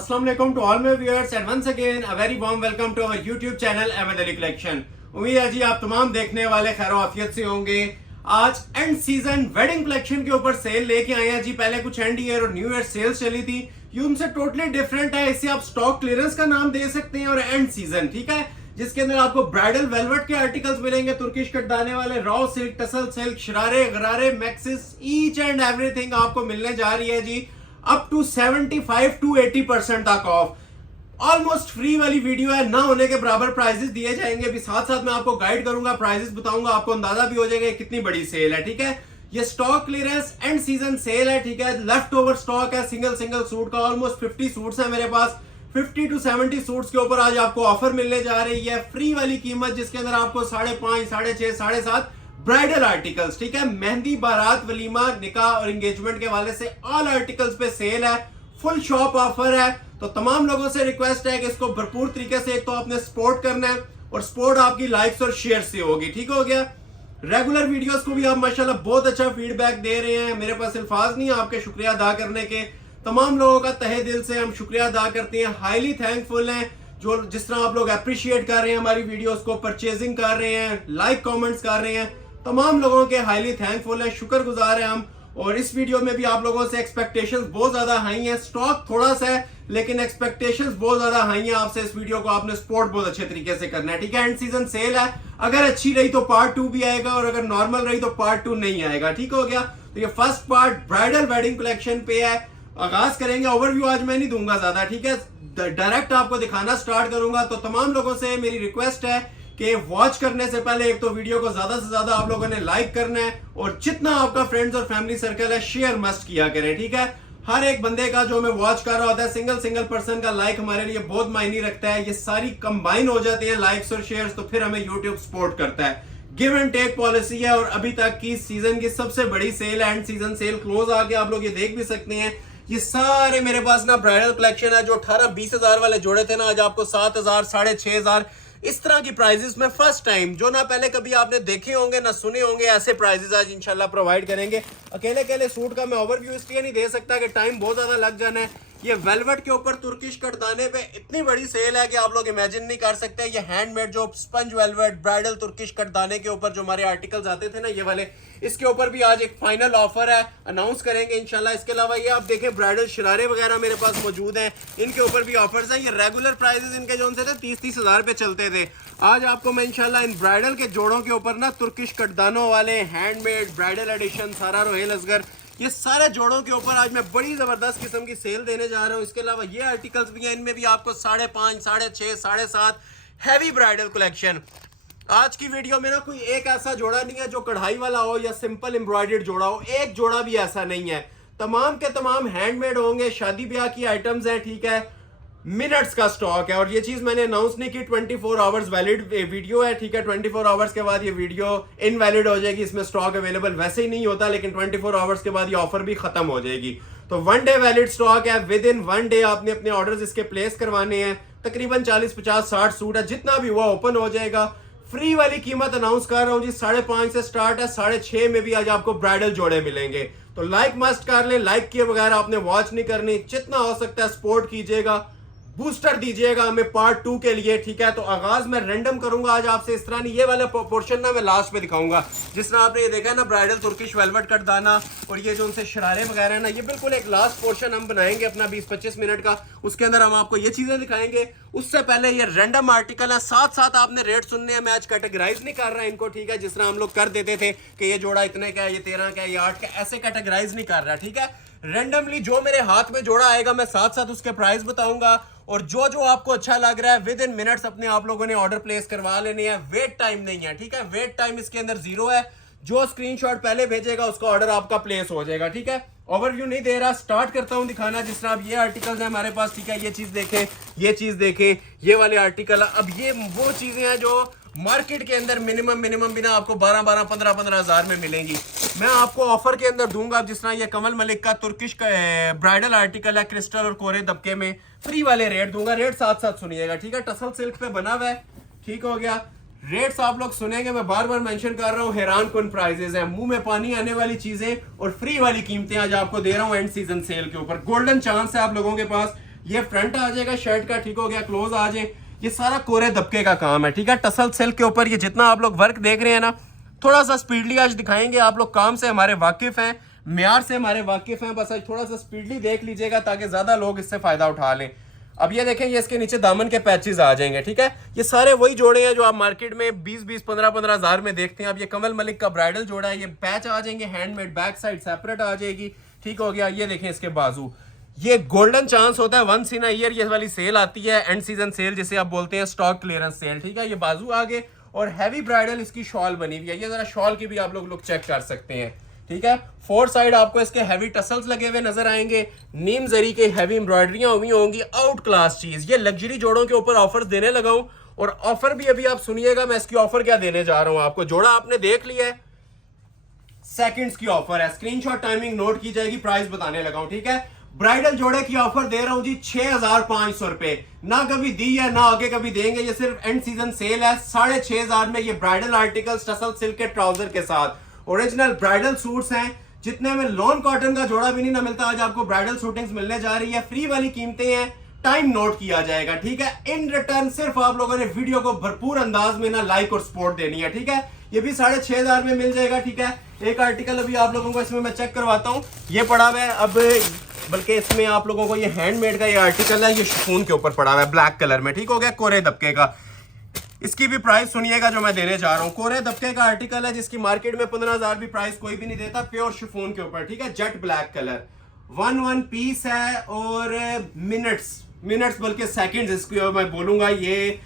Assalamu alaikum to all my viewers and once again a very warm welcome to our YouTube channel Ahmad Ali collection. उम्मीद है जी आप तमाम देखने वाले खैर आफियत से होंगे। आज एंड सीजन वेडिंग कलेक्शन के ऊपर सेल लेके आए हैं जी। पहले कुछ एंड ईयर और न्यू ईयर सेल्स चली थी, ये उनसे टोटली डिफरेंट है। इसे आप स्टॉक क्लियरेंस का नाम दे सकते हैं और एंड सीजन, ठीक है, जिसके अंदर आपको ब्राइडल वेलवेट के आर्टिकल्स मिलेंगे, तुर्किश कट दाने वाले, रॉ सिल्क, टसल सिल्क, शरारे गरारे, मैक्सिस, ईच एंड एवरीथिंग आपको मिलने जा रही है जी अप टू 75 to 80% तक ऑफ। ऑलमोस्ट फ्री वाली वीडियो है, ना होने के बराबर प्राइसेस दिए जाएंगे। अभी साथ साथ मैं आपको गाइड करूंगा, प्राइसेस बताऊंगा, आपको अंदाजा भी हो जाएगा कितनी बड़ी सेल है, ठीक है। ये stock clearance and season cell है, ठीक है। लेफ्ट ओवर स्टॉक है सिंगल सूट का। ऑलमोस्ट 50 सूट्स है मेरे पास। 50 to 70 सूट्स के ऊपर आज आपको ऑफर मिलने जा रही है। फ्री वाली कीमत जिसके अंदर आपको 5.5, 6.5, 7.5 ब्राइडल आर्टिकल्स, ठीक है। मेहंदी, बारात, वलीमा, निकाह और एंगेजमेंट के हवाले से ऑल आर्टिकल्स पे सेल है। फुल शॉप ऑफर है। तो तमाम लोगों से रिक्वेस्ट है कि इसको भरपूर तरीके से एक तो आपने सपोर्ट करना है और सपोर्ट आपकी लाइक्स और शेयर से होगी, ठीक हो गया। रेगुलर वीडियोस को भी आप माशाल्लाह बहुत अच्छा फीडबैक दे रहे हैं। मेरे पास अल्फाज नहीं है आपके शुक्रिया अदा करने के। तमाम लोगों का तहे दिल से हम शुक्रिया अदा करते हैं, हाईली थैंकफुल हैं। जो जिस तरह आप लोग अप्रिशिएट कर रहे हैं हमारी वीडियोस को, परचेजिंग कर रहे हैं, लाइक कमेंट्स कर रहे हैं, तमाम लोगों के हाईली थैंकफुल हैं, शुक्रगुजार हैं हम। और इस वीडियो में भी आप लोगों से एक्सपेक्टेशंस बहुत ज्यादा हाई हैं। स्टॉक थोड़ा सा है लेकिन एक्सपेक्टेशंस बहुत ज्यादा हाई हैं आपसे। इस वीडियो को आपने सपोर्ट बहुत अच्छे तरीके से करना है, ठीक है। एंड सीजन सेल है, अगर अच्छी रही तो पार्ट 2 भी आएगा और अगर नॉर्मल रही तो पार्ट 2 नहीं आएगा, ठीक हो गया। तो ये first part bridal wedding collection पे है। आगाज करेंगे। ओवरव्यू आज मैं नहीं दूंगा ज्यादा, ठीक है, डायरेक्ट आपको दिखाना स्टार्ट करूंगा। तो तमाम लोगों से मेरी रिक्वेस्ट है कि वॉच करने से पहले एक तो वीडियो को ज्यादा से ज्यादा आप लोगों ने लाइक करना है और जितना आपका फ्रेंड्स और फैमिली सर्कल है शेयर मस्ट किया करें, ठीक है। हर एक बंदे का जो हमें वॉच कर रहा होता है, सिंगल पर्सन का लाइक हमारे लिए बहुत मायने रखता है। ये सारी कंबाइन हो जाती है लाइक्स और शेयर्स, तो फिर हमें यूट्यूब सपोर्ट करता है। गिव एंड टेक पॉलिसी है और अभी तक की सीजन की सबसे बड़ी sale and season sale close आके आप लोग ये देख भी सकते हैं। ये सारे मेरे पास ना ब्राइडल कलेक्शन है। जो 18-20 हजार वाले जोड़े थे ना, आज आपको 7,000, 6,500 इस तरह की प्राइजेस में फर्स्ट टाइम, जो ना पहले कभी आपने देखे होंगे ना सुने होंगे, ऐसे प्राइजेस आज इंशाल्लाह प्रोवाइड करेंगे। अकेले सूट का मैं ओवरव्यू इसलिए नहीं दे सकता कि टाइम बहुत ज्यादा लग जाना है। ये वेलवेट के ऊपर तुर्किश कटदाने पे इतनी बड़ी सेल है कि आप लोग इमेजिन नहीं कर सकते। ये हैंडमेड जो स्पंज वेलवेट ब्राइडल तुर्किश कटदाने के ऊपर जो हमारे आर्टिकल्स आते थे ना, ये वाले, इसके ऊपर भी आज एक फाइनल ऑफर है, अनाउंस करेंगे इंशाल्लाह। इसके अलावा ये आप देखें ब्राइडल शरारे वगैरह मेरे पास मौजूद हैं, इनके ऊपर भी ऑफर्स हैं। ये रेगुलर प्राइजेस इनके जो थे 30-30 हजार पे चलते थे। आज आपको मैं इंशाल्लाह इन ब्राइडल के जोड़ों के ऊपर ना तुर्किश कटदानों वाले हैंडमेड ब्राइडल एडिशन, सारा रोहेल असगर, ये सारे जोड़ों के ऊपर आज मैं बड़ी जबरदस्त किस्म की सेल देने जा रहा हूँ। इसके अलावा ये आर्टिकल्स भी हैं, इनमें भी आपको 5.5, 6.5, 7.5 हैवी ब्राइडल कलेक्शन। आज की वीडियो में ना कोई एक ऐसा जोड़ा नहीं है जो कढ़ाई वाला हो या सिंपल एम्ब्रॉयडर्ड जोड़ा हो, एक जोड़ा भी ऐसा नहीं है। तमाम के तमाम हैंडमेड होंगे, शादी ब्याह की आइटम्स हैं, ठीक है। मिनट्स का स्टॉक है और ये चीज मैंने अनाउंस नहीं की। 24 आवर्स वैलिड वीडियो है, ठीक है। 24 आवर्स के बाद ये वीडियो इनवैलिड हो जाएगी, इसमें स्टॉक अवेलेबल वैसे ही नहीं होता, लेकिन 24 आवर्स के बाद ये ऑफर भी खत्म हो जाएगी। तो 1 डे वैलिड स्टॉक है। विद इन 1 डे आपने अपने ऑर्डर्स इसके प्लेस करवाने हैं। तकरीबन 40, 50, 60 सूट है, जितना भी हुआ ओपन हो जाएगा। फ्री वाली कीमत अनाउंस कर रहा हूँ जी, 5.5 से स्टार्ट है, 6.5 में भी आज आपको ब्राइडल जोड़े मिलेंगे। तो लाइक मस्ट कर ले, लाइक किए बगैर आपने वॉच नहीं करनी। जितना हो सकता है सपोर्ट कीजिएगा, बूस्टर दीजिएगा हमें पार्ट 2 के लिए, ठीक है। तो आगाज मैं रैंडम करूंगा आज आपसे, इस तरह नहीं। ये वाला पोर्शन ना मैं लास्ट में दिखाऊंगा। जिस तरह आपने ये देखा ना ब्राइडल तुर्किश वेलवेट कटदाना और ये जो उनसे शरारे वगैरह है ना, ये बिल्कुल एक लास्ट पोर्शन हम बनाएंगे अपना 20-25 मिनट का। उसके अंदर हम आपको ये चीजें दिखाएंगे। उससे पहले ये रैंडम आर्टिकल है, साथ साथ आपने रेट सुनने हैं। मैं आज कैटेगराइज नहीं कर रहा इनको, ठीक है, जिस तरह हम लोग कर देते थे कि ये जोड़ा इतने का है, ये 13 का है, ये 8 का, ऐसे कैटेगराइज नहीं कर रहा, ठीक है। रैंडमली जो मेरे हाथ में जोड़ा आएगा मैं साथ साथ उसके प्राइस बताऊंगा और जो जो आपको अच्छा लग रहा है विद इन मिनट्स अपने आप लोगों ने ऑर्डर प्लेस करवा लेने हैं। वेट टाइम नहीं है, ठीक है। वेट टाइम इसके अंदर 0 है। जो स्क्रीनशॉट पहले भेजेगा उसका ऑर्डर आपका प्लेस हो जाएगा, ठीक है। ओवरव्यू नहीं दे रहा, स्टार्ट करता हूं दिखाना। जिस तरह अब ये आर्टिकल्स हैं हमारे पास, ठीक है, ये चीज देखें, ये चीज देखें, ये वाले आर्टिकल। अब ये वो चीजें हैं जो मार्केट के अंदर मिनिमम बिना आपको 12-12, 15-15 हजार में मिलेंगी, मैं आपको ऑफर के अंदर दूंगा। जिस तरह ये कमल मलिक का तुर्किश का ब्राइडल आर्टिकल है, क्रिस्टल और कोरे दबके में, फ्री वाले रेट दूंगा। रेट साथ साथ सुनिएगा, ठीक है। टसल सिल्क पे बना हुआ है, ठीक हो गया। रेट्स आप लोग सुनेंगे, मैं बार बार मेंशन कर रहा हूँ, हैरान कुन प्राइजेस हैं, मुंह में पानी आने वाली चीजें और फ्री वाली कीमतें आज आपको दे रहा हूँ एंड सीजन सेल के ऊपर। गोल्डन चांस है आप लोगों के पास ये फ्रंट आ जाएगा शर्ट का, ठीक हो गया, क्लोज आ जाए। ये सारा कोरे दबके का काम है, ठीक है, टसल सिल्क के ऊपर। ये जितना आप लोग वर्क देख रहे हैं ना, थोड़ा सा स्पीडली आज दिखाएंगे। आप लोग काम से हमारे वाकिफ हैं, म्यार से हमारे वाकिफ हैं, बस आज थोड़ा सा स्पीडली देख लीजिएगा ताकि ज्यादा लोग इससे फायदा उठा लें। अब ये देखें, ये इसके नीचे दामन के पैचेस आ जाएंगे, ठीक है। ये सारे वही जोड़े हैं जो आप मार्केट में 20-20, 15-15 हज़ार में देखते हैं। अब ये कमल मलिक का ब्राइडल जोड़ा है, ये पैच आ जाएंगे, हैंडमेड, बैक साइड सेपरेट आ जाएगी, ठीक हो गया। ये देखें इसके बाजू, ये गोल्डन चांस होता है, वंस इन अ ईयर ये वाली सेल आती है, एंड सीजन सेल जिसे आप बोलते हैं, स्टॉक क्लियरेंस सेल, ठीक है। ये बाजू आगे और हैवी ब्राइडल इसकी शॉल बनी हुई है। ये जरा शॉल की भी आप लोग लुक चेक कर सकते हैं, ठीक है। फोर साइड आपको इसके हैवी टसल्स लगे हुए नजर आएंगे, नीम जरी के हैवी एम्ब्रॉयडरियां हुई होंगी, आउट क्लास चीज। ये लग्जरी जोड़ों के ऊपर ऑफर्स देने लगा हूं, और ऑफर भी अभी आप सुनिएगा, मैं इसकी ऑफर क्या देने जा रहा हूं आपको। जोड़ा आपने देख लिया है, सेकंड्स की ऑफर है, स्क्रीनशॉट टाइमिंग नोट की जाएगी, प्राइस बताने लगा हूं, ठीक है। ब्राइडल जोड़े की ऑफर दे रहा हूं जी 6500 रुपए, ना कभी दी है ना आगे कभी देंगे। ये सिर्फ एंड सीजन सेल है, 6500 में ये ब्राइडल आर्टिकल्स टसल सिल्क के ट्राउजर के साथ ओरिजिनल ब्राइडल सूट्स हैं, जितने में लॉन कॉटन का जोड़ा भी नहीं ना मिलता। आज आपको ब्राइडल सूटिंग्स मिलने जा रही है, फ्री वाली कीमतें हैं, टाइम नोट किया जाएगा, ठीक है। इन रिटर्न सिर्फ आप लोगों ने वीडियो को भरपूर अंदाज में ना लाइक और सपोर्ट देनी है, ठीक है। ये भी 6500 में मिल जाएगा, ठीक है। एक आर्टिकल अभी आप लोगों को इसमें मैं चेक करवाता हूँ, ये पड़ा हुआ है अब, बल्कि इसमें आप लोगों को ये हैंडमेड का ये आर्टिकल है, ये शिफॉन के ऊपर पड़ा हुआ है ब्लैक कलर में, ठीक हो गया, कोरे दबके का। इसकी भी प्राइस सुनिएगा जो मैं देने जा रहा हूँ। कोरे दबके का आर्टिकल है जिसकी मार्केट में 15,000 भी प्राइस कोई भी नहीं देता, प्योर शिफॉन के ऊपर, ठीक है, जेट ब्लैक कलर, 1 पीस है, और मिनट्स बल्कि सेकंड्स इसको मैं बोलूंगा। ये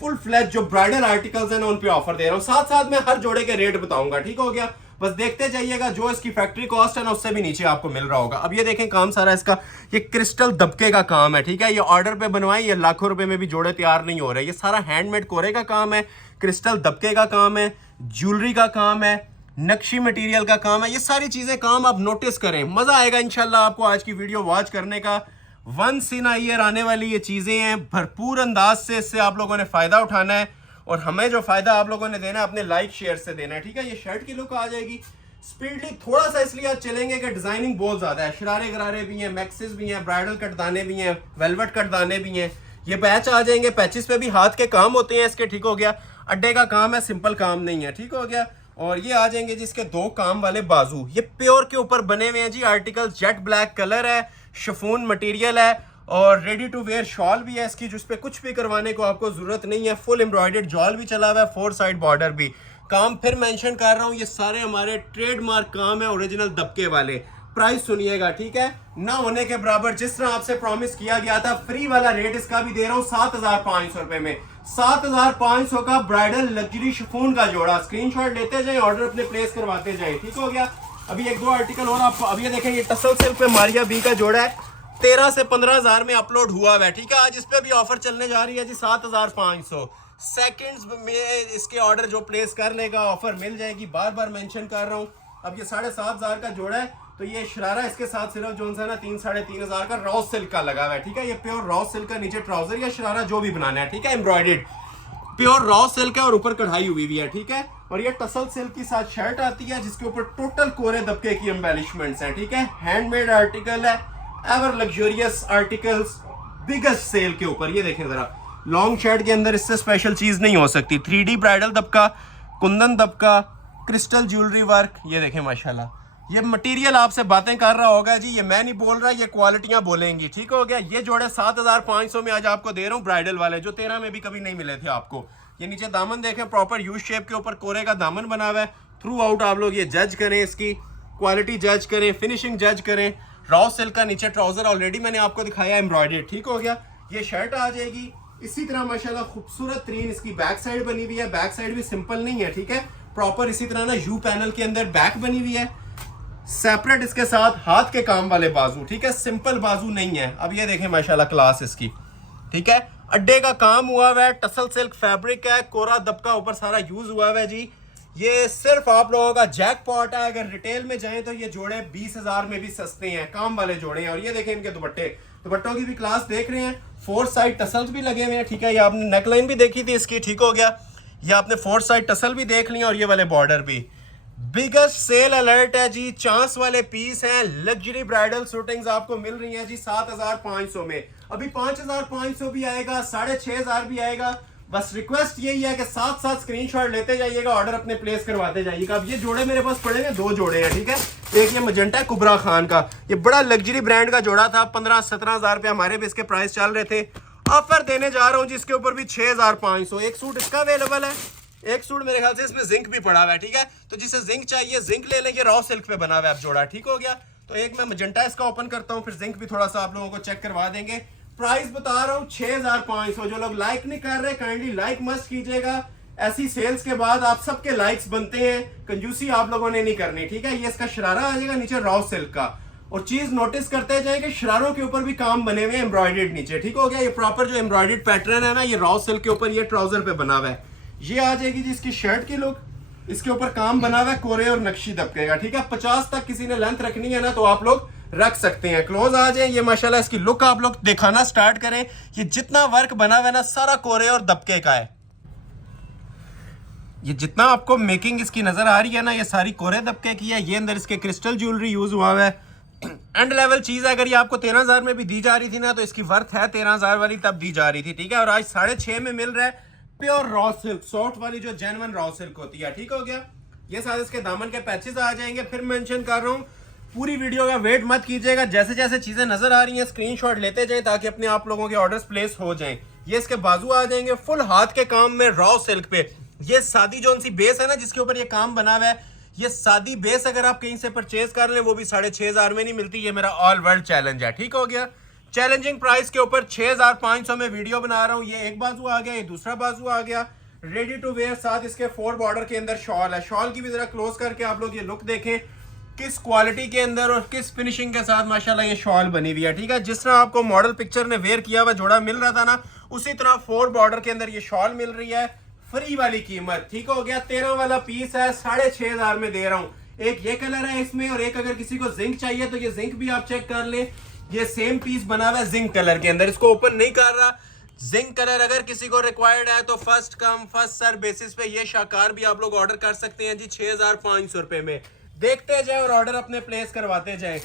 फुल फ्लैश जो ब्राइडल आर्टिकल्स हैं ना, उन पे ऑफर दे रहा हूँ, साथ साथ में हर जोड़े के रेट बताऊंगा, ठीक हो गया। बस देखते जाइएगा, जो इसकी फैक्ट्री कॉस्ट है ना उससे भी नीचे आपको मिल रहा होगा। अब ये देखें काम सारा इसका, ये क्रिस्टल दबके का काम है, ठीक है। ये ऑर्डर पे बनवाए, ये लाखों रुपए में भी जोड़े तैयार नहीं हो रहे। ये सारा हैंडमेड कोरे का काम है, क्रिस्टल दबके का काम है, ज्वेलरी का काम है, नक्शी मटेरियल का काम है। ये सारी चीजें काम आप नोटिस करें, मजा आएगा इंशाल्लाह आपको आज की वीडियो वॉच करने का। वंस इन अ ईयर आने वाली ये चीजें हैं, भरपूर अंदाज से इससे आप लोगों ने फायदा उठाना है, और हमें जो फायदा आप लोगों ने देना है अपने लाइक शेयर से देना है, ठीक है। ये शर्ट की लुक आ जाएगी, स्पीडली थोड़ा सा इसलिए आज चलेंगे कि डिजाइनिंग बहुत ज्यादा है, शरारे गरारे भी हैं, मैक्सिस भी हैं, ब्राइडल कटदाने भी हैं, वेलवेट कटदाने भी हैं। ये पैच आ जाएंगे, पैचेस पे भी हाथ के काम होते हैं इसके, ठीक हो गया। अड्डे का काम है, सिंपल काम नहीं है, ठीक हो गया। और ये आ जाएंगे जिसके 2 काम वाले बाजू, ये प्योर के ऊपर बने हुए हैं जी आर्टिकल, जेट ब्लैक कलर है, शिफॉन मटेरियल है, और रेडी टू वेयर शॉल भी है इसकी, जिस पे कुछ भी करवाने को आपको जरूरत नहीं है। फुल एम्ब्रॉयडर्ड जॉल भी चला हुआ है, 4 साइड बॉर्डर भी। काम फिर मेंशन कर रहा हूं, ये सारे हमारे ट्रेडमार्क काम है, ओरिजिनल दबके वाले। प्राइस सुनिएगा, ठीक है, ना होने के बराबर, जिस तरह आपसे प्रॉमिस किया गया था, फ्री वाला रेट इसका भी दे रहा हूं 7500 रुपए में। 7500 का ब्राइडल लग्जरी शिफॉन का जोड़ा, स्क्रीनशॉट लेते जाए, ऑर्डर अपने प्लेस करवाते जाए, ठीक हो गया। अभी 1-2 आर्टिकल और आपको, अब ये देखें, ये टसल सिल्क पे मारिया बी का जोड़ा है, 13 से 15,000 में अपलोड हुआ है, ठीक है। आज इस पे भी ऑफर चलने जा रही है जी 7500 सेकंड्स में इसके ऑर्डर जो प्लेस कर लेगा ऑफर मिल जाएगी। बार बार मेंशन कर रहा हूँ। अब ये 7500 का जोड़ा है, तो ये शरारा इसके साथ सिर्फ जो है ना 3-3.5 का रॉ सिल्क का लगा हुआ है, ठीक है। ये प्योर रॉ सिल्क का, नीचे ट्राउजर या शरारा जो भी बनाना है, ठीक है, एम्ब्रॉयडर्ड प्योर रॉ सिल्क है, और ऊपर कढ़ाई हुई भी है, ठीक है। और ये टसल सिल्क के साथ शर्ट आती है जिसके ऊपर टोटल कोरे दबके की एम्बेलिशमेंट्स हैं, ठीक है। हैंडमेड आर्टिकल है, ever luxurious articles, biggest sale के ऊपर। ये देखें जरा, लॉन्ग शर्ट के अंदर इससे स्पेशल चीज नहीं हो सकती। 3D ब्राइडल दबका, कुंदन दबका, क्रिस्टल ज्वेलरी वर्क, ये देखें माशाल्लाह। ये मटेरियल आपसे बातें कर रहा होगा जी, ये मैं नहीं बोल रहा, ये क्वालिटियां बोलेंगी, ठीक हो गया। ये जोड़े 7500 में आज आपको दे रहा हूँ, ब्राइडल वाले, जो 13 में भी कभी नहीं मिले थे आपको। ये नीचे दामन देखें, प्रॉपर यू शेप के ऊपर कोरे का दामन बना हुआ है। थ्रू आउट आप लोग ये जज करें, इसकी क्वालिटी जज करें, फिनिशिंग जज करें। रॉ सिल्क का नीचे ट्राउजर ऑलरेडी मैंने आपको दिखाया, एम्ब्रॉयडर्ड, ठीक हो गया। ये शर्ट आ जाएगी इसी तरह माशाल्लाह, खूबसूरत तरीन इसकी बैक साइड बनी हुई है। बैक साइड भी सिंपल नहीं है, ठीक है, प्रॉपर इसी तरह ना यू पैनल के अंदर बैक बनी हुई है, सेपरेट इसके साथ हाथ के काम वाले बाजू, ठीक है, सिंपल बाजू नहीं है। अब ये देखें माशाल्लाह क्लास इसकी, ठीक है, अड्डे का काम हुआ हुआ है, टसल सिल्क फैब्रिक है, कोरा दबका ऊपर सारा यूज हुआ हुआ है जी। ये सिर्फ आप लोगों का जैकपॉट है। अगर रिटेल में जाएं तो ये जोड़े 20,000 में भी सस्ते हैं, काम वाले जोड़े हैं। और ये देखें इनके दुपट्टे, दुपट्टों की भी क्लास देख रहे हैं, 4 साइड टसल्स भी लगे हुए हैं, ठीक है। ये आपने नेकलाइन भी देखी थी इसकी, ठीक हो गया। ये आपने 4 साइड टसल भी देख लिया, और ये वाले बॉर्डर भी, बिगेस्ट सेल अलर्ट है जी, चांस वाले पीस हैं, लग्जरी ब्राइडल शूटिंग्स आपको मिल रही हैं जी 7,500 में। अभी 5,500 भी आएगा, 6,500 भी आएगा। बस रिक्वेस्ट यही है कि साथ साथ स्क्रीनशॉट लेते जाइएगा, ऑर्डर अपने प्लेस करवाते जाइएगा। अब ये जोड़े मेरे पास पड़े हैं, 2 जोड़े हैं, ठीक है। एक ये मजेंटा कुबरा खान का, ये बड़ा लग्जरी ब्रांड का जोड़ा था, 15-17 रुपये हमारे भी इसके प्राइस चल रहे थे। ऑफर देने जा रहा हूँ जिसके ऊपर भी 6,500। एक सूट इसका अवेलेबल है, एक सूट मेरे ख्याल से इसमें जिंक भी पड़ा हुआ है, ठीक है। तो जिसे जिंक चाहिए जिंक ले लेंगे, रॉ सिल्क पे बना हुआ है अब जोड़ा, ठीक हो गया। तो एक मैं मजेंटा इसका ओपन करता हूँ, फिर जिंक भी थोड़ा सा आप लोगों को चेक करवा देंगे। प्राइस बता रहा हूँ 6,500। जो लोग लाइक नहीं कर रहे काइंडली लाइक मस्ट कीजिएगा। ऐसी सेल्स के बाद आप सबके लाइक्स बनते हैं, कंजूसी आप लोगों ने नहीं करनी, ठीक है। ये इसका शरारा आ जाएगा नीचे रॉ सिल्क का। और चीज नोटिस करते जाए कि शरारों के ऊपर भी काम बने हुए एम्ब्रॉयडर्ड नीचे, ठीक हो गया। ये प्रॉपर जो एम्ब्रॉयडर्ड पैटर्न है ना, ये रॉ सिल्क के ऊपर ये ट्राउजर पे बना हुआ है। ये आ जाएगी जी इसकी शर्ट की लुक, इसके ऊपर काम बना हुआ है कोरे और नक्शी दबके का, ठीक है। 50 तक किसी ने लेंथ रखनी है ना तो आप लोग रख सकते हैं। क्लोज आ जाए, ये माशाल्लाह इसकी लुक आप लोग दिखाना स्टार्ट करें। ये जितना वर्क बना हुआ है ना सारा कोरे और दबके का है। ये जितना आपको मेकिंग इसकी नजर आ रही है ना, ये सारी कोरे दबके की है। ये अंदर इसके क्रिस्टल ज्वेलरी यूज हुआ हुआ है। एंड लेवल चीज है, अगर ये आपको 13,000 में भी दी जा रही थी ना तो इसकी वर्थ है 13,000 वाली, तब दी जा रही थी, ठीक है। और आज 6.5 में मिल रहा है प्योर रॉ सिल्क, सॉफ्ट वाली जो जेन्युइन रॉ सिल्क होती है, ठीक हो गया। ये सारे इसके दामन के पैचेस आ जाएंगे। फिर मेंशन कर रहा हूँ, पूरी वीडियो का वेट मत कीजिएगा, जैसे जैसे चीजें नजर आ रही हैं स्क्रीनशॉट लेते जाएं ताकि अपने आप लोगों के ऑर्डर्स प्लेस हो जाएं। ये इसके बाजू आ जाएंगे फुल हाथ के काम में रॉ सिल्क पे। ये सादी जो सी बेस है ना जिसके ऊपर ये काम बना हुआ है, ये सादी बेस अगर आप कहीं से परचेज कर लें वो भी 6,500 में नहीं मिलती। ये मेरा ऑल वर्ल्ड चैलेंज है, ठीक हो गया। चैलेंजिंग प्राइस के ऊपर 6,500 में वीडियो बना रहा हूँ। ये एक बाजू आ गया, ये दूसरा बाजू आ गया, रेडी टू वेयर। साथ इसके 4 बॉर्डर के अंदर शॉल है। शॉल की भी जरा क्लोज करके आप लोग ये लुक देखें, किस क्वालिटी के अंदर और किस फिनिशिंग के साथ माशाल्लाह ये शॉल बनी हुई है, ठीक है। जिस तरह आपको मॉडल पिक्चर ने वेयर किया हुआ जोड़ा मिल रहा था ना, उसी तरह 4 बॉर्डर के अंदर ये शॉल मिल रही है। फ्री वाली कीमत, ठीक हो गया। 13 वाला पीस है, 6,500 में दे रहा हूँ। एक ये कलर है इसमें, और एक अगर किसी को जिंक चाहिए तो ये जिंक भी आप चेक कर ले। ये सेम पीस बना हुआ है जिंक कलर के अंदर, इसको ओपन नहीं कर रहा। जिंक कलर अगर किसी को रिक्वायर्ड है तो first come first serve basis पे ये शाकार भी आप लोग ऑर्डर कर सकते हैं जी 6,500 रुपए में। देखते जाए और ऑर्डर अपने प्लेस करवाते जाए।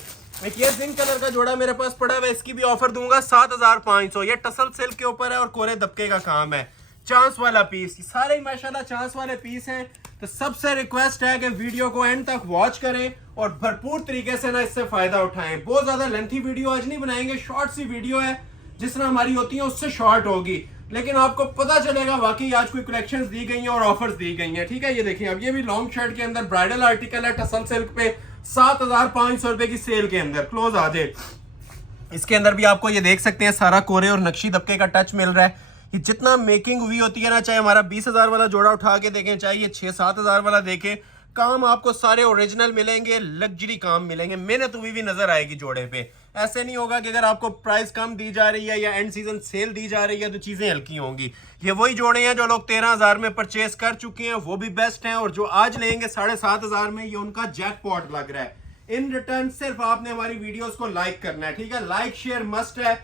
एक ये जिंक कलर का जोड़ा मेरे पास पड़ा हुआ है, इसकी भी ऑफर दूंगा 7,500। ये टसल सिल्क के ऊपर है और कोरे दबके का काम है। चांस वाला पीस, सारे ही माशाल्लाह चांस वाले पीस हैं। तो सबसे रिक्वेस्ट है कि वीडियो को एंड तक वॉच करें और भरपूर तरीके से ना इससे फायदा उठाएं। बहुत ज्यादा लेंथी वीडियो आज नहीं बनाएंगे, शॉर्ट सी वीडियो है, जिस तरह हमारी होती है उससे शॉर्ट होगी, लेकिन आपको पता चलेगा वाकई आज कोई कलेक्शंस दी गई हैं और ऑफर्स दी गई हैं, ठीक है। ये देखिए, अब ये भी लॉन्ग शर्ट के अंदर ब्राइडल आर्टिकल है, टसल सिल्क पे 7,500 रुपए की सेल के अंदर। क्लोज आ जाए, इसके अंदर भी आपको ये देख सकते हैं सारा कोरे और नक्शी दबके का टच मिल रहा है। ये जितना मेकिंग हुई होती है ना, चाहे हमारा 20,000 वाला जोड़ा उठा के देखें, चाहे ये 6-7,000 वाला देखें, काम आपको सारे ओरिजिनल मिलेंगे, लग्जरी काम मिलेंगे, मेहनत हुई भी नजर आएगी जोड़े पे। ऐसे नहीं होगा कि अगर आपको प्राइस कम दी जा रही है या एंड सीजन सेल दी जा रही है तो चीजें हल्की होंगी। ये वही जोड़े हैं जो लोग 13,000 में परचेस कर चुके हैं, वो भी बेस्ट हैं, और जो आज लेंगे 7,500 में, ये उनका जैकपॉट लग रहा है। इन रिटर्न सिर्फ आपने हमारी वीडियोस को लाइक करना है, ठीक है। लाइक शेयर मस्ट है,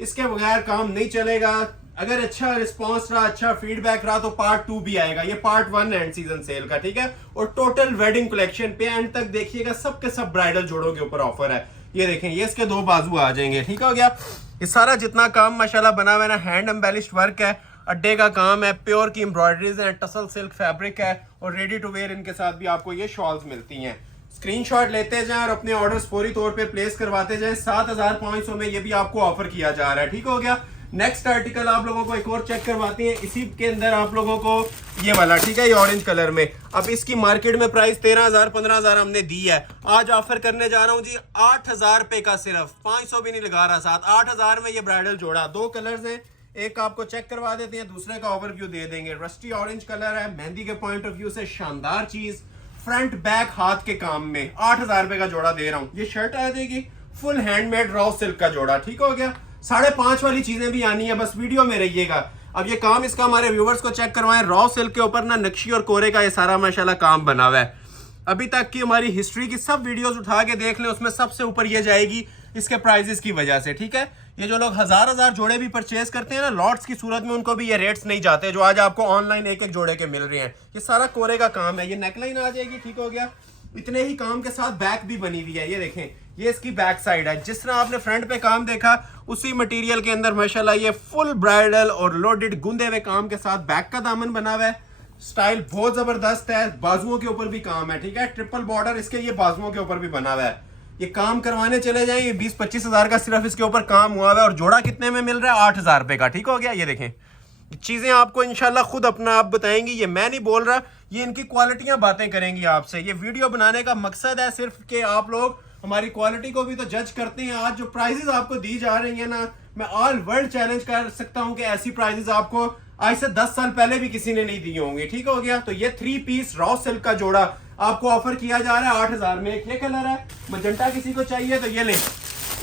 इसके बगैर काम नहीं चलेगा। अगर अच्छा रिस्पांस रहा, अच्छा फीडबैक रहा तो पार्ट 2 भी आएगा। ये पार्ट 1 एंड सीजन सेल का, ठीक है। और टोटल वेडिंग कलेक्शन पे एंड तक देखिएगा, सबके सब ब्राइडल जोड़ों के ऊपर ऑफर है। ये देखें, ये इसके 2 बाजू आ जाएंगे, ठीक हो गया। ये सारा जितना काम माशाल्लाह बना हुआ है ना, हैंड एम्बेलिश्ड वर्क है, अड्डे का काम है, प्योर की एम्ब्रॉयडरीज है, टसल सिल्क फैब्रिक है, और रेडी टू वेयर इनके साथ भी आपको ये शॉल्स मिलती हैं। स्क्रीनशॉट लेते जाएं और अपने ऑर्डर्स फौरी तौर पे प्लेस करवाते जाएं। 7,500 में ये भी आपको ऑफर किया जा रहा है, ठीक हो गया। नेक्स्ट आर्टिकल आप लोगों को एक और चेक करवाते हैं, इसी के अंदर आप लोगों को ये वाला, ठीक है, ये ऑरेंज कलर में। अब इसकी मार्केट में प्राइस 13,000-15,000 हमने दी है, आज ऑफर करने जा रहा हूँ जी 8,000 रुपए का, सिर्फ 500 भी नहीं लगा रहा साथ। 8,000 में ये ब्राइडल जोड़ा, 2 कलर्स हैं, एक आपको चेक करवा देते हैं, दूसरे का ओवरव्यू दे देंगे। रस्टी ऑरेंज कलर है, मेहंदी के पॉइंट ऑफ व्यू से शानदार चीज, फ्रंट बैक हाथ के काम में 8,000 रुपए का जोड़ा दे रहा हूँ। ये शर्ट आ जाएगी फुल हैंडमेड रॉ सिल्क का जोड़ा, ठीक हो गया। 5.5 वाली चीजें भी आनी है, बस वीडियो में रहिएगा। अब ये काम इसका हमारे व्यूवर्स को चेक करवाएं। रॉ सिल्क के ऊपर ना नक्शी और कोरे का ये सारा माशाल्लाह काम बना हुआ है। अभी तक की हमारी हिस्ट्री की सब वीडियोस उठा के देख लें, उसमें सबसे ऊपर ये जाएगी इसके प्राइजेस की वजह से, ठीक है। ये जो लोग हजार जोड़े भी परचेज करते हैं ना लॉट्स की सूरत में, उनको भी ये रेट्स नहीं जाते जो आज आपको ऑनलाइन एक एक जोड़े के मिल रहे हैं। ये सारा कोरे का काम है। ये नेकलाइन आ जाएगी, ठीक हो गया। इतने ही काम के साथ बैक भी बनी हुई है। ये देखें, ये इसकी बैक साइड है। जिस तरह आपने फ्रंट पे काम देखा उसी मटेरियल के अंदर माशाल्लाह ये फुल ब्राइडल और लोडेड गुंदे हुए काम के साथ बैक का दामन बना हुआ है। स्टाइल बहुत जबरदस्त है। बाजुओं के ऊपर भी काम है, ठीक है। ट्रिपल बॉर्डर इसके ये बाजुओं के ऊपर भी बना हुआ है। ये काम करवाने चले जाएं, ये 20-25 हजार का सिर्फ इसके ऊपर काम हुआ है। और जोड़ा कितने में मिल रहा है? 8,000 रुपए का, ठीक हो गया। ये देखें, चीजें आपको इंशाल्लाह खुद अपना आप बताएंगी, ये मैं नहीं बोल रहा। ये इनकी क्वालिटियां बातें करेंगी आपसे। ये वीडियो बनाने का मकसद है सिर्फ कि आप लोग हमारी क्वालिटी को भी तो जज करते हैं। आज जो प्राइजेस आपको दी जा रही है ना, मैं ऑल वर्ल्ड चैलेंज कर सकता हूं कि ऐसी प्राइजेस आपको आज से 10 साल पहले भी किसी ने नहीं दी होंगी, ठीक हो गया। तो ये 3 पीस रॉ सिल्क का जोड़ा आपको ऑफर किया जा रहा है 8,000 में। एक ये कलर है मजेंटा, किसी को चाहिए तो ये ले,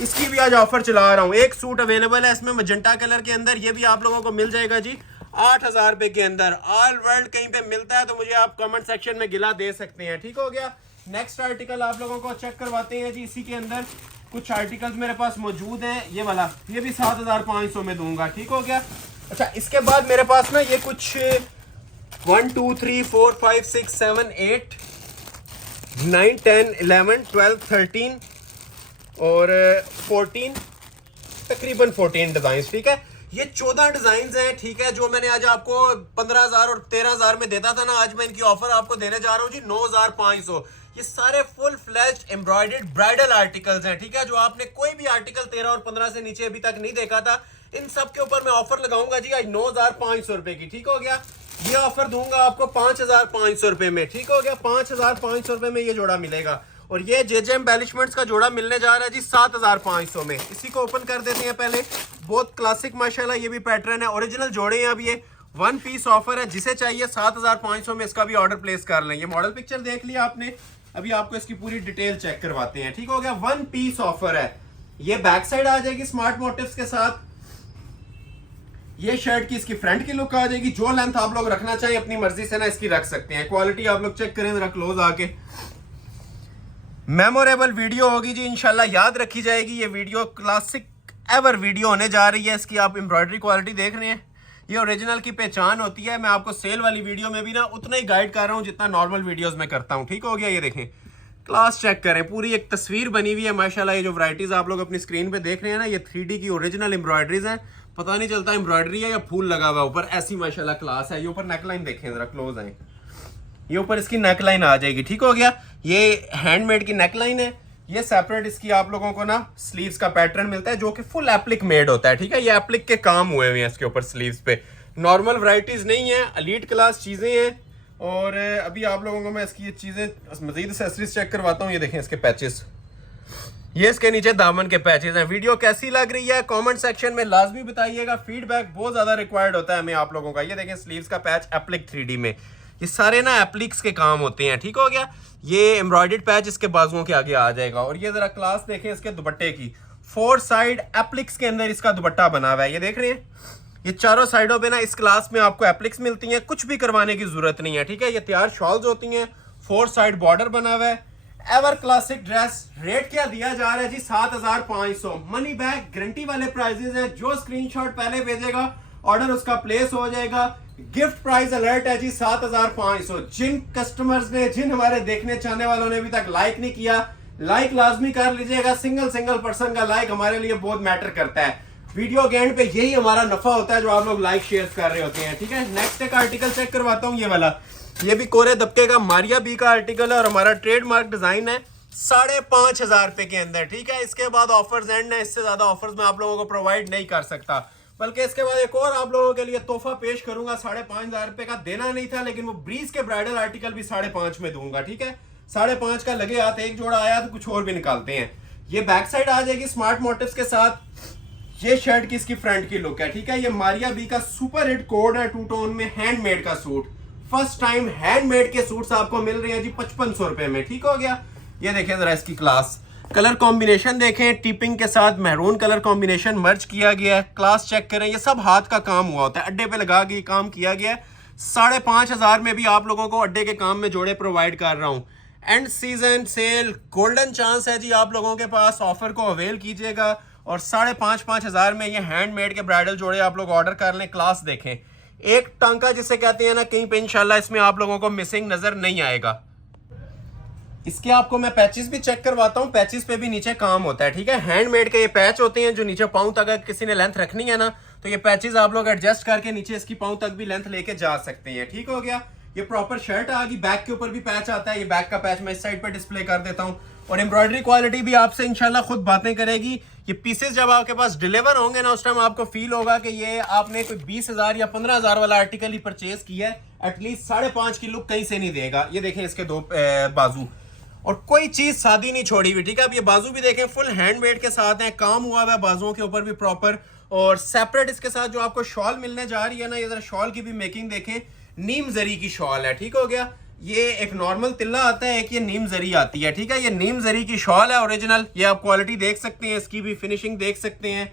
इसकी भी आज ऑफर चला रहा हूँ। एक सूट अवेलेबल है इसमें मजेंटा कलर के अंदर, ये भी आप लोगों को मिल जाएगा जी 8,000 रुपए के अंदर। ऑल वर्ल्ड कहीं पे मिलता है तो मुझे आप कमेंट सेक्शन में गिला दे सकते हैं, ठीक हो गया। नेक्स्ट आर्टिकल आप लोगों को चेक करवाते हैं जी। इसी के अंदर कुछ आर्टिकल्स मेरे पास मौजूद हैं। ये वाला, ये भी 7,500 में दूंगा, ठीक हो गया। अच्छा, इसके बाद मेरे पास ना ये कुछ 1 2 3 4 5 6 7 8 9 10 11 12 13 और 14, तकरीबन 14 डिजाइन, ठीक है। ये 14 डिजाइन हैं, ठीक है। जो मैंने आज आपको 15,000 और 13,000 में देता था ना, आज मैं इनकी ऑफर आपको देने जा रहा हूँ जी 9,500। ये सारे full flashed embroidered bridal articles हैं, ठीक है। जो आपने कोई भी आर्टिकल 13 और 15 से नीचे अभी तक नहीं देखा था, इन सब के ऊपर मैं ऑफर लगाऊंगा जी आज 9,500 रुपए की, ठीक हो गया। ये ऑफर दूंगा आपको 5,500 रुपए में, ठीक हो गया। 5,500 रुपए में ये जोड़ा मिलेगा। और ये जेजे एम्बेलिशमेंट्स का जोड़ा मिलने जा रहा है जी 7,500 में। इसी को ओपन कर देते हैं पहले। बहुत क्लासिक माशाल्लाह ये भी पैटर्न है, ओरिजिनल जोड़े हैं। अब ये 1 पीस ऑफर है, जिसे चाहिए 7,500 में इसका भी ऑर्डर प्लेस कर लें। ये मॉडल पिक्चर देख लिया आपने, अभी आपको इसकी पूरी डिटेल चेक करवाते हैं, ठीक हो गया। 1 पीस ऑफर है। ये बैक साइड आ जाएगी स्मार्ट मोटिव्स के साथ। ये शर्ट की इसकी फ्रंट की लुक आ जाएगी। जो लेंथ आप लोग रखना चाहिए अपनी मर्जी से ना इसकी रख सकते हैं। क्वालिटी आप लोग चेक करें जरा क्लोज आके। मेमोरेबल वीडियो होगी जी, इंशाल्लाह याद रखी जाएगी। ये वीडियो क्लासिक एवर वीडियो होने जा रही है। इसकी आप एम्ब्रॉयडरी क्वालिटी देख रहे हैं, ये ओरिजिनल की पहचान होती है। मैं आपको सेल वाली वीडियो में भी ना उतना ही गाइड कर रहा हूँ जितना नॉर्मल वीडियोस में करता हूँ, ठीक हो गया। ये देखें, क्लास चेक करें, पूरी एक तस्वीर बनी हुई है माशाल्लाह। ये जो वैरायटीज आप लोग अपनी स्क्रीन पे देख रहे हैं ना, ये 3D की ओरिजिनल एम्ब्रॉयडरीज हैं। पता नहीं चलता एम्ब्रॉयडरी है या फूल लगा हुआ ऊपर, ऐसी माशाल्लाह क्लास है। ये ऊपर नेकलाइन देखें जरा क्लोज आए, ये ऊपर इसकी नेकलाइन आ जाएगी, ठीक हो गया। ये हैंडमेड की नेकलाइन है। ये सेपरेट इसकी आप लोगों को ना स्लीव्स का पैटर्न मिलता है जो कि फुल एप्लिक मेड होता है, ठीक है। ये एप्लिक के काम हुए हुए हैं इसके ऊपर स्लीव्स पे। नॉर्मल वैरायटीज नहीं है, एलीट क्लास चीजें हैं। और अभी आप लोगों को मैं इसकी ये चीजें मजीद एक्सेसरीज चेक करवाता हूँ। ये देखें इसके पैचेस, ये इसके नीचे दामन के पैचेस हैं। वीडियो कैसी लग रही है कमेंट सेक्शन में लाजमी बताइएगा। फीडबैक बहुत ज्यादा रिक्वायर्ड होता है हमें आप लोगों का। ये देखें स्लीव्स का पैच एप्लिक 3D में, ये सारे ना एप्लिक्स के काम होते हैं, ठीक हो गया। ये एम्ब्रॉयडर्ड पैच इसके बाजुओं के आगे आ जाएगा। और ये जरा क्लास देखें इसके दुपट्टे की, 4 साइड एप्लिक्स के अंदर इसका दुपट्टा बना हुआ है। ये देख रहे हैं, ये चारों साइडों पे ना इस क्लास में आपको एप्लिक्स मिलती हैं, कुछ भी करवाने की जरूरत नहीं है, ठीक है। ये तैयार शॉल्स होती हैं, 4 साइड बॉर्डर बना हुआ है। Ever classic dress. रेट क्या दिया जा रहा है जी 7,500। मनी बैक गारंटी वाले प्राइजेस हैं। जो स्क्रीनशॉट पहले भेजेगा ऑर्डर उसका प्लेस हो जाएगा। गिफ्ट प्राइस अलर्ट है जी 7,500। जिन कस्टमर्स ने, जिन हमारे देखने चाहने वालों ने अभी तक लाइक नहीं किया, लाइक लाजमी कर लीजिएगा। सिंगल पर्सन का लाइक हमारे लिए बहुत मैटर करता है। वीडियो के एंड पे यही हमारा नफा होता है जो आप लोग लाइक शेयर कर रहे होते हैं, ठीक है। नेक्स्ट एक आर्टिकल चेक करवाता हूँ। ये वाला, ये भी कोरे दबके का मारिया बी का आर्टिकल है और हमारा ट्रेडमार्क डिजाइन है 5,500 रुपए के अंदर, ठीक है। इसके बाद ऑफर्स एंड है, इससे ज्यादा ऑफर्स मैं आप लोगों को प्रोवाइड नहीं कर सकता। बल्कि इसके बाद एक और आप लोगों के लिए तोहफा पेश करूंगा। 5,500 रुपए का देना नहीं था, लेकिन वो ब्रीज के ब्राइडल आर्टिकल भी 5.5 में दूंगा, ठीक है। 5.5 का लगे हाथ एक जोड़ा आया तो कुछ और भी निकालते हैं। ये बैक साइड आ जाएगी स्मार्ट मोटिव्स के साथ। ये शर्ट की इसकी फ्रंट की लुक है, ठीक है। ये मारिया बी का सुपर हिट कोड है 2 टोन में, हैंडमेड का सूट। फर्स्ट टाइम हैंडमेड के सूट्स आपको मिल रहे हैं जी 5,500 रुपए में, ठीक हो गया। ये देखें जरा इसकी क्लास, कलर कॉम्बिनेशन देखें, टिपिंग के साथ मैरून कलर कॉम्बिनेशन मर्ज किया गया है। क्लास चेक करें, ये सब हाथ का काम हुआ होता है, अड्डे पे लगा के काम किया गया है। 5,500 में भी आप लोगों को अड्डे के काम में जोड़े प्रोवाइड कर रहा हूँ। And season cell golden chance है जी आप लोगों के पास, ऑफर को अवेल कीजिएगा। और 5,500 में ये हैंडमेड के ब्राइडल जोड़े आप लोग ऑर्डर कर लें। क्लास देखें, एक टांका जिसे कहते हैं ना, कहीं पे इंशाल्लाह इसमें आप लोगों को मिसिंग नजर नहीं आएगा। इसके आपको मैं पैचेस भी चेक करवाता हूँ, पैचेस पे भी नीचे काम होता है, ठीक है। हैंडमेड के ये पैच होते हैं जो नीचे पाँव तक अगर किसी ने लेंथ रखनी है ना, तो ये पैचेस आप लोग एडजस्ट करके नीचे इसकी पाँव तक भी लेंथ लेके जा सकते हैं, ठीक हो गया। ये प्रॉपर शर्ट आ गई, बैक के ऊपर भी पैच आता है। ये बैक का पैच मैं इस साइड पर डिस्प्ले कर देता हूँ। और एम्ब्रॉयडरी क्वालिटी भी आपसे इंशाल्लाह खुद बातें करेगी। ये पीसेस जब आपके पास डिलीवर होंगे ना, उस टाइम आपको फील होगा कि ये आपने कोई 20,000 या 15,000 वाला आर्टिकल ही परचेज किया है। एटलीस्ट 5.5 की लुक कहीं से नहीं देगा। ये देखें इसके दो बाजू, और कोई चीज सादी नहीं छोड़ी हुई, ठीक है। अब ये बाजू भी देखें फुल हैंडमेड के साथ है, काम हुआ हुआ है बाजुओं के ऊपर भी प्रॉपर। और सेपरेट इसके साथ जो आपको शॉल मिलने जा रही है ना, ये जरा शॉल की भी मेकिंग देखें, नीम जरी की शॉल है, ठीक हो गया। ये एक नॉर्मल तिल्ला आता है, एक ये नीम जरी आती है, ठीक है। ये नीम जरी की शॉल है ओरिजिनल। ये आप क्वालिटी देख सकते हैं, इसकी भी फिनिशिंग देख सकते हैं।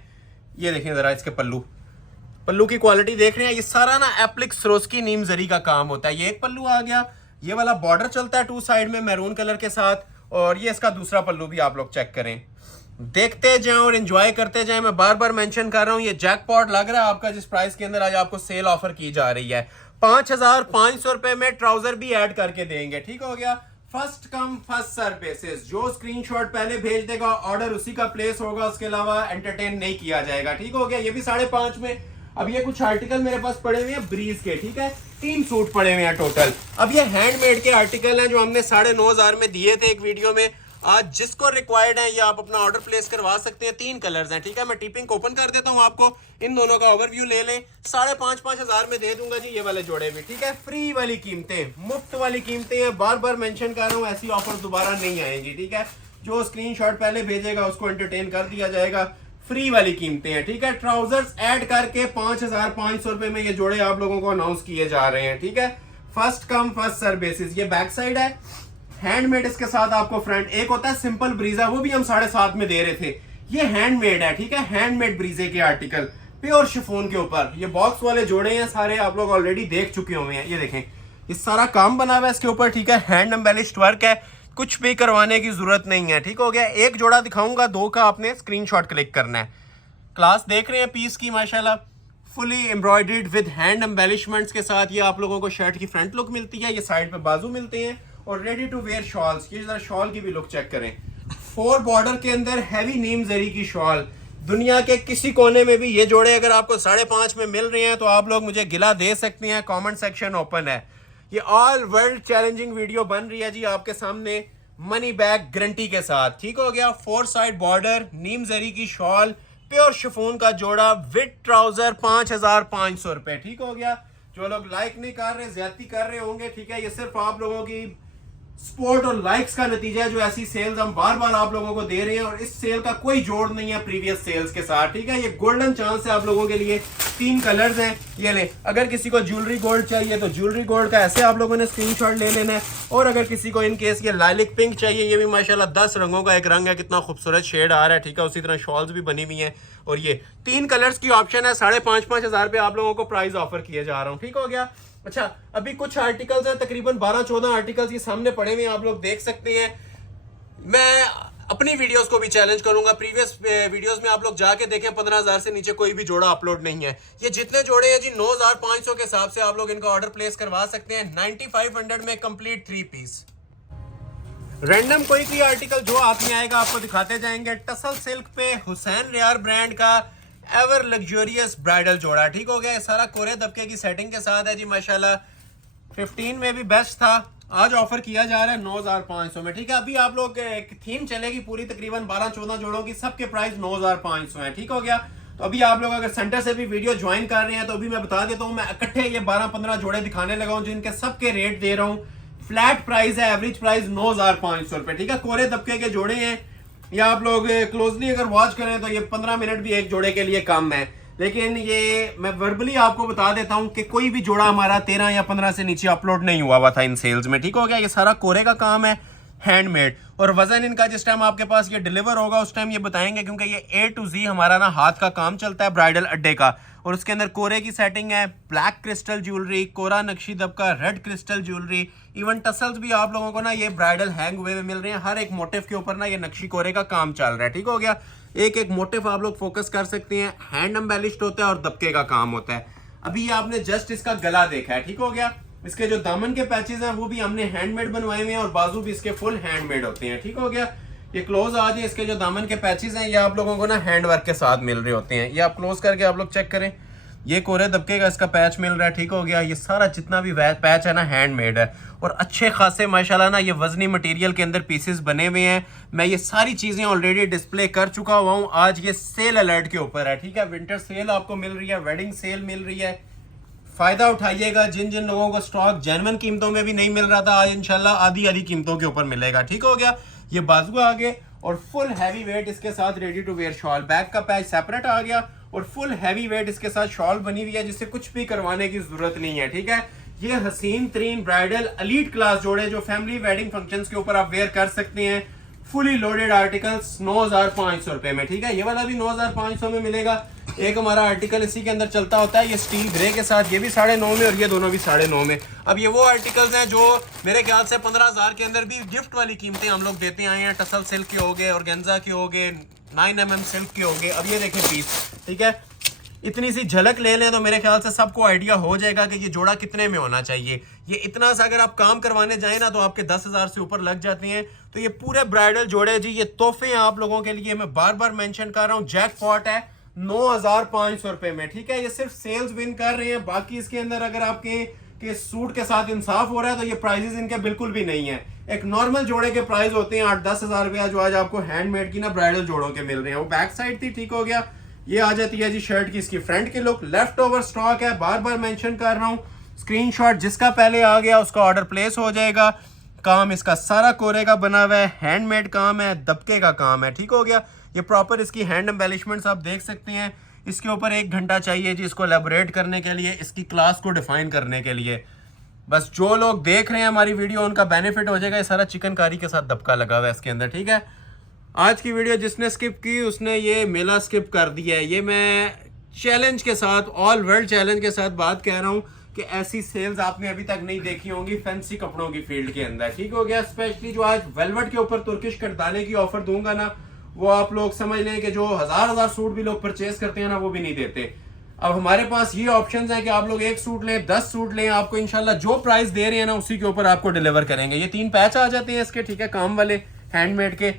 ये देखें जरा इसके पल्लू की क्वालिटी देख रहे हैं। ये सारा ना एप्लिक सरोस्की नीम जरी का काम होता है। ये एक पल्लू आ गया, ये वाला बॉर्डर चलता है 2 साइड में मैरून कलर के साथ, और ये इसका दूसरा पल्लू भी आप लोग चेक करें, देखते जाएं और एंजॉय करते जाएं। मैं बार बार मेंशन कर रहा हूं, ये जैकपॉट लग रहा है आपका, जिस प्राइस के अंदर आज आपको सेल ऑफर की जा रही है। 5,500 रुपए में ट्राउजर भी ऐड करके देंगे, ठीक हो गया। First come first serve basis, जो स्क्रीनशॉट पहले भेज देगा ऑर्डर उसी का प्लेस होगा, उसके अलावा एंटरटेन नहीं किया जाएगा, ठीक हो गया। ये भी 5.5 में। अब ये कुछ आर्टिकल मेरे पास पड़े हुए हैं ब्रीज के, ठीक है। 3 सूट पड़े हुए हैं टोटल। अब ये हैंडमेड के आर्टिकल हैं जो हमने 9,500 में दिए थे एक वीडियो में। आज जिसको रिक्वायर्ड है ये आप अपना ऑर्डर प्लेस करवा सकते हैं। 3 कलर्स हैं, ठीक है। मैं टिपिंग ओपन कर देता हूँ, आपको इन दोनों का ओवरव्यू ले लें। 5,500 में दे दूंगा जी ये वाले जोड़े भी, ठीक है। फ्री वाली कीमतें, मुफ्त वाली कीमतें हैं। बार बार मेंशन कर रहा हूँ, ऐसी ऑफर दोबारा नहीं आएंगी, ठीक है। जो स्क्रीनशॉट पहले भेजेगा उसको एंटरटेन कर दिया जाएगा। फ्री वाली कीमतें हैं, ठीक है। ट्राउजर्स ऐड करके 5,500 रुपए में ये जोड़े आप लोगों को अनाउंस किए जा रहे हैं, ठीक है। First come first serve basis. ये बैक साइड है, हैंडमेड इसके साथ आपको फ्रंट। एक होता है सिंपल ब्रीजा, वो भी हम 7.5 में दे रहे थे। ये हैंडमेड है, ठीक है। हैंडमेड ब्रीजे के आर्टिकल प्योर शिफॉन के ऊपर। ये बॉक्स वाले जोड़े हैं सारे, आप लोग ऑलरेडी देख चुके हुए हैं। ये देखें, ये सारा काम बना हुआ है इसके ऊपर, ठीक है। हैंड एम्बेलिश्ड वर्क है, कुछ भी करवाने की जरूरत नहीं है, ठीक हो गया। एक जोड़ा दिखाऊंगा, 2 का आपने स्क्रीनशॉट क्लिक करना है। क्लास देख रहे हैं पीस की, माशाल्लाह fully embroidered with hand embellishments के साथ ये आप लोगों को शर्ट की फ्रंट लुक मिलती है। ये साइड पे बाजू मिलते हैं और रेडी टू वेयर शॉल्स। ये जरा शॉल की भी लुक चेक करें, 4 बॉर्डर के अंदर हैवी नीम जरी की शॉल। दुनिया के किसी कोने में भी ये जोड़े अगर आपको 5.5 में मिल रहे हैं तो आप लोग मुझे गिला दे सकते हैं, कमेंट सेक्शन ओपन है। ये ऑल वर्ल्ड चैलेंजिंग वीडियो बन रही है जी आपके सामने, मनी बैक गारंटी के साथ, ठीक हो गया। 4 साइड बॉर्डर, नीम जरी की शॉल, प्योर शिफॉन का जोड़ा विद ट्राउजर, 5,500 रुपए, ठीक हो गया। जो लोग लाइक नहीं कर रहे, ज्यादती कर रहे होंगे, ठीक है, ये सिर्फ आप लोगों की सपोर्ट और लाइक्स का नतीजा है। जो ऐसी सेल्स हम बार बार आप लोगों को दे रहे हैं, और इस सेल का कोई जोड़ नहीं है प्रीवियस सेल्स के साथ, ठीक है। ये गोल्डन चांस है आप लोगों के लिए। 3 कलर्स हैं, ये ले। अगर किसी को ज्वेलरी गोल्ड चाहिए तो ज्वेलरी गोल्ड का ऐसे आप लोगों ने स्क्रीनशॉट ले लेना है। और अगर किसी को इन केस ये लाइलिक पिंक चाहिए, ये भी माशाल्लाह 10 रंगों का एक रंग है, कितना खूबसूरत शेड आ रहा है, ठीक है। उसी तरह शॉल्स भी बनी हुई हैं, और ये 3 कलर्स की ऑप्शन है। 5,500 पे आप लोगों को प्राइस ऑफर किए जा रहा हूँ, ठीक हो गया। अच्छा, अभी कुछ आर्टिकल्स हैं, तकरीबन 12-14 आर्टिकल्स ये सामने पड़े हुए हैं, आप लोग देख सकते हैं। मैं अपनी वीडियोस को भी चैलेंज करूंगा, प्रीवियस वीडियोस में आप लोग जाके देखें, 15,000 से नीचे कोई भी जोड़ा अपलोड नहीं है। ये जितने जोड़े हैं जी 9,500 के हिसाब से आप लोग इनका ऑर्डर प्लेस करवा सकते हैं। 9,500 में कंप्लीट 3 पीस। रैंडम कोई भी आर्टिकल जो हाथ में आएगा आपको दिखाते जाएंगे। टसल सिल्क पे हुसैन रियार ब्रांड का एवर लग्जरियस ब्राइडल जोड़ा, ठीक हो गया। ये सारा कोरे दबके की सेटिंग के साथ है जी, माशाल्लाह 15 में भी बेस्ट था, आज ऑफर किया जा रहा है 9,500 में, ठीक है। अभी आप लोग एक थीम चलेगी पूरी, तकरीबन 12-14 जोड़ों की, सबके प्राइस 9,500 है, ठीक हो गया। तो अभी आप लोग अगर सेंटर से भी वीडियो ज्वाइन कर रहे हैं तो अभी मैं बता देता हूँ, मैं इकट्ठे ये 12-15 जोड़े दिखाने लगा हूँ, जिनके सबके रेट दे रहा हूँ। फ्लैट प्राइस है, एवरेज प्राइस 9,500 रुपए, ठीक है। कोरे दबके के जोड़े हैं, या आप लोग क्लोजली अगर वॉच करें तो ये 15 मिनट भी एक जोड़े के लिए कम है। लेकिन ये मैं वर्बली आपको बता देता हूं कि कोई भी जोड़ा हमारा 13 या 15 से नीचे अपलोड नहीं हुआ था इन सेल्स में, ठीक हो गया। ये सारा कोरे का काम है, हैंडमेड। और वजन इनका जिस टाइम आपके पास ये डिलीवर होगा उस टाइम ये बताएंगे, क्योंकि ये A to Z हमारा ना हाथ का काम चलता है ब्राइडल अड्डे का। और उसके अंदर कोरे की सेटिंग है, ब्लैक क्रिस्टल ज्वेलरी, कोरा नक्शी दबका, red crystal jewellery, even tassels भी आप लोगों को ना ये ब्राइडल हैंग हुए में मिल रहे हैं। हर एक मोटिव के ऊपर ना ये नक्शी कोरे का काम चल रहा है, ठीक हो गया। एक एक मोटिव आप लोग फोकस कर सकते हैं। हैंड एम्बेलिश्ड होता है और दबके का काम होता है। अभी आपने जस्ट इसका गला देखा है, ठीक हो गया। इसके जो दामन के पैचेस हैं वो भी हमने हैंडमेड बनवाए हुए हैं और बाजू भी इसके फुल हैंडमेड होते हैं, ठीक हो गया। ये क्लोज आ जाए, इसके जो दामन के पैचेस हैं ये आप लोगों को ना हैंड वर्क के साथ मिल रहे होते हैं। ये आप क्लोज करके आप लोग चेक करें, ये कोरे दबके का इसका पैच मिल रहा है, ठीक हो गया। ये सारा जितना भी पैच है ना हैंडमेड है और अच्छे खासे माशाल्लाह ना ये वजनी मटेरियल के अंदर पीसेस बने हुए हैं। मैं ये सारी चीजें ऑलरेडी डिस्प्ले कर चुका हुआ हूँ। आज ये सेल अलर्ट के ऊपर है, ठीक है। विंटर सेल आपको मिल रही है, वेडिंग सेल मिल रही है, फायदा उठाइएगा। जिन जिन लोगों को स्टॉक जेन्युइन कीमतों में भी नहीं मिल रहा था, आज इंशाल्लाह आधी आधी कीमतों के ऊपर मिलेगा, ठीक हो गया। ये बाजू आ गए और फुल हैवी वेट इसके साथ ready to wear shawl. Back का पैच सेपरेट आ गया और फुल हैवी वेट इसके साथ शॉल बनी हुई है, जिससे कुछ भी करवाने की जरूरत नहीं है, ठीक है। ये हसीन तरीन ब्राइडल एलीट क्लास जोड़े जो फैमिली वेडिंग फंक्शंस के ऊपर आप वेयर कर सकते हैं। फुली लोडेड आर्टिकल्स 9,500 रुपए में, ठीक है। ये वाला भी 9,500 में मिलेगा। एक हमारा आर्टिकल इसी के अंदर चलता होता है, ये स्टील ग्रे के साथ, ये भी 9.5 में और ये दोनों भी 9.5 में। अब ये वो आर्टिकल्स हैं जो मेरे ख्याल से 15,000 के अंदर भी गिफ्ट वाली कीमतें हम लोग देते आए हैं। टसल सिल्क के हो गए, ऑर्गेन्जा के हो गए, 9mm सिल्क के हो गए। अब ये देखें पीस, ठीक है। इतनी सी झलक ले लें तो मेरे ख्याल से सबको आइडिया हो जाएगा कि ये जोड़ा कितने में होना चाहिए। ये इतना सा अगर आप काम करवाने जाए ना तो आपके 10,000 से ऊपर लग जाते हैं। तो ये पूरे ब्राइडल जोड़े जी, ये तोहफे हैं आप लोगों के लिए। मैं बार बार मेंशन कर रहा हूँ, जैकपॉट है 9,500 रुपए में, ठीक है। ये सिर्फ सेल्स विन कर रहे हैं। बाकी इसके अंदर अगर आपके सूट के साथ इंसाफ हो रहा है तो ये प्राइजेस इनके बिल्कुल भी नहीं है। एक नॉर्मल जोड़े के प्राइस होते हैं 8-10 हजार रुपया, जो आज आपको हैंडमेड की ना ब्राइडल जोड़ों के मिल रहे हैं। वो बैक साइड थी, ठीक हो गया। ये आ जाती है जी शर्ट की इसकी फ्रंट की लुक। लेफ्ट ओवर स्टॉक है, बार बार मेंशन कर रहा हूँ। स्क्रीनशॉट जिसका पहले आ गया उसका ऑर्डर प्लेस हो जाएगा। काम इसका सारा कोरे का बना हुआ है, हैंडमेड काम है, दबके का काम है, ठीक हो गया। ये प्रॉपर इसकी हैंड एम्बेलिशमेंट्स आप देख सकते हैं। इसके ऊपर 1 घंटा चाहिए जी इसको एलेबोरेट करने के लिए, इसकी क्लास को डिफाइन करने के लिए। बस जो लोग देख रहे हैं हमारी वीडियो उनका बेनिफिट हो जाएगा। ये सारा चिकनकारी के साथ दबका लगा हुआ है इसके अंदर, ठीक है। आज की वीडियो जिसने स्किप की उसने ये मेला स्किप कर दिया है। ये मैं चैलेंज के साथ, ऑल वर्ल्ड चैलेंज के साथ बात कह रहा हूँ कि ऐसी सेल्स आपने अभी तक नहीं देखी होंगी फैंसी कपड़ों की फील्ड के अंदर, ठीक हो गया। स्पेशली जो आज वेलवेट के ऊपर तुर्किश करदाने की ऑफर दूंगा ना, वो आप लोग समझ लें कि जो हजार सूट भी लोग परचेज करते हैं ना, वो भी नहीं देते। अब हमारे पास ये ऑप्शंस हैं कि आप लोग 1 सूट लें, 10 सूट लें, आपको इंशाल्लाह जो प्राइस दे रहे हैं ना उसी के ऊपर आपको डिलीवर करेंगे। ये 3 पैच आ जाते हैं इसके, ठीक है, काम वाले हैंडमेड के।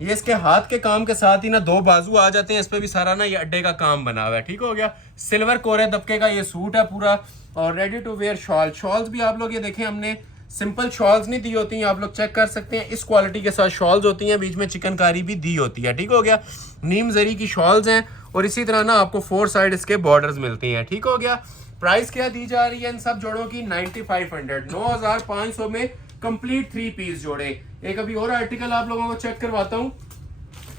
ये इसके हाथ के काम के साथ ही ना 2 बाजू आ जाते हैं। इस पे भी सारा ना ये अड्डे का काम बना हुआ है, ठीक हो गया। सिल्वर कोरे दबके का ये सूट है पूरा और ready to wear shawl. Shawls भी आप लोग ये देखें, हमने सिंपल शॉल्स नहीं दी होती हैं, आप लोग चेक कर सकते हैं। इस क्वालिटी के साथ शॉल्स होती हैं, बीच में चिकनकारी भी दी होती है, ठीक हो गया। नीम जरी की शॉल्स हैं और इसी तरह ना आपको 4 साइड इसके बॉर्डर्स मिलती हैं, ठीक हो गया। प्राइस क्या दी जा रही है इन सब जोड़ों की? 9,500, 9,500 में कंप्लीट 3 पीस जोड़े। एक अभी और आर्टिकल आप लोगों को चेक करवाता हूँ,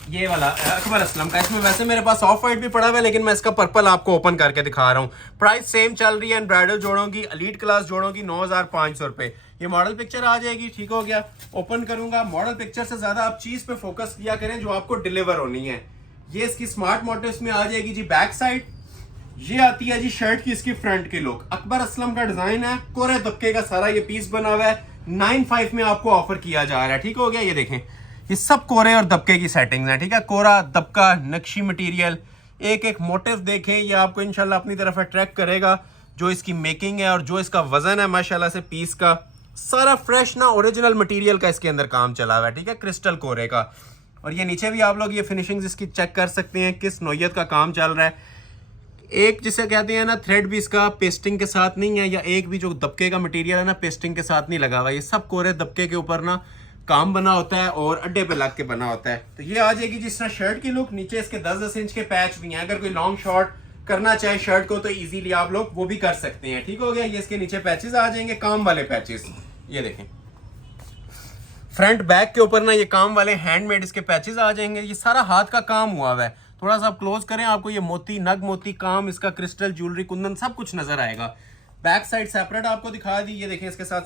ये वाला अकबर असलम का। इसमें वैसे मेरे पास ऑफ वाइट भी पड़ा हुआ है लेकिन मैं इसका पर्पल आपको ओपन करके दिखा रहा हूँ। प्राइस सेम चल रही है ब्राइडल जोड़ों की, एलीट क्लास जोड़ों की 9,500 रुपए। ये मॉडल पिक्चर आ जाएगी, ठीक हो गया। ओपन करूंगा, मॉडल पिक्चर से ज्यादा आप चीज पे फोकस किया करें जो आपको डिलीवर होनी है। ये इसकी स्मार्ट मोटिव्स में आ जाएगी जी बैक साइड। ये आती है जी शर्ट की इसकी फ्रंट की लुक। अकबर असलम का डिजाइन है, कोरे दबके का सारा ये पीस बना हुआ है। 9,500 में आपको ऑफर किया जा रहा है, ठीक हो गया। ये देखें, ये सब कोरे और दबके की सेटिंग्स हैं, ठीक है। कोरा, दबका, नक्शी मटेरियल, एक एक मोटिव देखें, ये आपको इंशाल्लाह अपनी तरफ अट्रैक्ट करेगा। जो इसकी मेकिंग है और जो इसका वजन है माशाल्लाह से पीस का, सारा फ्रेश ना ओरिजिनल मटेरियल का इसके अंदर काम चला हुआ है, ठीक है, क्रिस्टल कोरे का। और ये नीचे भी आप लोग ये फिनिशिंग्स इसकी चेक कर सकते हैं, किस नौयत का काम चल रहा है। एक जिसे कहते हैं ना थ्रेड भी इसका पेस्टिंग के साथ नहीं है, या एक भी जो दबके का मटेरियल है ना पेस्टिंग के साथ नहीं लगा हुआ। ये सब कोरे दबके के ऊपर ना काम बना होता है और अड्डे पे लग के बना होता है। तो ये आ जाएगी जिस तरह शर्ट की लुक। नीचे इसके 10-10 इंच के पैच भी हैं, अगर कोई लॉन्ग शॉर्ट करना चाहे शर्ट को तो इजीली आप लोग वो भी कर सकते हैं, ठीक हो गया। ये इसके नीचे पैचेस आ जाएंगे, काम वाले पैचेस। ये देखें, फ्रंट बैक के ऊपर ना ये काम वाले हैंडमेड इसके पैचेस आ जाएंगे। ये सारा हाथ का काम हुआ हुआ है। थोड़ा सा आप क्लोज करें, आपको ये मोती, नग मोती काम, इसका क्रिस्टल, ज्वेलरी, कुंदन सब कुछ नजर आएगा। बैक साइड सेपरेट आपको दिखा दी। ये देखें, इसके साथ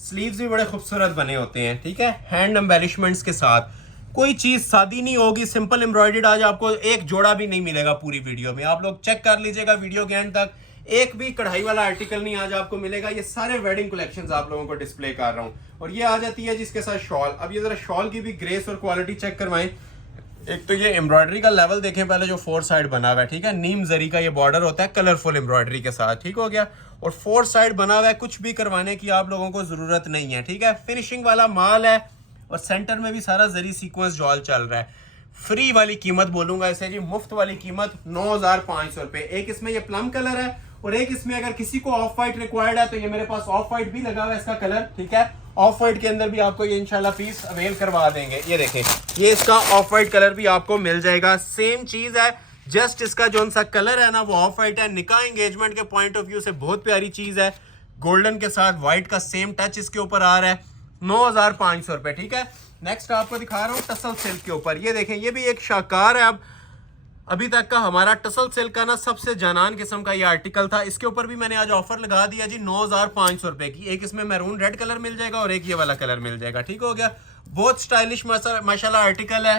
स्लीव्स भी बड़े खूबसूरत बने होते हैं, ठीक है, हैंड एम्बेलिशमेंट्स के साथ। कोई चीज सादी नहीं होगी, सिंपल एम्ब्रॉयडर्ड। आज आपको एक जोड़ा भी नहीं मिलेगा पूरी वीडियो में, आप लोग चेक कर लीजिएगा वीडियो के एंड तक। एक भी कढ़ाई वाला आर्टिकल नहीं आज आपको मिलेगा। ये सारे वेडिंग कलेक्शंस आप लोगों को डिस्प्ले कर रहा हूं। और ये आ जाती है जिसके साथ शॉल। अब ये जरा शॉल की भी ग्रेस और क्वालिटी चेक करवाएं। एक तो ये एम्ब्रॉयडरी का लेवल देखें पहले, जो 4 साइड बना हुआ है, ठीक है, नीम जरी का ये बॉर्डर होता है कलरफुल एम्ब्रॉयडरी के साथ, ठीक हो गया। और 4 साइड बना हुआ है, कुछ भी करवाने की आप लोगों को जरूरत नहीं है, ठीक है। फिनिशिंग वाला माल है और सेंटर में भी सारा जरी सीक्वेंस जॉल चल रहा है। फ्री वाली कीमत बोलूंगा इसे जी, मुफ्त वाली कीमत 9500 रुपए। एक इसमें ये प्लम कलर है और एक इसमें अगर किसी को ऑफ वाइट रिक्वायर्ड है तो ये मेरे पास ऑफ वाइट भी लगा हुआ है इसका कलर, ठीक है। ऑफ वाइट के अंदर भी आपको ये इंशाल्लाह पीस अवेल करवा देंगे। ये देखें, ये इसका ऑफ वाइट कलर भी आपको मिल जाएगा, सेम चीज है, जस्ट इसका जो सा कलर है ना वो ऑफ वाइट है। निकाह एंगेजमेंट के पॉइंट ऑफ व्यू से बहुत प्यारी चीज है, गोल्डन के साथ व्हाइट का सेम टच इसके ऊपर आ रहा है। 9500 रुपए, ठीक है। नेक्स्ट आपको दिखा रहा हूँ टसल सिल्क के ऊपर। ये देखें, ये भी एक शाकार है। अब अभी तक का हमारा टसल सिल्क का ना सबसे जानान किस्म का ये आर्टिकल था, इसके ऊपर भी मैंने आज ऑफर लगा दिया जी 9500 रुपए की। एक इसमें मैरून रेड कलर मिल जाएगा और एक ये वाला कलर मिल जाएगा, ठीक हो गया। बहुत स्टाइलिश माशाल्लाह आर्टिकल है।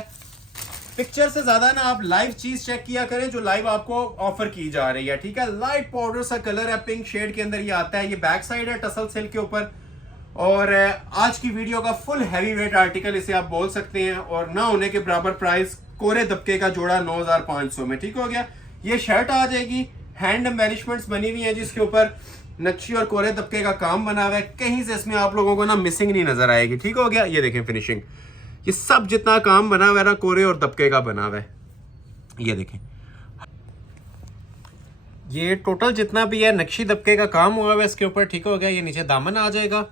पिक्चर से ज्यादा ना आप लाइव चीज चेक किया करें जो लाइव आपको ऑफर की जा रही है, ठीक है। लाइट पाउडर सा कलर है, पिंक शेड के अंदर ये आता है। ये बैक साइड है टसल सिल्क के ऊपर। और आज की वीडियो का फुल हैवी वेट आर्टिकल इसे आप बोल सकते हैं, और ना होने के बराबर प्राइस, कोरे दबके का जोड़ा 9500 में, ठीक हो गया। ये शर्ट आ जाएगी, हैंड एम्बेलिशमेंट्स बनी हुई है जिसके ऊपर नक्शी और कोरे दबके का काम बना हुआ है। कहीं से इसमें आप लोगों को ना मिसिंग नहीं नजर आएगी, ठीक हो गया। ये देखें फिनिशिंग, ये सब जितना काम बना हुआ है ना कोरे और दबके का बना हुआ है। ये देखें, ये टोटल जितना भी है नक्शी दबके का काम हुआ है इसके ऊपर, ठीक हो गया। ये नीचे दामन आ जाएगा।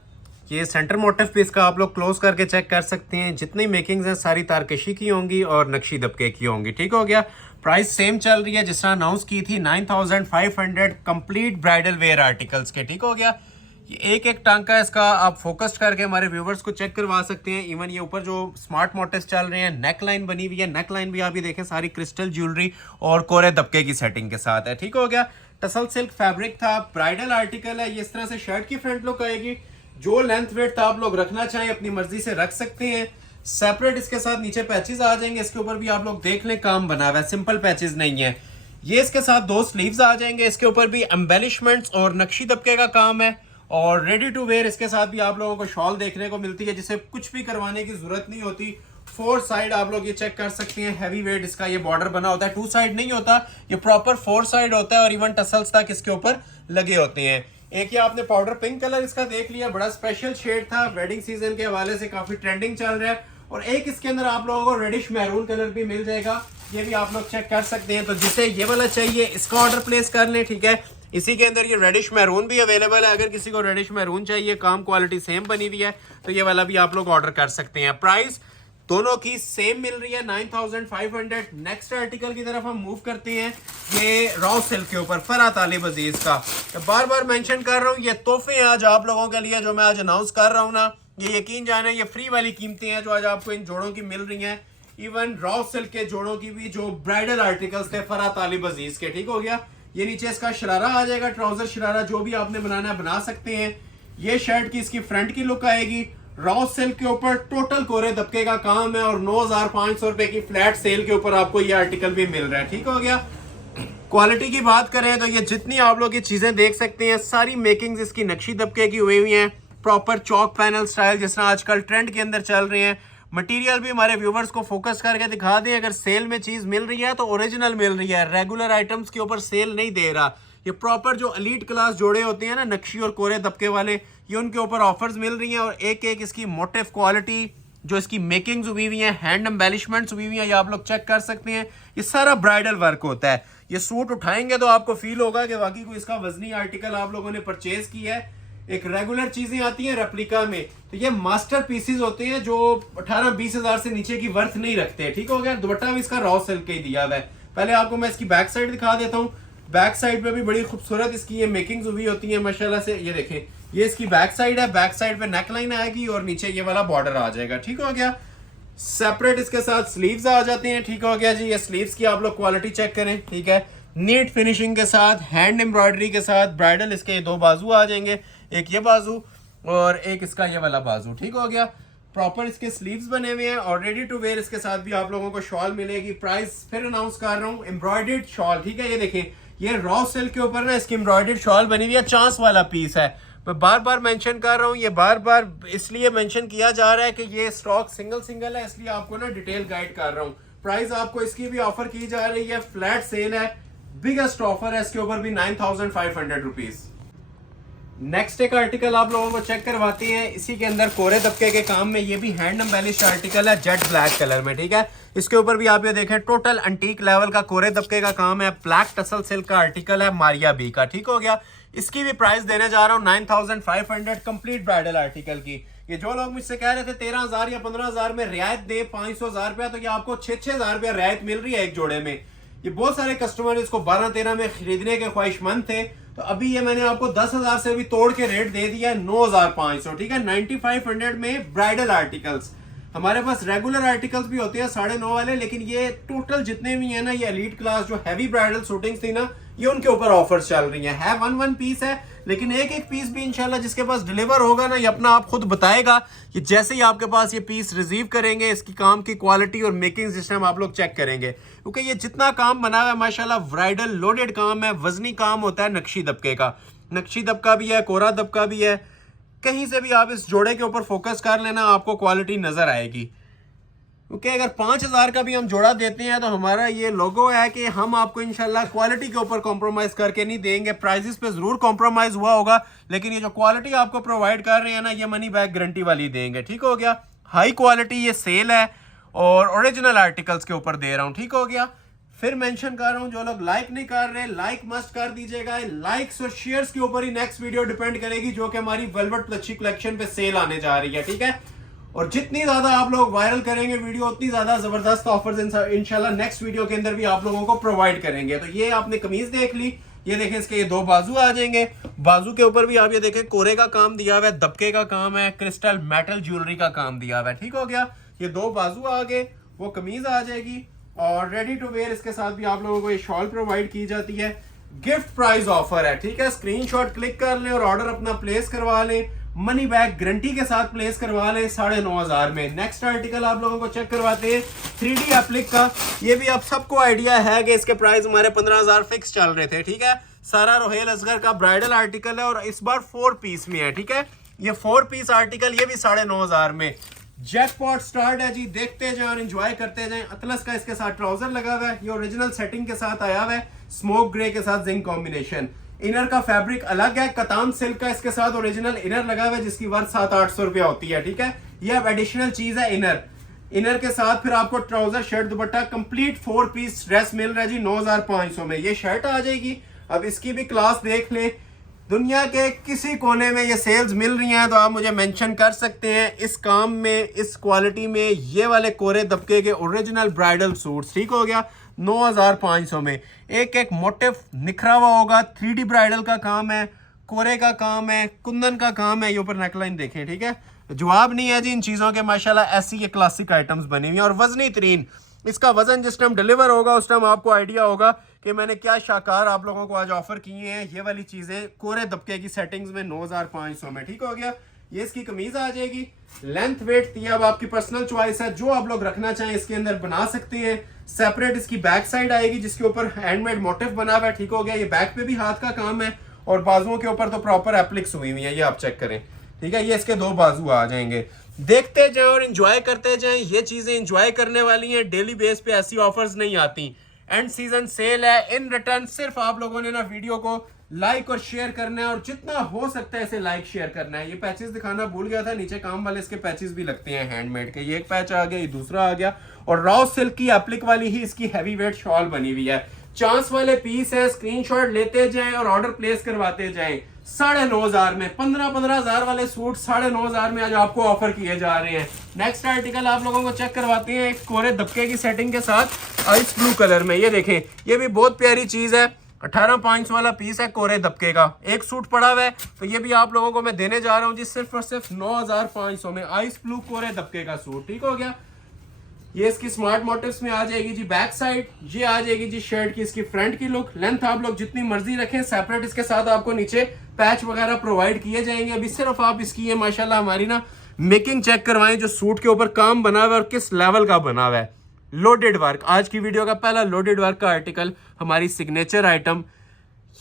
ये सेंटर मोटिव पीस का आप लोग क्लोज करके चेक कर सकते हैं। जितनी मेकिंग्स हैं सारी तारकशी की होंगी और नक्शी दबके की होंगी, ठीक हो गया। प्राइस सेम चल रही है जिस तरह अनाउंस की थी, 9500 कंप्लीट ब्राइडल वेयर आर्टिकल्स के, ठीक हो गया। ये एक एक टांका इसका आप फोकस करके हमारे व्यूवर्स को चेक करवा सकते हैं। इवन ये ऊपर जो स्मार्ट मोटिव्स चल रहे हैं, नेक लाइन बनी हुई है, नेक लाइन भी आप ये देखें सारी क्रिस्टल ज्वेलरी और कोरे दबके की सेटिंग के साथ है, ठीक हो गया। टसल सिल्क फैब्रिक था, ब्राइडल आर्टिकल है। ये इस तरह से शर्ट की फ्रंट लुक आएगी। जो लेंथ वेट था आप लोग रखना चाहें अपनी मर्जी से रख सकते हैं। सेपरेट इसके साथ नीचे पैचेस आ जाएंगे, इसके ऊपर भी आप लोग देख लें काम बना हुआ है, सिंपल पैचेस नहीं है। ये इसके साथ 2 स्लीव्स आ जाएंगे, इसके ऊपर भी एम्बेलिशमेंट्स और नक्शी दबके का काम है। और रेडी टू वेयर इसके साथ भी आप लोगों को शॉल देखने को मिलती है जिसे कुछ भी करवाने की जरूरत नहीं होती। 4 साइड आप लोग ये चेक कर सकते हैं, हैवी वेट इसका ये बॉर्डर बना होता है। 2 साइड नहीं होता, ये प्रॉपर 4 साइड होता है और इवन टसल्स तक इसके ऊपर लगे होते हैं। एक ये आपने पाउडर पिंक कलर इसका देख लिया, बड़ा स्पेशल शेड था, वेडिंग सीजन के हवाले से काफी ट्रेंडिंग चल रहा है। और एक इसके अंदर आप लोगों को रेडिश मैरून कलर भी मिल जाएगा, ये भी आप लोग चेक कर सकते हैं। तो जिसे ये वाला चाहिए इसका ऑर्डर प्लेस कर लें, ठीक है। इसी के अंदर ये रेडिश मैरून भी अवेलेबल है। अगर किसी को रेडिश मैरून चाहिए, काम क्वालिटी सेम बनी हुई है, तो ये वाला भी आप लोग ऑर्डर कर सकते हैं। प्राइस दोनों की सेम मिल रही है 9500। नेक्स्ट आर्टिकल की तरफ हम मूव करते हैं। ये रॉ सिल्क के ऊपर फरहा तालिब अजीज का, तो बार बार मेंशन कर रहा हूँ, ये तोहफे हैं आज आप लोगों के लिए जो मैं आज अनाउंस कर रहा हूँ ना, ये यकीन जाने ये फ्री वाली कीमतें हैं जो आज आपको इन जोड़ों की मिल रही हैं। इवन रॉ सिल्क के जोड़ों की भी जो ब्राइडल आर्टिकल्स थे फरहा तालिब अजीज के, ठीक हो गया। ये नीचे इसका शरारा आ जाएगा, ट्राउजर शरारा जो भी आपने बनाना है बना सकते हैं। ये शर्ट की इसकी फ्रंट की लुक आएगी। रॉ सिल्क के ऊपर टोटल कोरे दबके का काम है और 9500 रुपए की फ्लैट सेल के ऊपर आपको ये आर्टिकल भी मिल रहा है, ठीक हो गया। क्वालिटी की बात करें तो ये जितनी आप लोग ये चीजें देख सकते हैं सारी मेकिंग्स इसकी नक्शी दबके की हुई हैं, प्रॉपर चौक पैनल स्टाइल जिस तरह आजकल ट्रेंड के अंदर चल रहे हैं। मटेरियल भी हमारे व्यूवर्स को फोकस करके दिखा दें, अगर सेल में चीज मिल रही है तो ओरिजिनल मिल रही है, रेगुलर आइटम्स के ऊपर सेल नहीं दे रहा। ये प्रॉपर जो एलीट क्लास जोड़े होते हैं ना नक्शी और कोरे दबके वाले, ये उनके ऊपर ऑफर्स मिल रही हैं। और एक एक इसकी मोटिव क्वालिटी जो इसकी मेकिंग्स हुई हुई हैं, हैंड एम्बेलिशमेंट्स हुई हुई हैं, ये आप लोग चेक कर सकते हैं। ये सारा ब्राइडल वर्क होता है। ये सूट उठाएंगे तो आपको फील होगा कि वाकई कोई इसका वजनी आर्टिकल आप लोगों ने परचेज किया है। एक रेगुलर चीजें आती हैं रेप्लिका में, तो ये मास्टर पीसेस होते हैं जो 18-20 हजार से नीचे की वर्थ नहीं रखते, ठीक हो गया। दुपट्टा भी इसका रॉ सिल्क का ही दिया हुआ है। पहले आपको मैं इसकी बैक साइड दिखा देता हूँ। बैक साइड पे भी बड़ी खूबसूरत इसकी ये मेकिंग्स हुई होती है माशाल्लाह से। ये देखें, ये इसकी बैक साइड है, बैक साइड पे नेक लाइन आएगी और नीचे ये वाला बॉर्डर आ जाएगा, ठीक हो गया। सेपरेट इसके साथ स्लीव्स आ जाते हैं, ठीक हो गया जी। ये स्लीव्स की आप लोग क्वालिटी चेक करें, ठीक है। नीट फिनिशिंग के साथ, हैंड एम्ब्रॉयडरी के साथ, ब्राइडल इसके 2 बाजू आ जाएंगे, एक ये बाजू और एक इसका ये वाला बाजू, ठीक हो गया। प्रॉपर इसके स्लीव्स बने हुए हैं और रेडी टू वेयर इसके साथ भी आप लोगों को शॉल मिलेगी। प्राइस फिर अनाउंस कर रहा हूँ, एम्ब्रॉयडर्ड शॉल, ठीक है। ये देखें, ये रॉ सिल्क के ऊपर ना इसकी एम्ब्रॉयडर्ड शॉल बनी हुई है, चांस वाला पीस है। मैं बार बार मेंशन कर रहा हूँ, ये बार बार इसलिए मेंशन किया जा रहा है कि ये स्टॉक सिंगल है, इसलिए आपको ना डिटेल गाइड कर रहा हूँ। प्राइस आपको इसकी भी ऑफर की जा रही है, फ्लैट सेल है, बिगेस्ट ऑफर है इसके ऊपर भी 9500 रुपीज। नेक्स्ट एक आर्टिकल आप लोगों को चेक करवाते हैं, इसी के अंदर कोरे दबके के काम में, ये भी हैंड एम्बेलिश्ड आर्टिकल है जेट ब्लैक कलर में, ठीक है। इसके ऊपर भी आप ये देखें टोटल एंटीक लेवल का कोरे दबके का काम है, ब्लैक टसल सिल्क का आर्टिकल है मारिया बी का, ठीक हो गया। इसकी भी प्राइस देने जा रहा हूँ 9500 कंप्लीट ब्राइडल आर्टिकल की। ये जो लोग मुझसे कह रहे थे 13,000 या 15,000 में रियायत दे 500 रुपया, तो ये आपको 6,000 रुपया रियायत मिल रही है एक जोड़े में। ये बहुत सारे कस्टमर इसको 12-13 में खरीदने के ख्वाहिशमंद थे, तो अभी ये मैंने आपको 10,000 से भी तोड़ के रेट दे दिया है 9,500, ठीक है। 9500 में ब्राइडल आर्टिकल्स। हमारे पास रेगुलर आर्टिकल्स भी होते हैं 9.5 वाले, लेकिन ये टोटल जितने भी है ना, ये एलीट क्लास जो हैवी ब्राइडल शूटिंग्स थी ना, ये उनके ऊपर ऑफर्स चल रही है 1 पीस है, लेकिन एक पीस भी इंशाल्लाह जिसके पास डिलीवर होगा ना, ये अपना आप खुद बताएगा कि जैसे ही आपके पास ये पीस रिसीव करेंगे, इसकी काम की क्वालिटी और मेकिंग सिस्टम आप लोग चेक करेंगे, क्योंकि ये जितना काम बना हुआ है माशाल्लाह ब्राइडल लोडेड काम है, वजनी काम होता है नक्शी दबके का। नक्शी दबका भी है, कोरा दबका भी है, कहीं से भी आप इस जोड़े के ऊपर फोकस कर लेना, आपको क्वालिटी नजर आएगी। क्योंकि अगर 5,000 का भी हम जोड़ा देते हैं तो हमारा ये लोगो है कि हम आपको इंशाल्लाह क्वालिटी के ऊपर कॉम्प्रोमाइज करके नहीं देंगे। प्राइसेस पे जरूर कॉम्प्रोमाइज हुआ होगा, लेकिन ये जो क्वालिटी आपको प्रोवाइड कर रहे हैं ना, ये मनी बैक गारंटी वाली देंगे, ठीक हो गया। हाई क्वालिटी ये सेल है और ओरिजिनल आर्टिकल्स के ऊपर दे रहा हूँ, ठीक हो गया। फिर मेंशन कर रहा हूँ, जो लोग लाइक नहीं कर रहे, लाइक मस्ट कर दीजिएगा। लाइक्स और शेयर्स के ऊपर ही नेक्स्ट वीडियो डिपेंड करेगी, जो कि हमारी वेलवेट प्लची कलेक्शन पे सेल आने जा रही है, ठीक है। और जितनी ज्यादा आप लोग वायरल करेंगे वीडियो, उतनी ज्यादा जबरदस्त ऑफर्स इंशाल्लाह नेक्स्ट वीडियो के अंदर भी आप लोगों को प्रोवाइड करेंगे। तो ये आपने कमीज देख ली, ये देखें इसके ये 2 बाजू आ जाएंगे, बाजू के ऊपर भी आप ये देखें कोरे का काम दिया हुआ है, दबके का काम है, क्रिस्टल मेटल ज्वेलरी का काम दिया हुआ है, ठीक हो गया। ये 2 बाजू आ गए, वो कमीज आ जाएगी और रेडी टू वेयर इसके साथ भी आप लोगों को ये शॉल प्रोवाइड की जाती है। गिफ्ट प्राइस ऑफर है, ठीक है। स्क्रीनशॉट क्लिक कर लें और ऑर्डर अपना प्लेस करवा लें, मनी बैक गारंटी के साथ प्लेस करवा लें 9,500 में। नेक्स्ट आर्टिकल आप लोगों को चेक करवाते हैं 3D एप्लिक का। ये भी आप सबको आइडिया है कि इसके प्राइस हमारे 15,000 फिक्स चल रहे थे, ठीक है। सारा रोहेल असगर का ब्राइडल आर्टिकल है और इस बार 4 पीस में है, ठीक है। ये 4 पीस आर्टिकल, ये भी 9,500 में। जैकपॉट स्टार्ट है जी, देखते जाएं और एंजॉय करते जाएं। अतलस का इसके साथ ट्राउजर लगा हुआ है, ये ओरिजिनल सेटिंग के साथ आया हुआ है, स्मोक ग्रे के साथ जिंक कॉम्बिनेशन। इनर का फैब्रिक अलग है, कतान सिल्क का इसके साथ ओरिजिनल इनर लगा हुआ है, जिसकी वर्थ 700-800 रुपया होती है, ठीक है। ये अब एडिशनल चीज है इनर के साथ। फिर आपको trouser shirt dupatta complete 4 piece dress मिल रहा है जी 9,500 में। ये शर्ट आ जाएगी। अब इसकी भी क्लास देख ले, दुनिया के किसी कोने में ये सेल्स मिल रही हैं तो आप मुझे मेंशन कर सकते हैं। इस काम में, इस क्वालिटी में, ये वाले कोरे दबके के ओरिजिनल ब्राइडल सूट्स, ठीक हो गया, 9,500 में। एक एक मोटिव निखरा हुआ होगा, 3D ब्राइडल का काम है, कोरे का काम है, कुंदन का काम है। ये ऊपर नेकलाइन देखें, ठीक है। जवाब नहीं है जी इन चीज़ों के, माशाल्लाह ऐसी ये क्लासिक आइटम्स बनी हुई हैं और वजनी तरीन। इसका वजन जिस टाइम डिलीवर होगा उस टाइम आपको आइडिया होगा कि मैंने क्या शाकार आप लोगों को आज ऑफर किए हैं। ये वाली चीज़ें कोरे दबके की सेटिंग्स में 9,500 में, ठीक हो गया। ये इसकी कमीज आ जाएगी। लेंथ वेट थी, अब आपकी पर्सनल चॉइस है, जो आप लोग रखना चाहें इसके अंदर बना सकते हैं। सेपरेट इसकी बैक साइड आएगी जिसके ऊपर हैंडमेड मोटिव बना हुआ है, ठीक हो गया। ये बैक पे भी हाथ का काम है और बाजुओं के ऊपर तो प्रॉपर एप्लिक्स हुई हुई है, ये आप चेक करें, ठीक है। ये इसके 2 बाजू आ जाएंगे। देखते जाएं और एंजॉय करते जाएं, ये चीजें एंजॉय करने वाली हैं। डेली बेस पे ऐसी ऑफर्स नहीं आती। एंड सीजन सेल है। इन रिटर्न सिर्फ आप लोगों ने ना वीडियो को लाइक और शेयर करना है और जितना हो सकता है इसे लाइक शेयर करना है। ये पैचेस दिखाना भूल गया था, नीचे काम वाले इसके पैचेस भी लगते हैं हैंडमेड के। ये एक पैच आ गया, ये दूसरा आ गया और रॉ सिल्क की एप्लिक वाली ही इसकी हैवी वेट शॉल बनी हुई है। चांस वाले पीस है, स्क्रीनशॉट लेते जाएं और ऑर्डर प्लेस करवाते जाएं। 9,500 में 15,000 वाले सूट 9,500 में आज आपको ऑफर किए जा रहे हैं। नेक्स्ट आर्टिकल आप लोगों को चेक करवाते हैं एक कोरे दबके की सेटिंग के साथ आइस ब्लू कलर में। ये देखें, ये भी बहुत प्यारी चीज है। 18 वाला पीस है कोरे दबके का। एक सूट पड़ा हुआ है तो ये भी आप लोगों को मैं देने जा रहा हूँ जी सिर्फ और सिर्फ 9,500 में। आइस ब्लू कोरे दबके का सूट, ठीक हो गया। ये इसकी स्मार्ट मोटिव्स में आ जाएगी जी बैक साइड। ये आ जाएगी जी शर्ट की इसकी फ्रंट की लुक। लेंथ आप लोग जितनी मर्जी रखें, सेपरेट इसके साथ आपको नीचे पैच वगैरह प्रोवाइड किए जाएंगे। अभी सिर्फ आप इसकी ये माशाल्लाह हमारी ना मेकिंग चेक करवाएं, जो सूट के ऊपर काम बना हुआ है और किस लेवल का बना हुआ है। लोडेड वर्क, आज की वीडियो का पहला लोडेड वर्क का आर्टिकल, हमारी सिग्नेचर आइटम।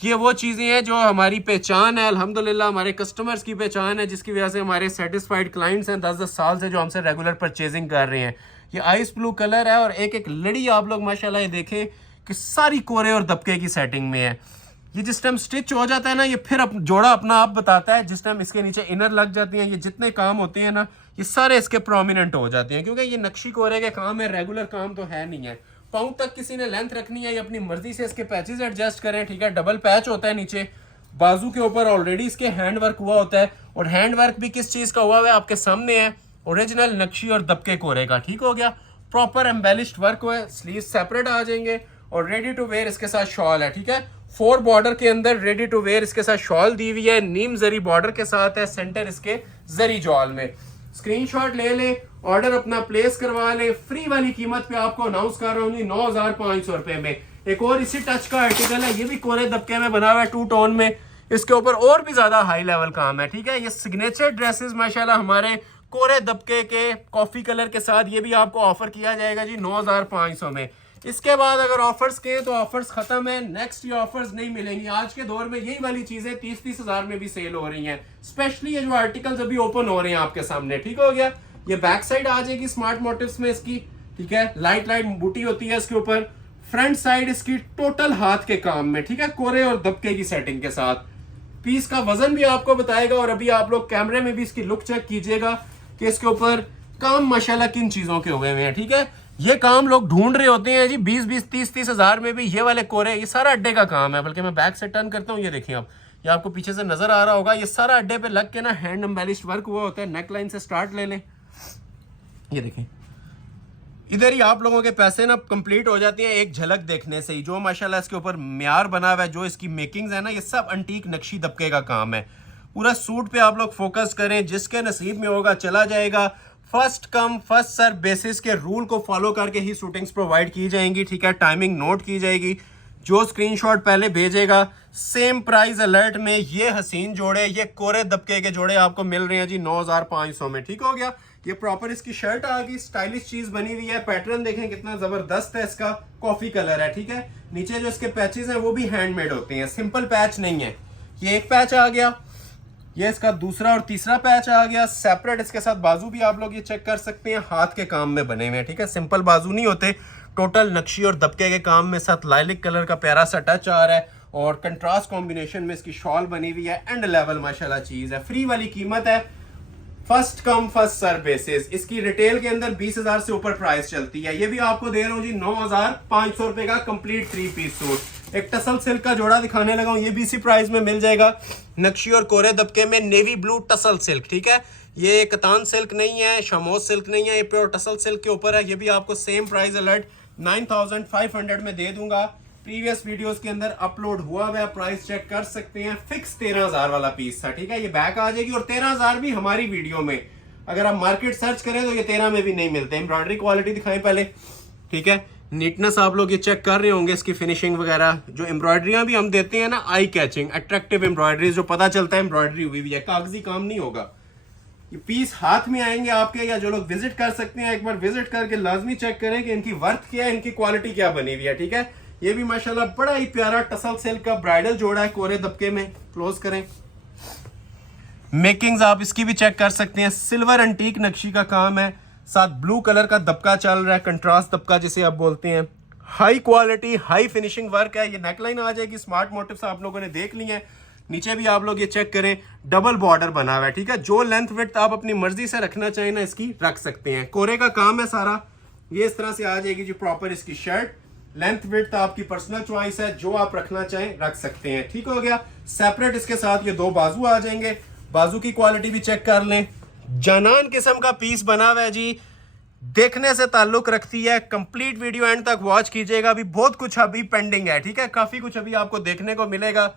ये वो चीज़ें हैं जो हमारी पहचान है, अल्हम्दुलिल्लाह हमारे कस्टमर्स की पहचान है, जिसकी वजह से हमारे सेटिस्फाइड क्लाइंट्स हैं 10-10 साल से जो हमसे रेगुलर परचेजिंग कर रहे हैं। ये आइस ब्लू कलर है और एक एक लड़ी आप लोग माशाल्लाह ये देखें कि सारी कोरे और दबके की सेटिंग में है। ये जिस टाइम स्टिच हो जाता है ना, ये फिर जोड़ा अपना आप बताता है। जिस टाइम इसके नीचे इनर लग जाती हैं, ये जितने काम होते हैं ना, ये सारे इसके प्रोमिनेंट हो जाते हैं, क्योंकि ये नक्शी कोरे के काम है, रेगुलर काम तो है नहीं है। पाँव तक किसी ने लेंथ रखनी है, ये अपनी मर्जी से इसके पैचेस एडजस्ट करें, ठीक है। डबल पैच होता है नीचे, बाजू के ऊपर ऑलरेडी इसके हैंड वर्क हुआ होता है, और हैंड वर्क भी किस चीज़ का हुआ है आपके सामने है, ओरिजिनल नक्शी और दबके कोरे का, ठीक हो गया। प्रॉपर एम्बेलिश्ड वर्क हुआ है, स्लीव सेपरेट आ जाएंगे और रेडी टू वेयर इसके साथ शॉल है, ठीक है। 4 बॉर्डर के अंदर रेडी टू वेयर इसके साथ शॉल दी हुई है, नीम जरी बॉर्डर के साथ है, सेंटर इसके जरी जॉल में। स्क्रीनशॉट ले ले, ऑर्डर अपना प्लेस करवा ले। फ्री वाली कीमत पे आपको अनाउंस कर रहा हूँ 9,500 रुपए में। एक और इसी टच का आर्टिकल है, ये भी कोरे दबके में बना हुआ है, 2 टोन में। इसके ऊपर और भी ज्यादा हाई लेवल काम है, ठीक है। ये सिग्नेचर ड्रेसेस माशाल्लाह हमारे कोरे दबके के कॉफी कलर के साथ ये भी आपको ऑफर किया जाएगा जी 9,500 में। इसके बाद अगर ऑफर्स के तो ऑफर्स खत्म है, नेक्स्ट ये ऑफर्स नहीं मिलेंगी। आज के दौर में यही वाली चीजें 30-30 हजार में भी सेल हो रही हैं, स्पेशली ये जो आर्टिकल्स अभी ओपन हो रहे हैं आपके सामने, ठीक हो गया। ये बैक साइड आ जाएगी स्मार्ट मोटिव्स में इसकी, ठीक है। लाइट लाइट बूटी होती है इसके ऊपर। फ्रंट साइड इसकी टोटल हाथ के काम में, ठीक है, कोरे और दबके की सेटिंग के साथ। पीस का वजन भी आपको बताएगा, और अभी आप लोग कैमरे में भी इसकी लुक चेक कीजिएगा कि इसके ऊपर काम माशाल्लाह किन चीजों के हुए हैं, ठीक है। ये काम लोग ढूंढ रहे होते हैं जी 20-20, 30-30 हजार में भी ये वाले कोरे, ये सारा अड्डे का काम है। बल्कि मैं बैक से टर्न करता हूँ, ये देखिए आप, ये आपको पीछे से नजर आ रहा होगा, ये सारा अड्डे पे लग के ना हैंड एम्बेलिश्ड वर्क हुआ होता है। नेक लाइन से स्टार्ट ले लें, ये देखें, इधर ही आप लोगों के पैसे ना कंप्लीट हो जाती हैं एक झलक देखने से ही। जो माशाल्लाह इसके ऊपर म्यार बना हुआ है, जो इसकी मेकिंग्स है ना, ये सब अंटीक नक्शी दबके का काम है। पूरा सूट पे आप लोग फोकस करें, जिसके नसीब में होगा चला जाएगा। First come first serve basis के रूल को फॉलो करके ही शूटिंग्स प्रोवाइड की जाएंगी, ठीक है। टाइमिंग नोट की जाएगी। जो स्क्रीनशॉट पहले भेजेगा, सेम प्राइस अलर्ट में ये हसीन जोड़े, ये कोरे दबके के जोड़े आपको मिल रहे हैं जी 9,500 में, ठीक हो गया। ये प्रॉपर इसकी शर्ट आ गई, स्टाइलिश चीज बनी हुई है। पैटर्न देखें कितना जबरदस्त है इसका, कॉफी कलर है, ठीक है। नीचे जो इसके पैचेस हैं वो भी हैंडमेड होते हैं, सिंपल पैच नहीं है। ये एक पैच आ गया, ये इसका दूसरा और तीसरा पैच आ गया सेपरेट। इसके साथ बाजू भी आप लोग ये चेक कर सकते हैं, हाथ के काम में बने हुए हैं, ठीक है। सिंपल बाजू नहीं होते, टोटल नक्शी और दबके के काम में, साथ लाइलिक कलर का प्यारा सा टच आ रहा है, और कंट्रास्ट कॉम्बिनेशन में इसकी शॉल बनी हुई है। एंड लेवल माशाल्लाह चीज है। फ्री वाली कीमत है, first come first serve basis. इसकी रिटेल के अंदर 20,000 से ऊपर प्राइस चलती है, ये भी आपको दे रहा हूँ जी 9,500 रुपए का कंप्लीट 3 पीस सूट। एक टसल सिल्क का जोड़ा दिखाने लगा हूँ, ये भी इसी प्राइस में मिल जाएगा। नक्शी और कोरे दबके में नेवी ब्लू टसल सिल्क, ठीक है। ये कतान सिल्क नहीं है, शमोस सिल्क नहीं है, ये प्योर टसल सिल्क के ऊपर है। ये भी आपको सेम प्राइस अलर्ट 9,500 में दे दूंगा। प्रीवियस वीडियोस के अंदर अपलोड हुआ हुआ, प्राइस चेक कर सकते हैं। फिक्स 13,000 वाला पीस था, ठीक है। ये बैक आ जाएगी, और 13,000 भी हमारी वीडियो में, अगर आप मार्केट सर्च करें तो ये 13 में भी नहीं मिलते। एम्ब्रॉयडरी क्वालिटी दिखाएं पहले, ठीक है। नीटनेस आप लोग ये चेक कर रहे होंगे, इसकी फिनिशिंग वगैरह। जो एम्ब्रॉयडरियां भी हम देते हैं ना, आई कैचिंग अट्रैक्टिव एम्ब्रॉयडरी, जो पता चलता है एम्ब्रॉयडरी हुई हुई है, कागजी काम नहीं होगा। ये पीस हाथ में आएंगे आपके, या जो लोग विजिट कर सकते हैं, एक बार विजिट करके लाजमी चेक करें कि इनकी वर्थ क्या है, इनकी क्वालिटी क्या बनी हुई है, ठीक है। ये भी माशाल्लाह बड़ा ही प्यारा टसल सिल्क का ब्राइडल जोड़ा है, कोरे दबके में। क्लोज करें, मेकिंग्स आप इसकी भी चेक कर सकते हैं। सिल्वर एंटीक नक्शी का काम है, साथ ब्लू कलर का दबका चल रहा है, कंट्रास्ट दबका जिसे आप बोलते हैं। High quality high finishing work है। ये नेकलाइन आ जाएगी, स्मार्ट मोटिव्स आप लोगों ने देख ली हैं। नीचे भी आप लोग ये चेक करें, डबल बॉर्डर बना हुआ है, ठीक है। जो लेंथ विड्थ आप अपनी मर्जी से रखना चाहें ना, इसकी रख सकते हैं। कोरे का काम है सारा। ये इस तरह से आ जाएगी जी प्रॉपर इसकी शर्ट। लेंथ विड्थ आपकी पर्सनल चॉइस है, जो आप रखना चाहें रख सकते हैं, ठीक हो गया। सेपरेट इसके साथ ये 2 बाजू आ जाएंगे। बाजू की क्वालिटी भी चेक कर लें, जानान किस्म का पीस बना हुआ है जी, देखने से ताल्लुक रखती है। कंप्लीट वीडियो एंड तक वॉच कीजिएगा, अभी बहुत कुछ अभी पेंडिंग है, ठीक है। काफी कुछ अभी आपको देखने को मिलेगा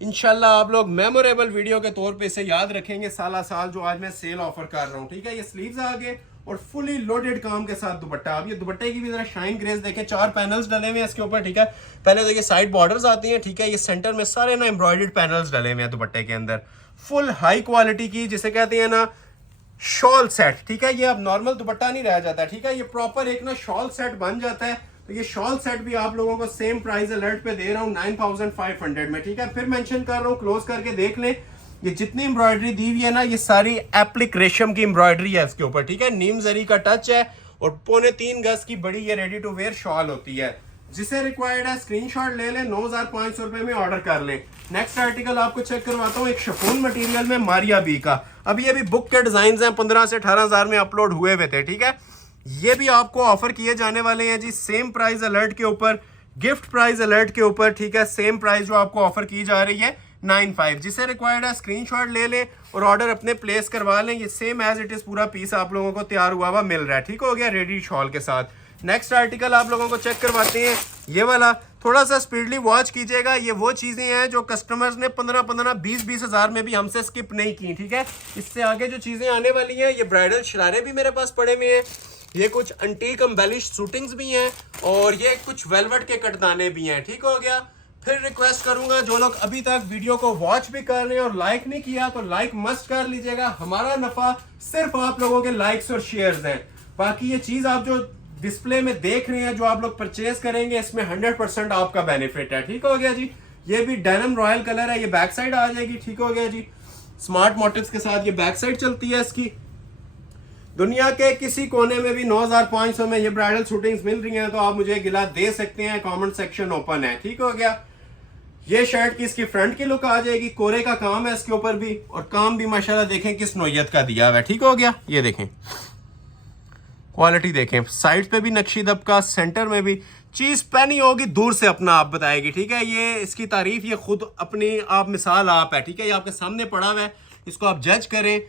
इंशाल्लाह। आप लोग मेमोरेबल वीडियो के तौर पे इसे याद रखेंगे साला साल, जो आज मैं सेल ऑफर कर रहा हूँ, ठीक है। ये स्लीव्स आ गए और फुली लोडेड काम के साथ दुपट्टा। अब ये दुपट्टे की भी जरा शाइन ग्रेस देखें, 4 पैनल्स डले हुए हैं इसके ऊपर, ठीक है। पहले तो ये साइड बॉर्डर्स आती हैं, ठीक है। ये सेंटर में सारे ना एम्ब्रॉयडर्ड पैनल्स डले हुए हैं दुपट्टे के अंदर, फुल हाई क्वालिटी की, जिसे कहते हैं ना शॉल सेट, ठीक है। ये अब नॉर्मल दुपट्टा नहीं रह जाता, ठीक है। ये प्रॉपर एक ना शॉल सेट बन जाता है। तो ये शॉल सेट भी आप लोगों को सेम प्राइस अलर्ट पे दे रहा हूँ 9,500 में, ठीक है। फिर मेंशन कर रहा हूँ, क्लोज करके देख लें। ये जितनी एम्ब्रॉयडरी दी हुई है ना, ये सारी एप्लिक रेशम की एम्ब्रॉयडरी है इसके ऊपर, ठीक है। नीम जरी का टच है और 3.25 गज की बड़ी ये रेडी टू वेयर शॉल होती है। जिसे रिक्वायर्ड है स्क्रीनशॉट ले लें, 9,500 रुपए में ऑर्डर कर लें। नेक्स्ट आर्टिकल आपको चेक करवाता हूँ, एक शिफॉन मटेरियल में मारिया बी का। अभी अभी बुक के डिजाइन हैं 15 से 18 हज़ार में अपलोड हुए हुए थे, ठीक है। ये भी आपको ऑफर किए जाने वाले हैं जी, सेम प्राइस अलर्ट के ऊपर, गिफ्ट प्राइस अलर्ट के ऊपर, ठीक है। सेम प्राइस जो आपको ऑफर की जा रही है 9.5। जिसे रिक्वायर्ड है स्क्रीनशॉट ले लें और ऑर्डर अपने प्लेस करवा लें। ये सेम एज इट इज पूरा पीस आप लोगों को तैयार हुआ हुआ मिल रहा है, ठीक हो गया, रेडी शॉल के साथ। नेक्स्ट आर्टिकल आप लोगों को चेक करवाते हैं, ये वाला थोड़ा सा स्पीडली वॉच कीजिएगा। ये वो चीजें हैं जो कस्टमर्स ने 15-15, 20-20 हज़ार में भी हमसे स्किप नहीं की, ठीक है। इससे आगे जो चीजें आने वाली हैं, ये ब्राइडल शरारे भी मेरे पास पड़े हुए हैं, ये कुछ अंटीक एम्बेलिश शूटिंग्स भी हैं और ये कुछ वेलवेट के कटदाने भी हैं, ठीक हो गया। फिर रिक्वेस्ट करूंगा जो लोग अभी तक वीडियो को वॉच भी कर रहे हैं और लाइक नहीं किया तो लाइक मस्ट कर लीजिएगा। हमारा नफा सिर्फ आप लोगों के लाइक्स और शेयर्स हैं। बाकी ये चीज आप जो डिस्प्ले में देख रहे हैं, जो आप लोग परचेज करेंगे, इसमें 100% आपका बेनिफिट है, ठीक हो गया जी। ये भी डेनिम रॉयल कलर है, ये बैक साइड आ जाएगी, ठीक हो गया जी। स्मार्ट मोटिव्स के साथ ये बैक साइड चलती है इसकी। दुनिया के किसी कोने में भी 9,500 में ये ब्राइडल शूटिंग्स मिल रही हैं तो आप मुझे गिला दे सकते हैं, कमेंट सेक्शन ओपन है, ठीक हो गया। ये शर्ट की इसकी फ्रंट की लुक आ जाएगी, कोरे का काम है इसके ऊपर भी, और काम भी माशाल्लाह देखें किस नोयत का दिया हुआ है, ठीक हो गया। ये देखें क्वालिटी देखें, साइड पे भी नक्शी दबका, सेंटर में भी। चीज पहनी होगी दूर से अपना आप बताएगी, ठीक है। ये इसकी तारीफ ये खुद अपनी आप मिसाल आप है, ठीक है। ये आपके सामने पड़ा हुआ है, इसको आप जज करें,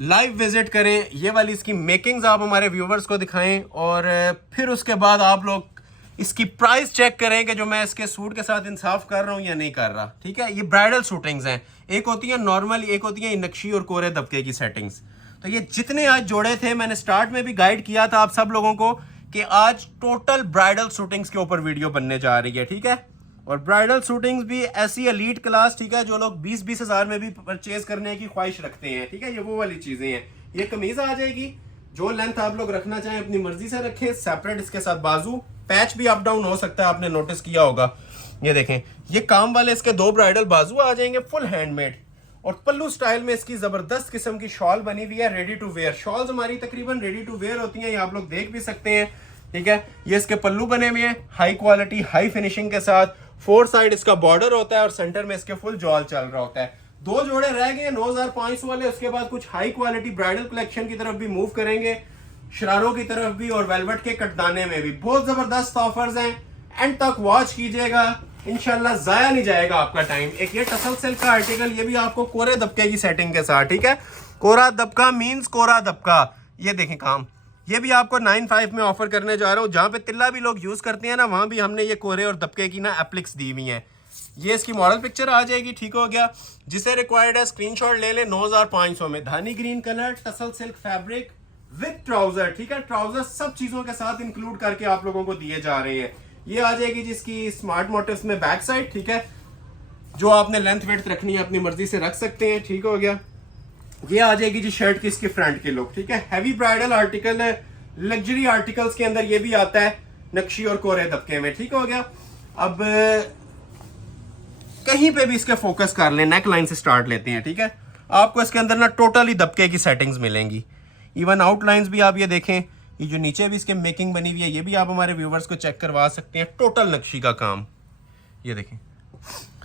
लाइव विजिट करें। ये वाली इसकी मेकिंग्स आप हमारे व्यूवर्स को दिखाएं और फिर उसके बाद आप लोग इसकी प्राइस चेक करें कि जो मैं इसके सूट के साथ इंसाफ कर रहा हूँ या नहीं कर रहा, ठीक है। ये ब्राइडल शूटिंग्स हैं, एक होती है नॉर्मल, एक होती है नक्शी और कोरे दबके की सेटिंग्स। तो ये जितने आज जोड़े थे, मैंने स्टार्ट में भी गाइड किया था आप सब लोगों को कि आज टोटल ब्राइडल शूटिंग्स के ऊपर वीडियो बनने जा रही है, ठीक है। और ब्राइडल शूटिंग्स भी ऐसी एलीट क्लास, ठीक है, जो लोग 20-20 हज़ार में भी परचेज करने की ख्वाहिश रखते हैं, ठीक है। ये वो वाली चीजें हैं। ये कमीज आ जाएगी, जो लेंथ आप लोग रखना चाहें अपनी मर्जी से रखें, सेपरेट इसके साथ बाजू, पैच भी अप डाउन हो सकता है, आपने नोटिस किया होगा। ये देखें, ये काम वाले इसके 2 ब्राइडल बाजू आ जाएंगे, फुल हैंडमेड, और पल्लू स्टाइल में इसकी जबरदस्त किस्म की शॉल बनी हुई है, रेडी टू वेयर। शॉल्स हमारी तकरीबन रेडी टू वेयर होती हैं, ये आप लोग देख भी सकते हैं, ठीक है। ये इसके पल्लू बने हुए हैं हाई क्वालिटी, हाई फिनिशिंग के साथ। 4 साइड इसका बॉर्डर होता है और सेंटर में इसके फुल जॉल चल रहा होता है। 2 जोड़े रह गए 9,500 वाले। उसके बाद कुछ हाई क्वालिटी ब्राइडल कलेक्शन की तरफ भी मूव करेंगे, शरारों की तरफ भी और वेलवेट के कटदाने में भी। बहुत जबरदस्त ऑफर्स हैं, एंड तक वॉच कीजिएगा, इंशाल्लाह जाया नहीं जाएगा आपका टाइम। एक ये टसल सिल्क का आर्टिकल, ये भी आपको कोरे दबके की सेटिंग के साथ, ठीक है। कोरा दबका मींस कोरा दबका, ये देखें काम। ये भी आपको 9.5 में ऑफर करने जा रहा हूँ। जहाँ पे तिल्ला भी लोग यूज करते हैं ना, वहां भी हमने ये कोरे और दबके की ना एप्लिक्स दी हुई हैं। ये इसकी मॉडल पिक्चर आ जाएगी, ठीक हो गया। जिसे रिक्वायर्ड है स्क्रीनशॉट ले लें, 9,500 में। धानी green colour, tassel silk fabric with trouser, ठीक है। ट्राउजर सब चीजों के साथ इंक्लूड करके आप लोगों को दिए जा रहे हैं। ये आ जाएगी जिसकी स्मार्ट मोटिव्स में बैक साइड, ठीक है। जो आपने लेंथ वेथ रखनी है अपनी मर्जी से रख सकते हैं, ठीक हो गया। ये आ जाएगी जी शर्ट की इसकी फ्रंट की लुक, ठीक है। हैवी ब्राइडल आर्टिकल है, लग्जरी आर्टिकल्स के अंदर ये भी आता है नक्शी और कोरे दबके में, ठीक हो गया। अब कहीं पे भी इसके फोकस कर लें, नेक लाइन से स्टार्ट लेते हैं, ठीक है। आपको इसके अंदर ना टोटली दबके की सेटिंग्स मिलेंगी। इवन आउटलाइंस भी आप ये देखें, ये जो नीचे भी इसके मेकिंग बनी हुई है, ये भी आप हमारे व्यूवर्स को चेक करवा सकते हैं। टोटल नक्शी का काम, ये देखें,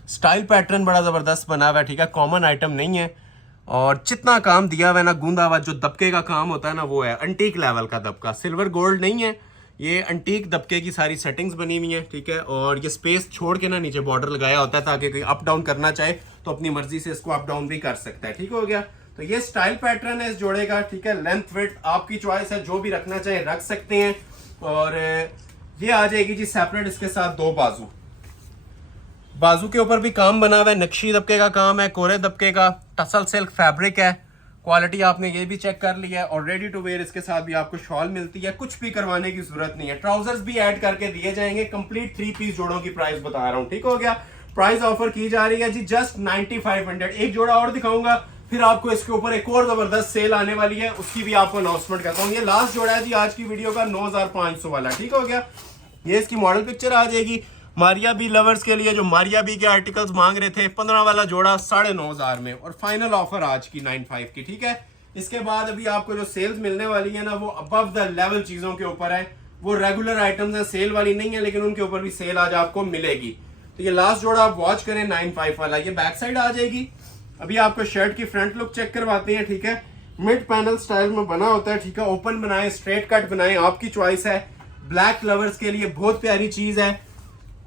स्टाइल पैटर्न बड़ा जबरदस्त बना हुआ है, ठीक है। कॉमन आइटम नहीं है, और जितना काम दिया हुआ है ना, गूंदा हुआ जो दबके का काम होता है ना, वो है अंटीक लेवल का दबका, सिल्वर गोल्ड नहीं है। ये अंटीक दबके की सारी सेटिंग्स बनी हुई हैं, ठीक है। और ये स्पेस छोड़ के ना नीचे बॉर्डर लगाया होता है ताकि कोई अप डाउन करना चाहे तो अपनी मर्जी से इसको अप डाउन भी कर सकता है, ठीक हो गया। तो ये स्टाइल पैटर्न है इस जोड़े का, ठीक है। लेंथ विड्थ आपकी चॉइस है, जो भी रखना चाहे रख सकते हैं। और ये आ जाएगी जी सेपरेट इसके साथ 2 बाजू। बाजू के ऊपर भी काम बना हुआ है, नक्शी दबके का काम है, कोरे दबके का, टसल सिल्क फैब्रिक है। क्वालिटी आपने ये भी चेक कर लिया है, और रेडी टू वेयर इसके साथ भी आपको शॉल मिलती है, कुछ भी करवाने की जरूरत नहीं है। ट्राउजर्स भी ऐड करके दिए जाएंगे। कंप्लीट 3 पीस जोड़ों की प्राइस बता रहा हूँ, ठीक हो गया। प्राइस ऑफर की जा रही है जी जस्ट 9,500। एक जोड़ा और दिखाऊंगा, फिर आपको इसके ऊपर एक और जबरदस्त सेल आने वाली है, उसकी भी आपको अनाउंसमेंट करता हूँ। ये लास्ट जोड़ा है जी आज की वीडियो का, 9,500 वाला, ठीक हो गया। ये इसकी मॉडल पिक्चर आ जाएगी। मारिया बी लवर्स के लिए जो मारिया बी के आर्टिकल्स मांग रहे थे, 15 वाला जोड़ा 9,500 में, और फाइनल ऑफर आज की 9.5 की, ठीक है। इसके बाद अभी आपको जो सेल्स मिलने वाली है ना वो अबव द लेवल चीजों के ऊपर है, वो रेगुलर आइटम्स हैं, सेल वाली नहीं है, लेकिन उनके ऊपर भी सेल आज आपको मिलेगी। तो ये लास्ट जोड़ा आप वॉच करें 95 वाला, ये बैक साइड आ जाएगी। अभी आपको शर्ट की फ्रंट लुक चेक करवाते हैं, ठीक है। मिड पैनल स्टाइल में बना होता है, ठीक है। ओपन बनाए, स्ट्रेट कट बनाए, आपकी चॉइस है। ब्लैक लवर्स के लिए बहुत प्यारी चीज है,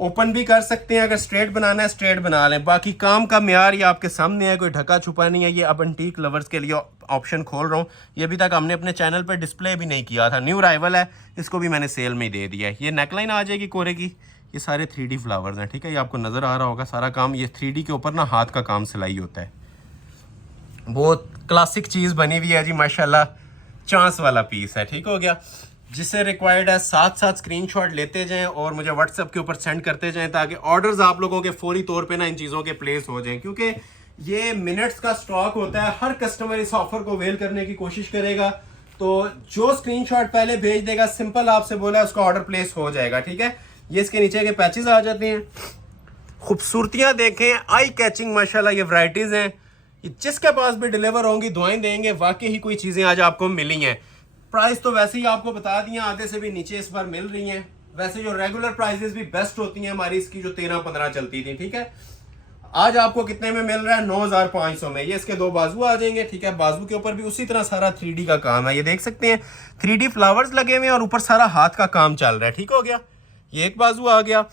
ओपन भी कर सकते हैं, अगर स्ट्रेट बनाना है स्ट्रेट बना लें। बाकी काम का म्यार ये आपके सामने है, कोई ढका छुपा नहीं है। ये अब एंटीक लवर्स के लिए ऑप्शन खोल रहा हूँ, ये अभी तक हमने अपने चैनल पर डिस्प्ले भी नहीं किया था, न्यू अराइवल है, इसको भी मैंने सेल में ही दे दिया है। ये नेकलाइन आ जाएगी कोरे की, ये सारे 3D फ्लावर्स हैं, ठीक है। ये आपको नज़र आ रहा होगा सारा काम, ये 3D के ऊपर ना हाथ का काम सिलाई होता है, बहुत क्लासिक चीज़ बनी हुई है जी माशाल्लाह। चांस वाला पीस है, ठीक हो गया। जिसे रिक्वायर्ड है साथ साथ स्क्रीनशॉट लेते जाएं और मुझे व्हाट्सएप के ऊपर सेंड करते जाएं, ताकि ऑर्डर्स आप लोगों के फौरी तौर पे ना इन चीज़ों के प्लेस हो जाएं, क्योंकि ये मिनट्स का स्टॉक होता है। हर कस्टमर इस ऑफर को अवेल करने की कोशिश करेगा, तो जो स्क्रीनशॉट पहले भेज देगा, सिंपल आपसे बोला उसका ऑर्डर प्लेस हो जाएगा, ठीक है। ये इसके नीचे के पैचेस आ जाते हैं, खूबसूरतियाँ देखें, आई कैचिंग माशाल्लाह ये वैरायटीज़ हैं। जिसके पास भी डिलीवर होंगी दुआएं देंगे, वाकई ही कोई चीज़ें आज आपको मिली हैं। प्राइस तो वैसे ही आपको बता दिया, आधे से भी नीचे इस बार मिल रही हैं। वैसे जो रेगुलर प्राइसेस भी बेस्ट होती हैं हमारी, इसकी जो 13-15 चलती थी, ठीक है। आज आपको कितने में मिल रहा है? 9500 में। ये इसके 2 बाजू आ जाएंगे, ठीक है। बाजू के ऊपर भी उसी तरह सारा 3D का काम है, ये देख सकते हैं 3D फ्लावर्स लगे हुए हैं और ऊपर सारा हाथ का काम चल रहा है, ठीक हो गया। ये एक बाजू आ गया,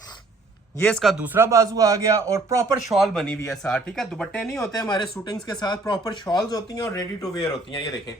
ये इसका दूसरा बाजू आ गया, और प्रॉपर शॉल बनी हुई है साथ, ठीक है। दुपट्टे नहीं होते हमारे शूटिंग्स के साथ, प्रॉपर शॉल्स होती हैं और रेडी टू वेयर होती हैं। ये देखें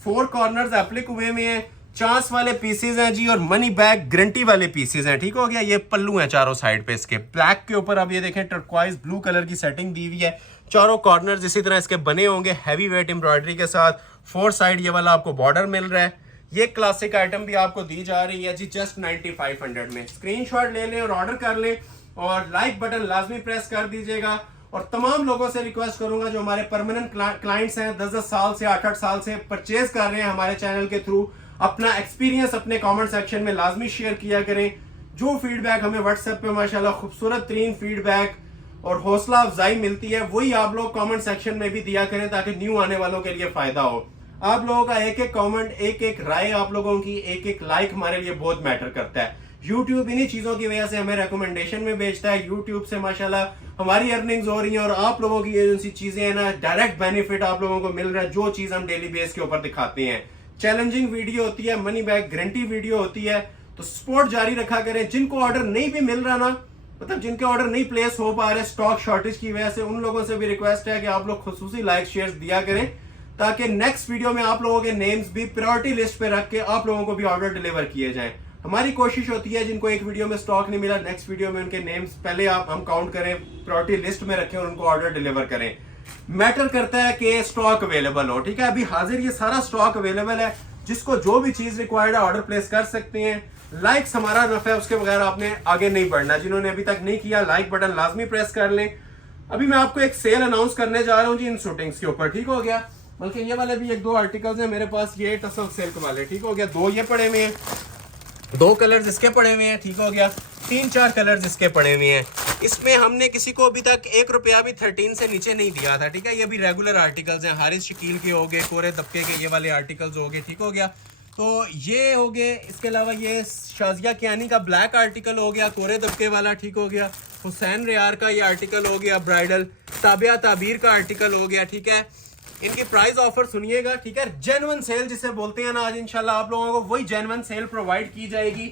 4 कॉर्नर्स एप्लिक हुए में हैं, चांस वाले पीसेज हैं जी, और मनी बैग गारंटी वाले पीसेज हैं, ठीक हो गया। ये पल्लू हैं चारों साइड पे इसके, ब्लैक के ऊपर अब ये देखें टर्क्वाइज ब्लू कलर की सेटिंग दी हुई है। चारों कॉर्नर्स इसी तरह इसके बने होंगे हैवी वेट एम्ब्रॉयडरी के साथ। 4 साइड ये वाला आपको बॉर्डर मिल रहा है। ये क्लासिक आइटम भी आपको दी जा रही है जी जस्ट 9500 में। स्क्रीनशॉट ले लें और ऑर्डर कर लें, और लाइक बटन लाजमी प्रेस कर दीजिएगा। और तमाम लोगों से रिक्वेस्ट करूंगा जो हमारे परमानेंट क्लाइंट्स हैं, 10-10 साल से 8-8 साल से परचेज कर रहे हैं हमारे चैनल के थ्रू, अपना एक्सपीरियंस अपने कमेंट सेक्शन में लाजमी शेयर किया करें। जो फीडबैक हमें व्हाट्सएप पे माशाल्लाह खूबसूरत तरीन फीडबैक और हौसला अफजाई मिलती है, वही आप लोग कमेंट सेक्शन में भी दिया करें, ताकि न्यू आने वालों के लिए फायदा हो। आप लोगों का एक एक कमेंट, एक एक राय, आप लोगों की एक एक लाइक हमारे लिए बहुत मैटर करता है। YouTube इन्हीं चीजों की वजह से हमें रिकमेंडेशन में भेजता है। YouTube से माशाल्लाह हमारी अर्निंग्स हो रही हैं, और आप लोगों की एजेंसी चीजें हैं ना, डायरेक्ट बेनिफिट आप लोगों को मिल रहा है, जो चीज हम डेली बेस के ऊपर दिखाते हैं। चैलेंजिंग वीडियो होती है, मनी बैक गारंटी वीडियो होती है, तो सपोर्ट जारी रखा करें। जिनको ऑर्डर नहीं भी मिल रहा ना, मतलब जिनके ऑर्डर नहीं प्लेस हो पा रहे स्टॉक शॉर्टेज की वजह से, उन लोगों से भी रिक्वेस्ट है कि आप लोग खुसूसी लाइक शेयर दिया करें, ताकि नेक्स्ट वीडियो में आप लोगों के नेम्स भी प्रायोरिटी लिस्ट पे रख के आप लोगों को भी ऑर्डर डिलीवर किए जाएं। हमारी कोशिश होती है जिनको एक वीडियो में स्टॉक नहीं मिला, नेक्स्ट वीडियो में उनके नेम्स पहले हम काउंट करें, प्रायोरिटी लिस्ट में रखें और उनको ऑर्डर डिलीवर करें। मैटर करता है कि स्टॉक अवेलेबल हो, ठीक है। अभी हाजिर ये सारा स्टॉक अवेलेबल है, जिसको जो भी चीज रिक्वायर्ड है ऑर्डर प्लेस कर सकते हैं। लाइक्स हमारा नफा है, उसके बगैर आपने आगे नहीं बढ़ना। जिन्होंने अभी तक नहीं किया, लाइक बटन लाजमी प्रेस कर लें। अभी मैं आपको एक सेल अनाउंस करने जा रहा हूँ जी इन शूटिंग्स के ऊपर, ठीक हो गया। बल्कि ये वाले भी 1-2 आर्टिकल्स हैं मेरे पास, ये टसल सिल्क वाले, ठीक हो गया। 2 ये पड़े हुए हैं, 2 कलर्स इसके पड़े हुए हैं, ठीक हो गया। 3-4 कलर्स इसके पड़े हुए हैं। इसमें हमने किसी को अभी तक 1 रुपया भी 13 से नीचे नहीं दिया था, ठीक है। ये भी रेगुलर आर्टिकल्स हैं, हारिस शकील के हो गए, कोरे दबके के ये वाले आर्टिकल्स हो गए, ठीक हो गया। तो ये हो गए। इसके अलावा ये शाजिया कियानी का ब्लैक आर्टिकल हो गया, कोरे दबके वाला, ठीक हो गया। हुसैन रियार का ये आर्टिकल हो गया, ब्राइडल। ताबिया ताबीर का आर्टिकल हो गया, ठीक है। इनकी प्राइस ऑफर सुनिएगा, ठीक है। जेन्युइन सेल जिसे बोलते हैं ना, आज इंशाल्लाह आप लोगों को वही जेन्युइन सेल प्रोवाइड की जाएगी।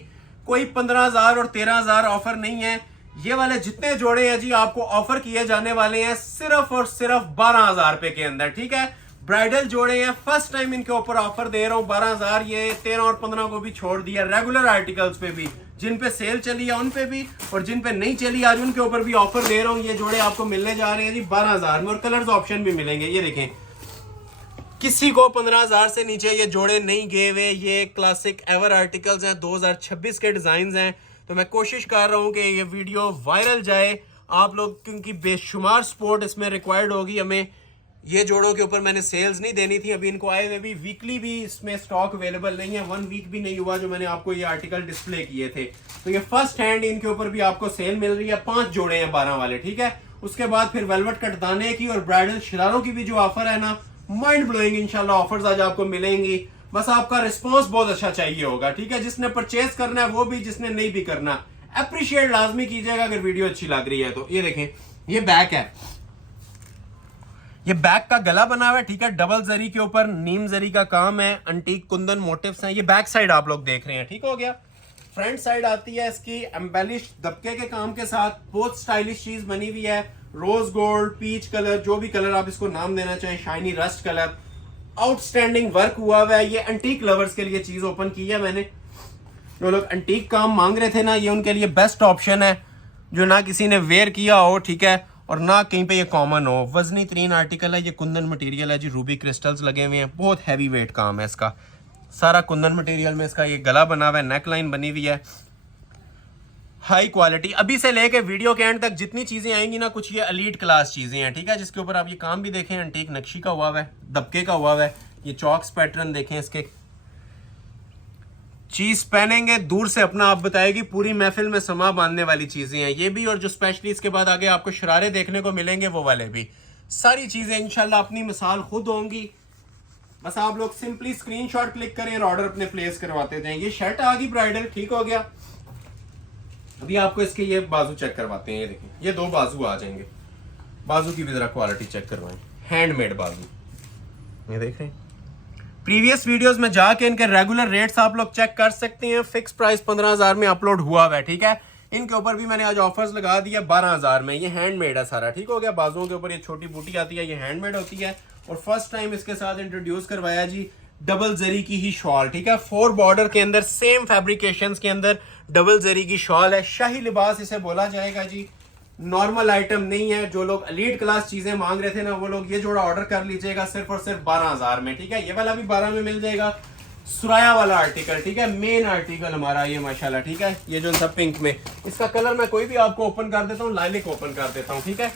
कोई 15,000 और 13,000 ऑफर नहीं है। ये वाले जितने जोड़े हैं जी आपको ऑफर किए जाने वाले हैं सिर्फ और सिर्फ 12,000 रुपए के अंदर, ठीक है। ब्राइडल जोड़े हैं, फर्स्ट टाइम इनके ऊपर ऑफर दे रहा हूँ 12,000। ये 13 और 15 को भी छोड़ दिया। रेगुलर आर्टिकल्स पे भी, जिन पे सेल चली है उन पे भी, और जिन पे नहीं चली आज उनके ऊपर भी ऑफर दे रहा हूँ। ये जोड़े आपको मिलने जा रहे हैं जी 12,000 में, और कलर्स ऑप्शन भी मिलेंगे। ये देखें, किसी को 15,000 से नीचे ये जोड़े नहीं गए हुए। ये क्लासिक एवर आर्टिकल्स हैं, 2026 के डिजाइन हैं। तो मैं कोशिश कर रहा हूँ कि ये वीडियो वायरल जाए आप लोग, क्योंकि बेशुमार सपोर्ट इसमें रिक्वायर्ड होगी हमें। ये जोड़ों के ऊपर मैंने सेल्स नहीं देनी थी, अभी इनको आए हुए भी वीकली भी इसमें स्टॉक अवेलेबल नहीं है। 1 वीक भी नहीं हुआ जो मैंने आपको ये आर्टिकल डिस्प्ले किए थे। तो ये फर्स्ट हैंड इनके ऊपर भी आपको सेल मिल रही है। 5 जोड़े हैं 12 वाले, ठीक है। उसके बाद फिर वेलवेट कटदाने की और ब्राइडल शरारों की भी जो ऑफर है ना, माइंड ब्लोइंग इंशाल्लाह ऑफर्स आज आपको मिलेंगी। बस आपका रिस्पॉन्स बहुत अच्छा चाहिए होगा, ठीक है। जिसने परचेज करना है वो भी, जिसने नहीं भी करना, अप्रिशिएट लाजमी कीजिएगा अगर वीडियो अच्छी लग रही है तो। ये देखें, ये बैक है, ये बैक का गला बना हुआ है, ठीक है। डबल जरी के ऊपर नीम जरी का काम है, अंटीक कुंदन मोटिव्स हैं। ये बैक साइड आप लोग देख रहे हैं, ठीक हो गया। फ्रंट साइड आती है इसकी एम्बेलिश दबके के काम के साथ, बहुत स्टाइलिश चीज बनी हुई है। रोज गोल्ड, पीच कलर, जो भी कलर आप इसको नाम देना चाहें, shiny rust colour, outstanding work हुआ हुआ है। ये एंटीक लवर्स के लिए चीज ओपन की है मैंने। जो लोग एंटीक काम मांग रहे थे ना, ये उनके लिए बेस्ट ऑप्शन है, जो ना किसी ने वेयर किया हो, ठीक है, और ना कहीं पे ये कॉमन हो। वजनी तरीन आर्टिकल है, ये कुंदन मटेरियल है जी, रूबी क्रिस्टल्स लगे हुए हैं, बहुत हैवी वेट काम है इसका। सारा कुंदन मटेरियल में इसका ये गला बना हुआ है, नेक लाइन बनी हुई है, हाई क्वालिटी। अभी से लेके वीडियो के एंड तक जितनी चीजें आएंगी ना, कुछ ये एलीट क्लास चीजें हैं, ठीक है। जिसके ऊपर आप ये काम भी देखें, एंटीक नक्शी का हुआ है, दबके का हुआ है। ये चॉक्स पैटर्न देखें इसके, चीज पहनेंगे दूर से अपना आप बताएगी, पूरी महफिल में समा बांधने वाली चीजें हैं ये भी। और जो स्पेशली इसके बाद आगे आपको शरारे देखने को मिलेंगे वो वाले भी, सारी चीजें इंशाल्लाह अपनी मिसाल खुद होंगी। बस आप लोग सिंपली स्क्रीनशॉट क्लिक करें और ऑर्डर अपने प्लेस करवाते जाएं। ये शर्ट आ गई ब्राइडल, ठीक हो गया। अभी आपको इसके ये बाजू चेक करवाते हैं। ये देखें, ये दो बाजू आ जाएंगे, बाजू की भी जरा क्वालिटी चेक करवाएं, हैंडमेड बाजू। ये देख रहे हैं, प्रीवियस वीडियोस में जाके इनके रेगुलर रेट्स आप लोग चेक कर सकते हैं। फिक्स प्राइस 15,000 में अपलोड हुआ हुआ है, ठीक है। इनके ऊपर भी मैंने आज ऑफर्स लगा दिया 12,000 में। ये हैंडमेड है सारा, ठीक हो गया। बाजुओं के ऊपर ये छोटी बूटी आती है, ये हैंडमेड होती है। और फर्स्ट टाइम इसके साथ इंट्रोड्यूस करवाया जी डबल जरी की ही शॉल, ठीक है। 4 बॉर्डर के अंदर, सेम फैब्रिकेशंस के अंदर डबल जरी की शॉल है। शाही लिबास इसे बोला जाएगा जी, नॉर्मल आइटम नहीं है। जो लोग एलीट क्लास चीजें मांग रहे थे ना, वो लोग ये जोड़ा ऑर्डर कर लीजिएगा सिर्फ और सिर्फ 12,000 में, ठीक है। ये वाला भी 12 में मिल जाएगा। सुराया वाला आर्टिकल, ठीक है, मेन आर्टिकल हमारा ये माशाल्लाह, ठीक है। ये जो सा पिंक में, इसका कलर मैं कोई भी आपको ओपन कर देता हूँ, लाइलिक ओपन कर देता हूँ, ठीक है।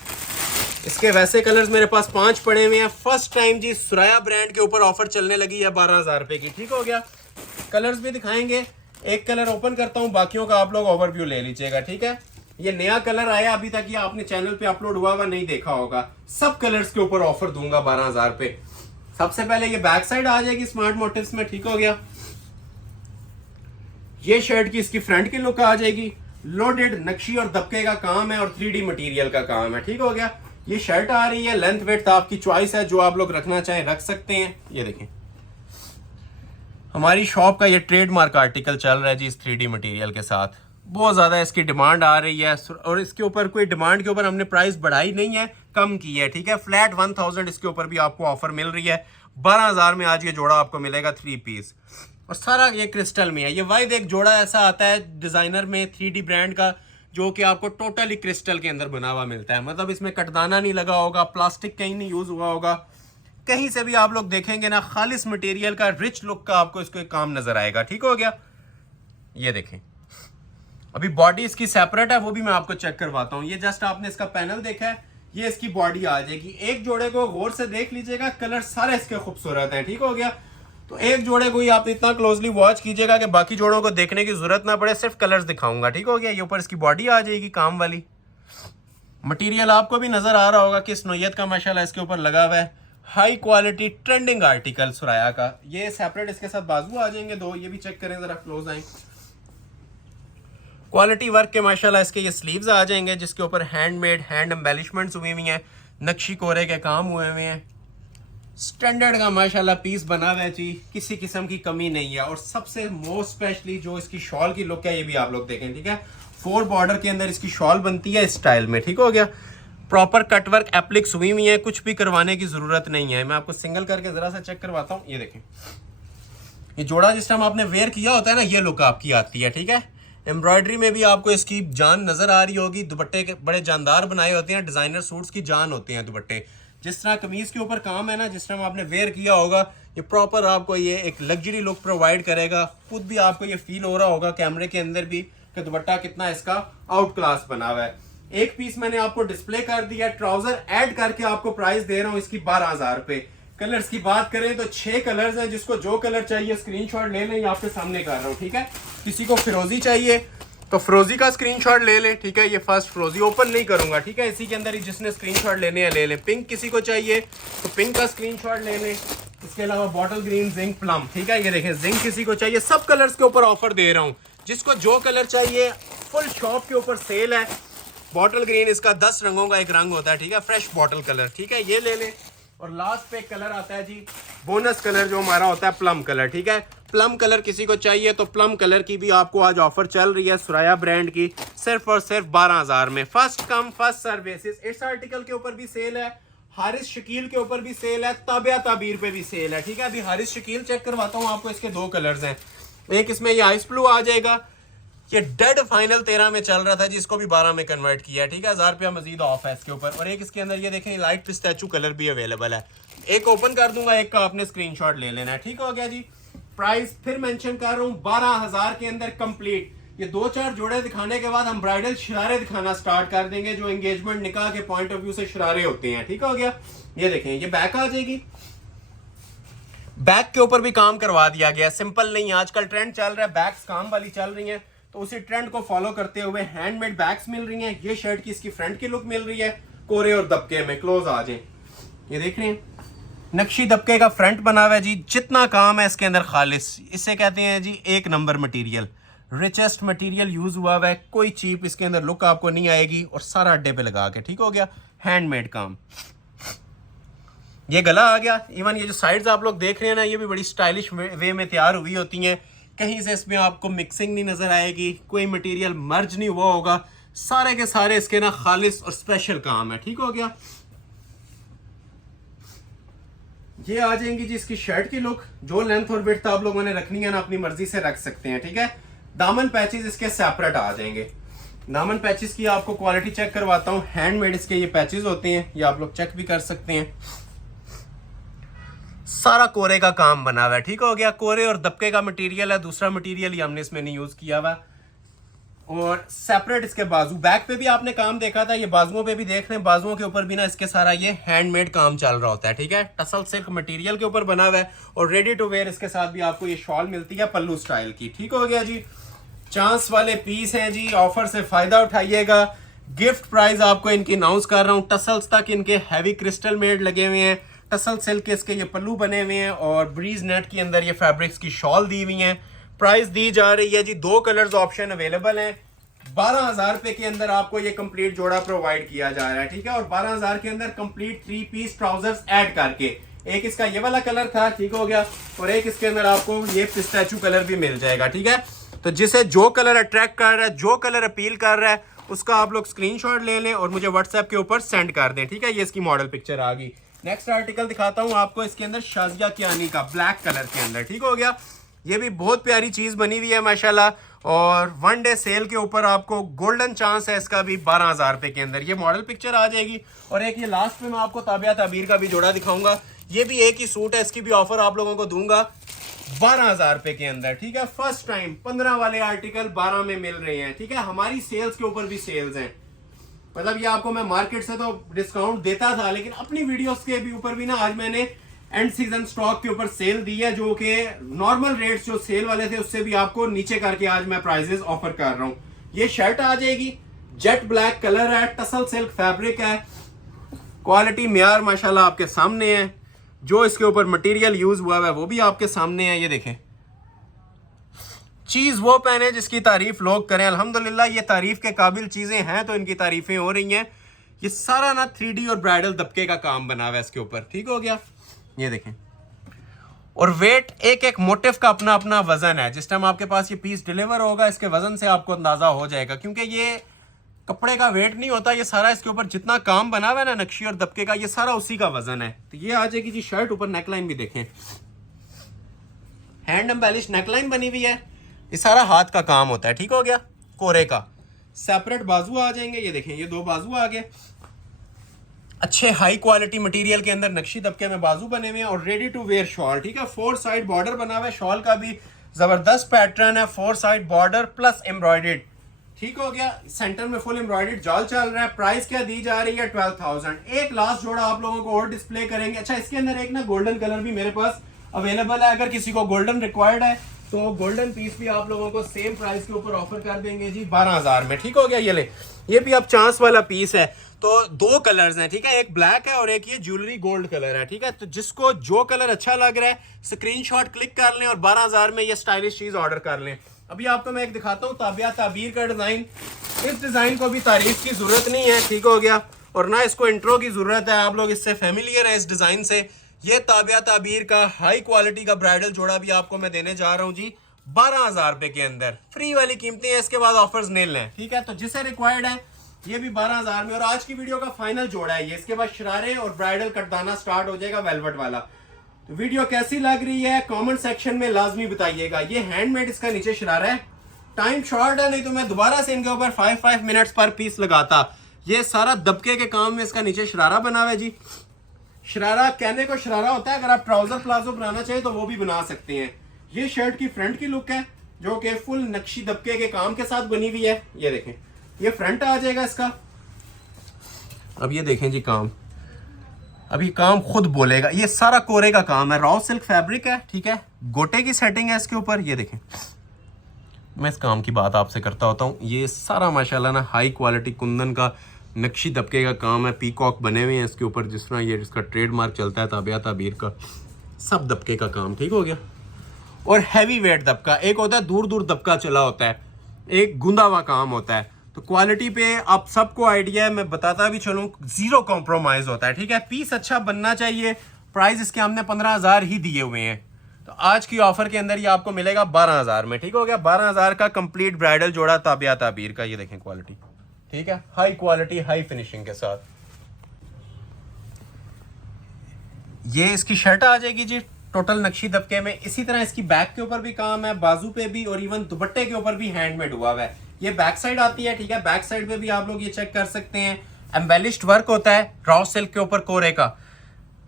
इसके वैसे कलर्स मेरे पास 5 पड़े हुए हैं। फर्स्ट टाइम जी सुराया ब्रांड के ऊपर ऑफर चलने लगी है 12,000 रुपए की, ठीक हो गया। कलर्स भी दिखाएंगे, एक कलर ओपन करता हूँ, बाकियों का आप लोग ओवरव्यू ले लीजिएगा, ठीक है। ये नया कलर आया, अभी तक ये आपने चैनल पे अपलोड हुआ नहीं देखा होगा। सब कलर्स के ऊपर ऑफर दूंगा 12,000 पे। सबसे पहले ये बैक साइड आ जाएगी स्मार्ट मोटिव्स में, ठीक हो गया। ये शर्ट की इसकी फ्रंट की लुक आ जाएगी, लोडेड नक्शी और दबके का काम है और 3D मटेरियल का काम है, ठीक हो गया। ये शर्ट आ रही है, लेंथ वेट आपकी चॉइस है, जो आप लोग रखना चाहें रख सकते हैं। ये देखें, हमारी शॉप का ये ट्रेडमार्क आर्टिकल चल रहा है जी इस 3D मटेरियल के साथ। बहुत ज़्यादा इसकी डिमांड आ रही है और इसके ऊपर कोई डिमांड के ऊपर हमने प्राइस बढ़ाई नहीं है, कम की है, ठीक है। फ्लैट 1000 इसके ऊपर भी आपको ऑफर मिल रही है। 12,000 में आज ये जोड़ा आपको मिलेगा 3 पीस, और सारा ये क्रिस्टल में है। ये वाइड एक जोड़ा ऐसा आता है डिजाइनर में 3D ब्रांड का, जो कि आपको टोटली क्रिस्टल के अंदर बना हुआ मिलता है। मतलब इसमें कटदाना नहीं लगा होगा, प्लास्टिक कहीं नहीं यूज हुआ होगा, कहीं से भी आप लोग देखेंगे ना, खालिस मटेरियल का रिच लुक का आपको इसको काम नजर आएगा, ठीक हो गया। ये देखें, अभी बॉडी इसकी सेपरेट है, वो भी मैं आपको चेक करवाता हूँ। ये जस्ट आपने इसका पैनल देखा है, ये इसकी बॉडी आ जाएगी। एक जोड़े को गौर से देख लीजिएगा, कलर सारे इसके खूबसूरत हैं, ठीक हो गया। तो एक जोड़े को ही आप इतना क्लोजली वॉच कीजिएगा कि बाकी जोड़ों को देखने की जरूरत ना पड़े, सिर्फ कलर्स दिखाऊंगा, ठीक हो गया। ये ऊपर इसकी बॉडी आ जाएगी काम वाली। मटेरियल आपको भी नजर आ रहा होगा किस नोयत का माशाल्लाह इसके ऊपर लगा हुआ है। हाई क्वालिटी ट्रेंडिंग आर्टिकल सुराया का। ये सेपरेट इसके साथ बाजू आ जाएंगे दो, ये भी चेक करें जरा, क्लोज आए। क्वालिटी वर्क के माशाल्लाह इसके ये स्लीव्स आ जाएंगे, जिसके ऊपर हैंडमेड हैंड एम्बेलिशमेंट्स हुई हुई हैं, नक्शी कोरे के काम हुए हुए हैं। स्टैंडर्ड का माशाल्लाह पीस बना हुआ है जी, किसी किस्म की कमी नहीं है। और सबसे मोस्ट स्पेशली जो इसकी शॉल की लुक है, ये भी आप लोग देखें, ठीक है। 4 बॉर्डर के अंदर इसकी शॉल बनती है इस स्टाइल में, ठीक हो गया। प्रॉपर कटवर्क एप्लिक्स हुई हुई है, कुछ भी करवाने की जरूरत नहीं है। मैं आपको सिंगल करके जरा सा चेक करवाता हूँ। ये देखें, ये जोड़ा जिस टाइम आपने वेयर किया होता है ना, ये लुक आपकी आती है, ठीक है। एम्ब्रॉयडरी में भी आपको इसकी जान नजर आ रही होगी। दुपट्टे के बड़े जानदार बनाए होते हैं, डिजाइनर सूट्स की जान होते हैं दुपट्टे। जिस तरह कमीज के ऊपर काम है ना, जिस तरह आपने वेयर किया होगा, ये प्रॉपर आपको ये एक लग्जरी लुक प्रोवाइड करेगा। खुद भी आपको ये फील हो रहा होगा कैमरे के अंदर भी कि दुपट्टा कितना इसका आउट क्लास बना हुआ है। एक पीस मैंने आपको डिस्प्ले कर दिया, ट्राउजर ऐड करके आपको प्राइस दे रहा हूँ इसकी 12,000 रुपए। कलर्स की बात करें तो 6 कलर्स हैं, जिसको जो कलर चाहिए स्क्रीनशॉट ले लें, आपके सामने कर रहा हूँ, ठीक है। किसी को फिरोजी चाहिए, तो फ्रोजी का स्क्रीनशॉट ले ले, ठीक है। ये फर्स्ट फ्रोजी ओपन नहीं करूंगा, ठीक है। इसी के अंदर ही जिसने स्क्रीनशॉट लेने हैं ले ले। पिंक किसी को चाहिए तो पिंक का स्क्रीनशॉट ले ले। इसके अलावा बॉटल ग्रीन, जिंक, प्लम, ठीक है। ये देखें जिंक किसी को चाहिए, सब कलर्स के ऊपर ऑफर दे रहा हूँ। जिसको जो कलर चाहिए फुल शॉप के ऊपर सेल है। बॉटल ग्रीन इसका 10 रंगों का एक रंग होता है, ठीक है, फ्रेश बॉटल कलर, ठीक है, ये ले लें। और लास्ट पे कलर आता है जी बोनस कलर जो हमारा होता है प्लम कलर, ठीक है। प्लम कलर किसी को चाहिए तो प्लम कलर की भी आपको आज ऑफर चल रही है सुराया ब्रांड की, सिर्फ और सिर्फ 12,000 में। First come first serve basis. इस आर्टिकल के ऊपर भी सेल है, हारिस शकील के ऊपर भी सेल है, ताबिया ताबीर पे भी सेल है, ठीक है। अभी हारिस शकील चेक करवाता हूँ आपको। इसके 2 कलर्स हैं, एक इसमें ये आइस ब्लू आ जाएगा, ये डेड फाइनल 13 में चल रहा था जी, इसको भी 12 में कन्वर्ट किया, ठीक है। 1000 रुपया मजीद ऑफ है इसके ऊपर। और एक इसके अंदर ये देखें लाइट पिस्ताचू कलर भी अवेलेबल है। एक ओपन कर दूंगा, एक का आपने स्क्रीनशॉट ले लेना है, ठीक हो गया जी। प्राइस फिर मेंशन कर रहा हूँ 12,000 के अंदर कंप्लीट। ये 2-4 जोड़े दिखाने के बाद हम ब्राइडल शरारे दिखाना स्टार्ट कर देंगे, जो एंगेजमेंट निकाह के पॉइंट ऑफ व्यू से शरारे होते हैं, ठीक हो गया। ये देखें ये बैक आ जाएगी, बैक के ऊपर भी काम करवा दिया गया। सिंपल नहीं, आजकल ट्रेंड चल रहा है, बैग्स काम वाली चल रही है, तो उसी ट्रेंड को फॉलो करते हुए हैंडमेड बैग्स मिल रही हैं। ये शर्ट की इसकी फ्रंट की लुक मिल रही है कोरे और दबके में। क्लोज आ जाए, ये देख रहे हैं नक्शी दबके का फ्रंट बना हुआ है जी। जितना काम है इसके अंदर खालिस, इससे कहते हैं जी 1 number material, richest material use हुआ है। कोई चीप इसके अंदर लुक आपको नहीं आएगी, और सारा अड्डे पे लगा के, ठीक हो गया, हैंडमेड काम। ये गला आ गया। इवन ये जो साइड्स आप लोग देख रहे हैं ना, ये भी बड़ी स्टाइलिश वे में तैयार हुई होती हैं। कहीं से इसमें आपको मिक्सिंग नहीं नजर आएगी, कोई मटेरियल मर्ज नहीं हुआ होगा, सारे के सारे इसके ना खालिस और स्पेशल काम है, ठीक हो गया। ये आ जाएंगी जी इसकी शर्ट की लुक। जो लेंथ और विड्थ आप लोगों ने रखनी है ना, अपनी मर्जी से रख सकते हैं, ठीक है। दामन पैचेस इसके सेपरेट आ जाएंगे। दामन पैचेस की आपको क्वालिटी चेक करवाता हूँ। हैंडमेड इसके ये पैचेस होते हैं, ये आप लोग चेक भी कर सकते हैं। सारा कोरे का काम बना हुआ है, ठीक हो गया। कोरे और दबके का मटेरियल है, दूसरा मटेरियल ही हमने इसमें नहीं यूज किया हुआ। और सेपरेट इसके बाजू, बैक पे भी आपने काम देखा था, ये बाजुओं पे भी देख रहे हैं। बाजुओं के ऊपर भी ना इसके सारा ये हैंडमेड काम चल रहा होता है, ठीक है। टसल सिल्क मटेरियल के ऊपर बना हुआ है, और रेडी टू वेयर इसके साथ भी आपको ये शॉल मिलती है पल्लू स्टाइल की, ठीक हो गया जी। चांस वाले पीस हैं जी, ऑफर से फायदा उठाइएगा। गिफ्ट प्राइस आपको इनकी अनाउंस कर रहा हूँ। टसल्स तक इनके हैवी क्रिस्टल मेड लगे हुए हैं, टसल सिल्क के इसके ये पल्लू बने हुए हैं, और ब्रीज नेट के अंदर ये फैब्रिक्स की शॉल दी हुई है। प्राइस दी जा रही है जी, 2 कलर्स ऑप्शन अवेलेबल हैं। 12,000 रुपए के अंदर आपको ये कंप्लीट जोड़ा प्रोवाइड किया जा रहा है, ठीक है। और 12,000 के अंदर कंप्लीट 3 पीस ट्राउजर्स ऐड करके, एक इसका ये वाला कलर था, ठीक हो गया, और एक इसके अंदर आपको ये पिस्ताचू कलर भी मिल जाएगा, ठीक है। तो जिसे जो कलर अट्रैक्ट कर रहा है, जो कलर अपील कर रहा है, उसका आप लोग स्क्रीनशॉट ले लें और मुझे व्हाट्सएप के ऊपर सेंड कर दें, ठीक है। ये इसकी मॉडल पिक्चर आ गई। नेक्स्ट आर्टिकल दिखाता हूँ आपको, इसके अंदर शाजिया कियानी का ब्लैक कलर के अंदर, ठीक हो गया। ये भी बहुत प्यारी चीज बनी हुई है माशाल्लाह, और 1 डे सेल के ऊपर आपको गोल्डन चांस है इसका भी 12,000 रुपए के अंदर। ये मॉडल पिक्चर आ जाएगी। और एक ये लास्ट में मैं आपको ताबिया ताबीर का भी जोड़ा दिखाऊंगा। ये भी एक ही सूट है, इसकी भी ऑफर आप लोगों को दूंगा 12,000 रुपए के अंदर, ठीक है। फर्स्ट टाइम 15 वाले आर्टिकल 12 में मिल रहे हैं, ठीक है। हमारी सेल्स के ऊपर भी सेल्स हैं, मतलब ये आपको मैं मार्केट से तो डिस्काउंट देता था, लेकिन अपनी वीडियोस के भी ऊपर भी ना आज मैंने एंड सीजन स्टॉक के ऊपर सेल दी है, जो कि नॉर्मल रेट्स जो सेल वाले थे उससे भी आपको नीचे करके आज मैं प्राइजेस ऑफर कर रहा हूं। ये शर्ट आ जाएगी, जेट ब्लैक कलर है, टसल सिल्क फैब्रिक है, क्वालिटी म्यार माशाल्लाह आपके सामने है। जो इसके ऊपर मटेरियल यूज हुआ है वो भी आपके सामने है। ये देखें, चीज वो पहने जिसकी तारीफ लोग करें। अल्हम्दुलिल्लाह ये तारीफ के काबिल चीजें हैं, तो इनकी तारीफें हो रही हैं। ये सारा ना 3D और ब्राइडल दबके का काम बना हुआ है इसके ऊपर, ठीक हो गया। ये देखें, और वेट एक एक मोटिफ का अपना अपना वजन है। जिस टाइम आपके पास ये पीस डिलीवर होगा, इसके वजन से आपको अंदाजा हो जाएगा, क्योंकि ये कपड़े का वेट नहीं होता, ये सारा इसके ऊपर जितना काम बना हुआ है ना नक्शी और दबके का, ये सारा उसी का वजन है। तो ये आ जाएगी जी शर्ट। ऊपर नेकलाइन भी देखें, हैंड एम्बेलिश नेकलाइन बनी हुई है। ये सारा हाथ का काम होता है, ठीक हो गया, कोरे का। सेपरेट बाजू आ जाएंगे, ये देखें, ये 2 बाजू आ गए, अच्छे हाई क्वालिटी मटेरियल के अंदर नक्शी दबके में बाजू बने हुए हैं, और रेडी टू वेयर शॉल, ठीक है। 4 साइड बॉर्डर बना हुआ है, शॉल का भी जबरदस्त पैटर्न है, 4 साइड बॉर्डर प्लस एम्ब्रॉयडेड, ठीक हो गया। सेंटर में फुल एम्ब्रॉयडेड जाल चल रहा है। प्राइस क्या दी जा रही है? 12,000। एक लास्ट जोड़ा आप लोगों को और डिस्प्ले करेंगे। अच्छा, इसके अंदर एक ना गोल्डन कलर भी मेरे पास अवेलेबल है, अगर किसी को गोल्डन रिक्वायर्ड है तो गोल्डन पीस भी आप लोगों को सेम प्राइस के ऊपर ऑफर कर देंगे जी 12,000 में। ठीक हो गया। ये ले, ये भी अब चांस वाला पीस है। तो दो कलर्स हैं, ठीक है, एक ब्लैक है और एक ये ज्वेलरी गोल्ड कलर है। ठीक है, तो जिसको जो कलर अच्छा लग रहा है स्क्रीनशॉट क्लिक कर लें और 12,000 में ये स्टाइलिश चीज ऑर्डर कर लें। अभी आपको मैं एक दिखाता हूँ ताबिया ताबीर का डिजाइन। इस डिजाइन को भी तारीफ की जरूरत नहीं है, ठीक हो गया, और ना इसको इंट्रो की जरूरत है। आप लोग इससे फेमिलियर है इस डिजाइन से। ये ताबिया ताबीर का हाई क्वालिटी का ब्राइडल जोड़ा भी आपको मैं देने जा रहा हूँ जी 12,000 रुपए के अंदर। फ्री वाली कीमतें हैं, इसके बाद ऑफर्स नील हैं। ठीक है, तो जिसे रिक्वायर्ड है ये भी 12,000 में। और आज की वीडियो का फाइनल जोड़ा है ये। इसके बाद शरारे और ब्राइडल कटदाना स्टार्ट हो जाएगा वेलवेट वाला। तो वीडियो कैसी लग रही है कमेंट सेक्शन में लाजमी बताइएगा। ये हैंडमेड इसका नीचे शरारा है। टाइम शॉर्ट है, नहीं तो मैं दोबारा से इनके ऊपर 5 मिनट्स पर पीस लगाता। ये सारा दबके के काम में इसका नीचे शरारा बना हुआ है जी। शरारा कहने को शरारा होता है, अगर आप ट्राउजर प्लाजो बनाना चाहें तो वो भी बना सकते हैं। ये शर्ट की फ्रंट की लुक है जो कि फुल नक्शी दबके के काम के साथ बनी हुई है। ये देखें, ये फ्रंट आ जाएगा इसका। अब ये देखें जी काम, अभी काम खुद बोलेगा। ये सारा कोरे का काम है, रॉ सिल्क फैब्रिक है। ठीक है, गोटे की सेटिंग है इसके ऊपर। ये देखें, मैं इस काम की बात आपसे करता होता हूँ। ये सारा माशाल्लाह ना हाई क्वालिटी कुंदन का नक्शी दबके का काम है। पीकॉक बने हुए हैं इसके ऊपर, जिस तरह ये इसका ट्रेडमार्क चलता है ताबिया ताबीर का, सब दबके का काम। ठीक हो गया। और हैवी वेट दबका, एक होता है दूर दूर दबका चला होता है, एक गुंदा हुआ काम होता है। तो क्वालिटी पे आप सबको आइडिया है, मैं बताता भी चलूँ, जीरो कॉम्प्रोमाइज होता है। ठीक है, पीस अच्छा बनना चाहिए। प्राइस इसके हमने 15,000 ही दिए हुए हैं। तो आज की ऑफर के अंदर ये आपको मिलेगा 12,000 में। ठीक हो गया, 12,000 का कंप्लीट ब्राइडल जोड़ा ताबिया ताबीर का। ये देखें क्वालिटी, ठीक है, हाई क्वालिटी हाई फिनिशिंग के साथ। ये इसकी शर्ट आ जाएगी जी टोटल नक्शी दबके में। इसी तरह इसकी बैक के ऊपर भी काम है, बाजू पे भी, और इवन दुपट्टे के ऊपर भी हैंडमेड हुआ हुआ है। ये बैक साइड आती है। ठीक है, बैक साइड पे भी आप लोग ये चेक कर सकते हैं, एम्बेलिश्ड वर्क होता है रॉ सिल्क के ऊपर कोरे का।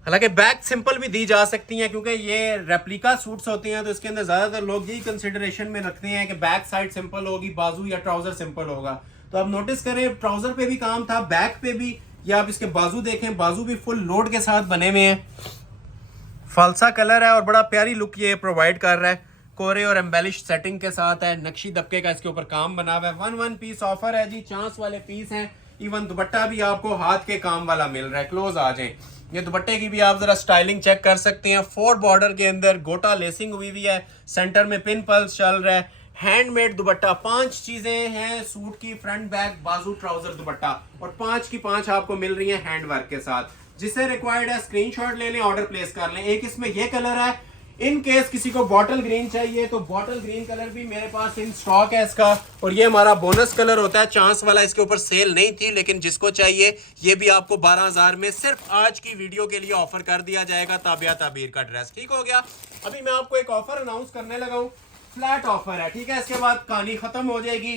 हालांकि बैक सिंपल भी दी जा सकती हैं क्योंकि ये रेप्लिका सूट्स होते हैं, तो इसके अंदर ज्यादातर लोग यही कंसिडरेशन में रखते हैं कि बैक साइड सिंपल होगी, बाजू या ट्राउजर सिंपल होगा। तो आप नोटिस करें ट्राउजर पे भी काम था, बैक पे भी। या आप इसके बाजू देखें, बाजू भी फुल लोड के साथ बने हुए हैं। फालसा कलर है और बड़ा प्यारी लुक ये प्रोवाइड कर रहा है। कोरे और एम्बेलिश सेटिंग के साथ है, नक्शी दबके का इसके ऊपर काम बना हुआ है। 1 पीस ऑफर है जी, चांस वाले पीस हैं। इवन दुपट्टा भी आपको हाथ के काम वाला मिल रहा है। क्लोज आ जाए, ये दुपट्टे की भी आप जरा स्टाइलिंग चेक कर सकते हैं। 4 बॉर्डर के अंदर गोटा लेसिंग हुई हुई है, सेंटर में पिन पल्स चल रहा है। हैंडमेड दुपट्टा, 5 चीजें हैं सूट की, फ्रंट बैक बाजू ट्राउजर दुपट्टा, और 5 की 5 आपको मिल रही है हैंडवर्क के साथ। जिसे रिक्वायर्ड है स्क्रीनशॉट ले लें, ऑर्डर प्लेस कर लें। एक इसमें ये कलर है, इन केस किसी को बॉटल ग्रीन चाहिए तो बॉटल ग्रीन कलर भी मेरे पास इन स्टॉक है इसका। और ये हमारा बोनस कलर होता है, चांस वाला। इसके ऊपर सेल नहीं थी, लेकिन जिसको चाहिए ये भी आपको 12,000 में सिर्फ आज की वीडियो के लिए ऑफर कर दिया जाएगा। ताबिया ताबीर का ड्रेस। ठीक हो गया। अभी मैं आपको एक ऑफर अनाउंस करने लगा हूँ, फ्लैट ऑफर है। ठीक है, इसके बाद कहानी खत्म हो जाएगी।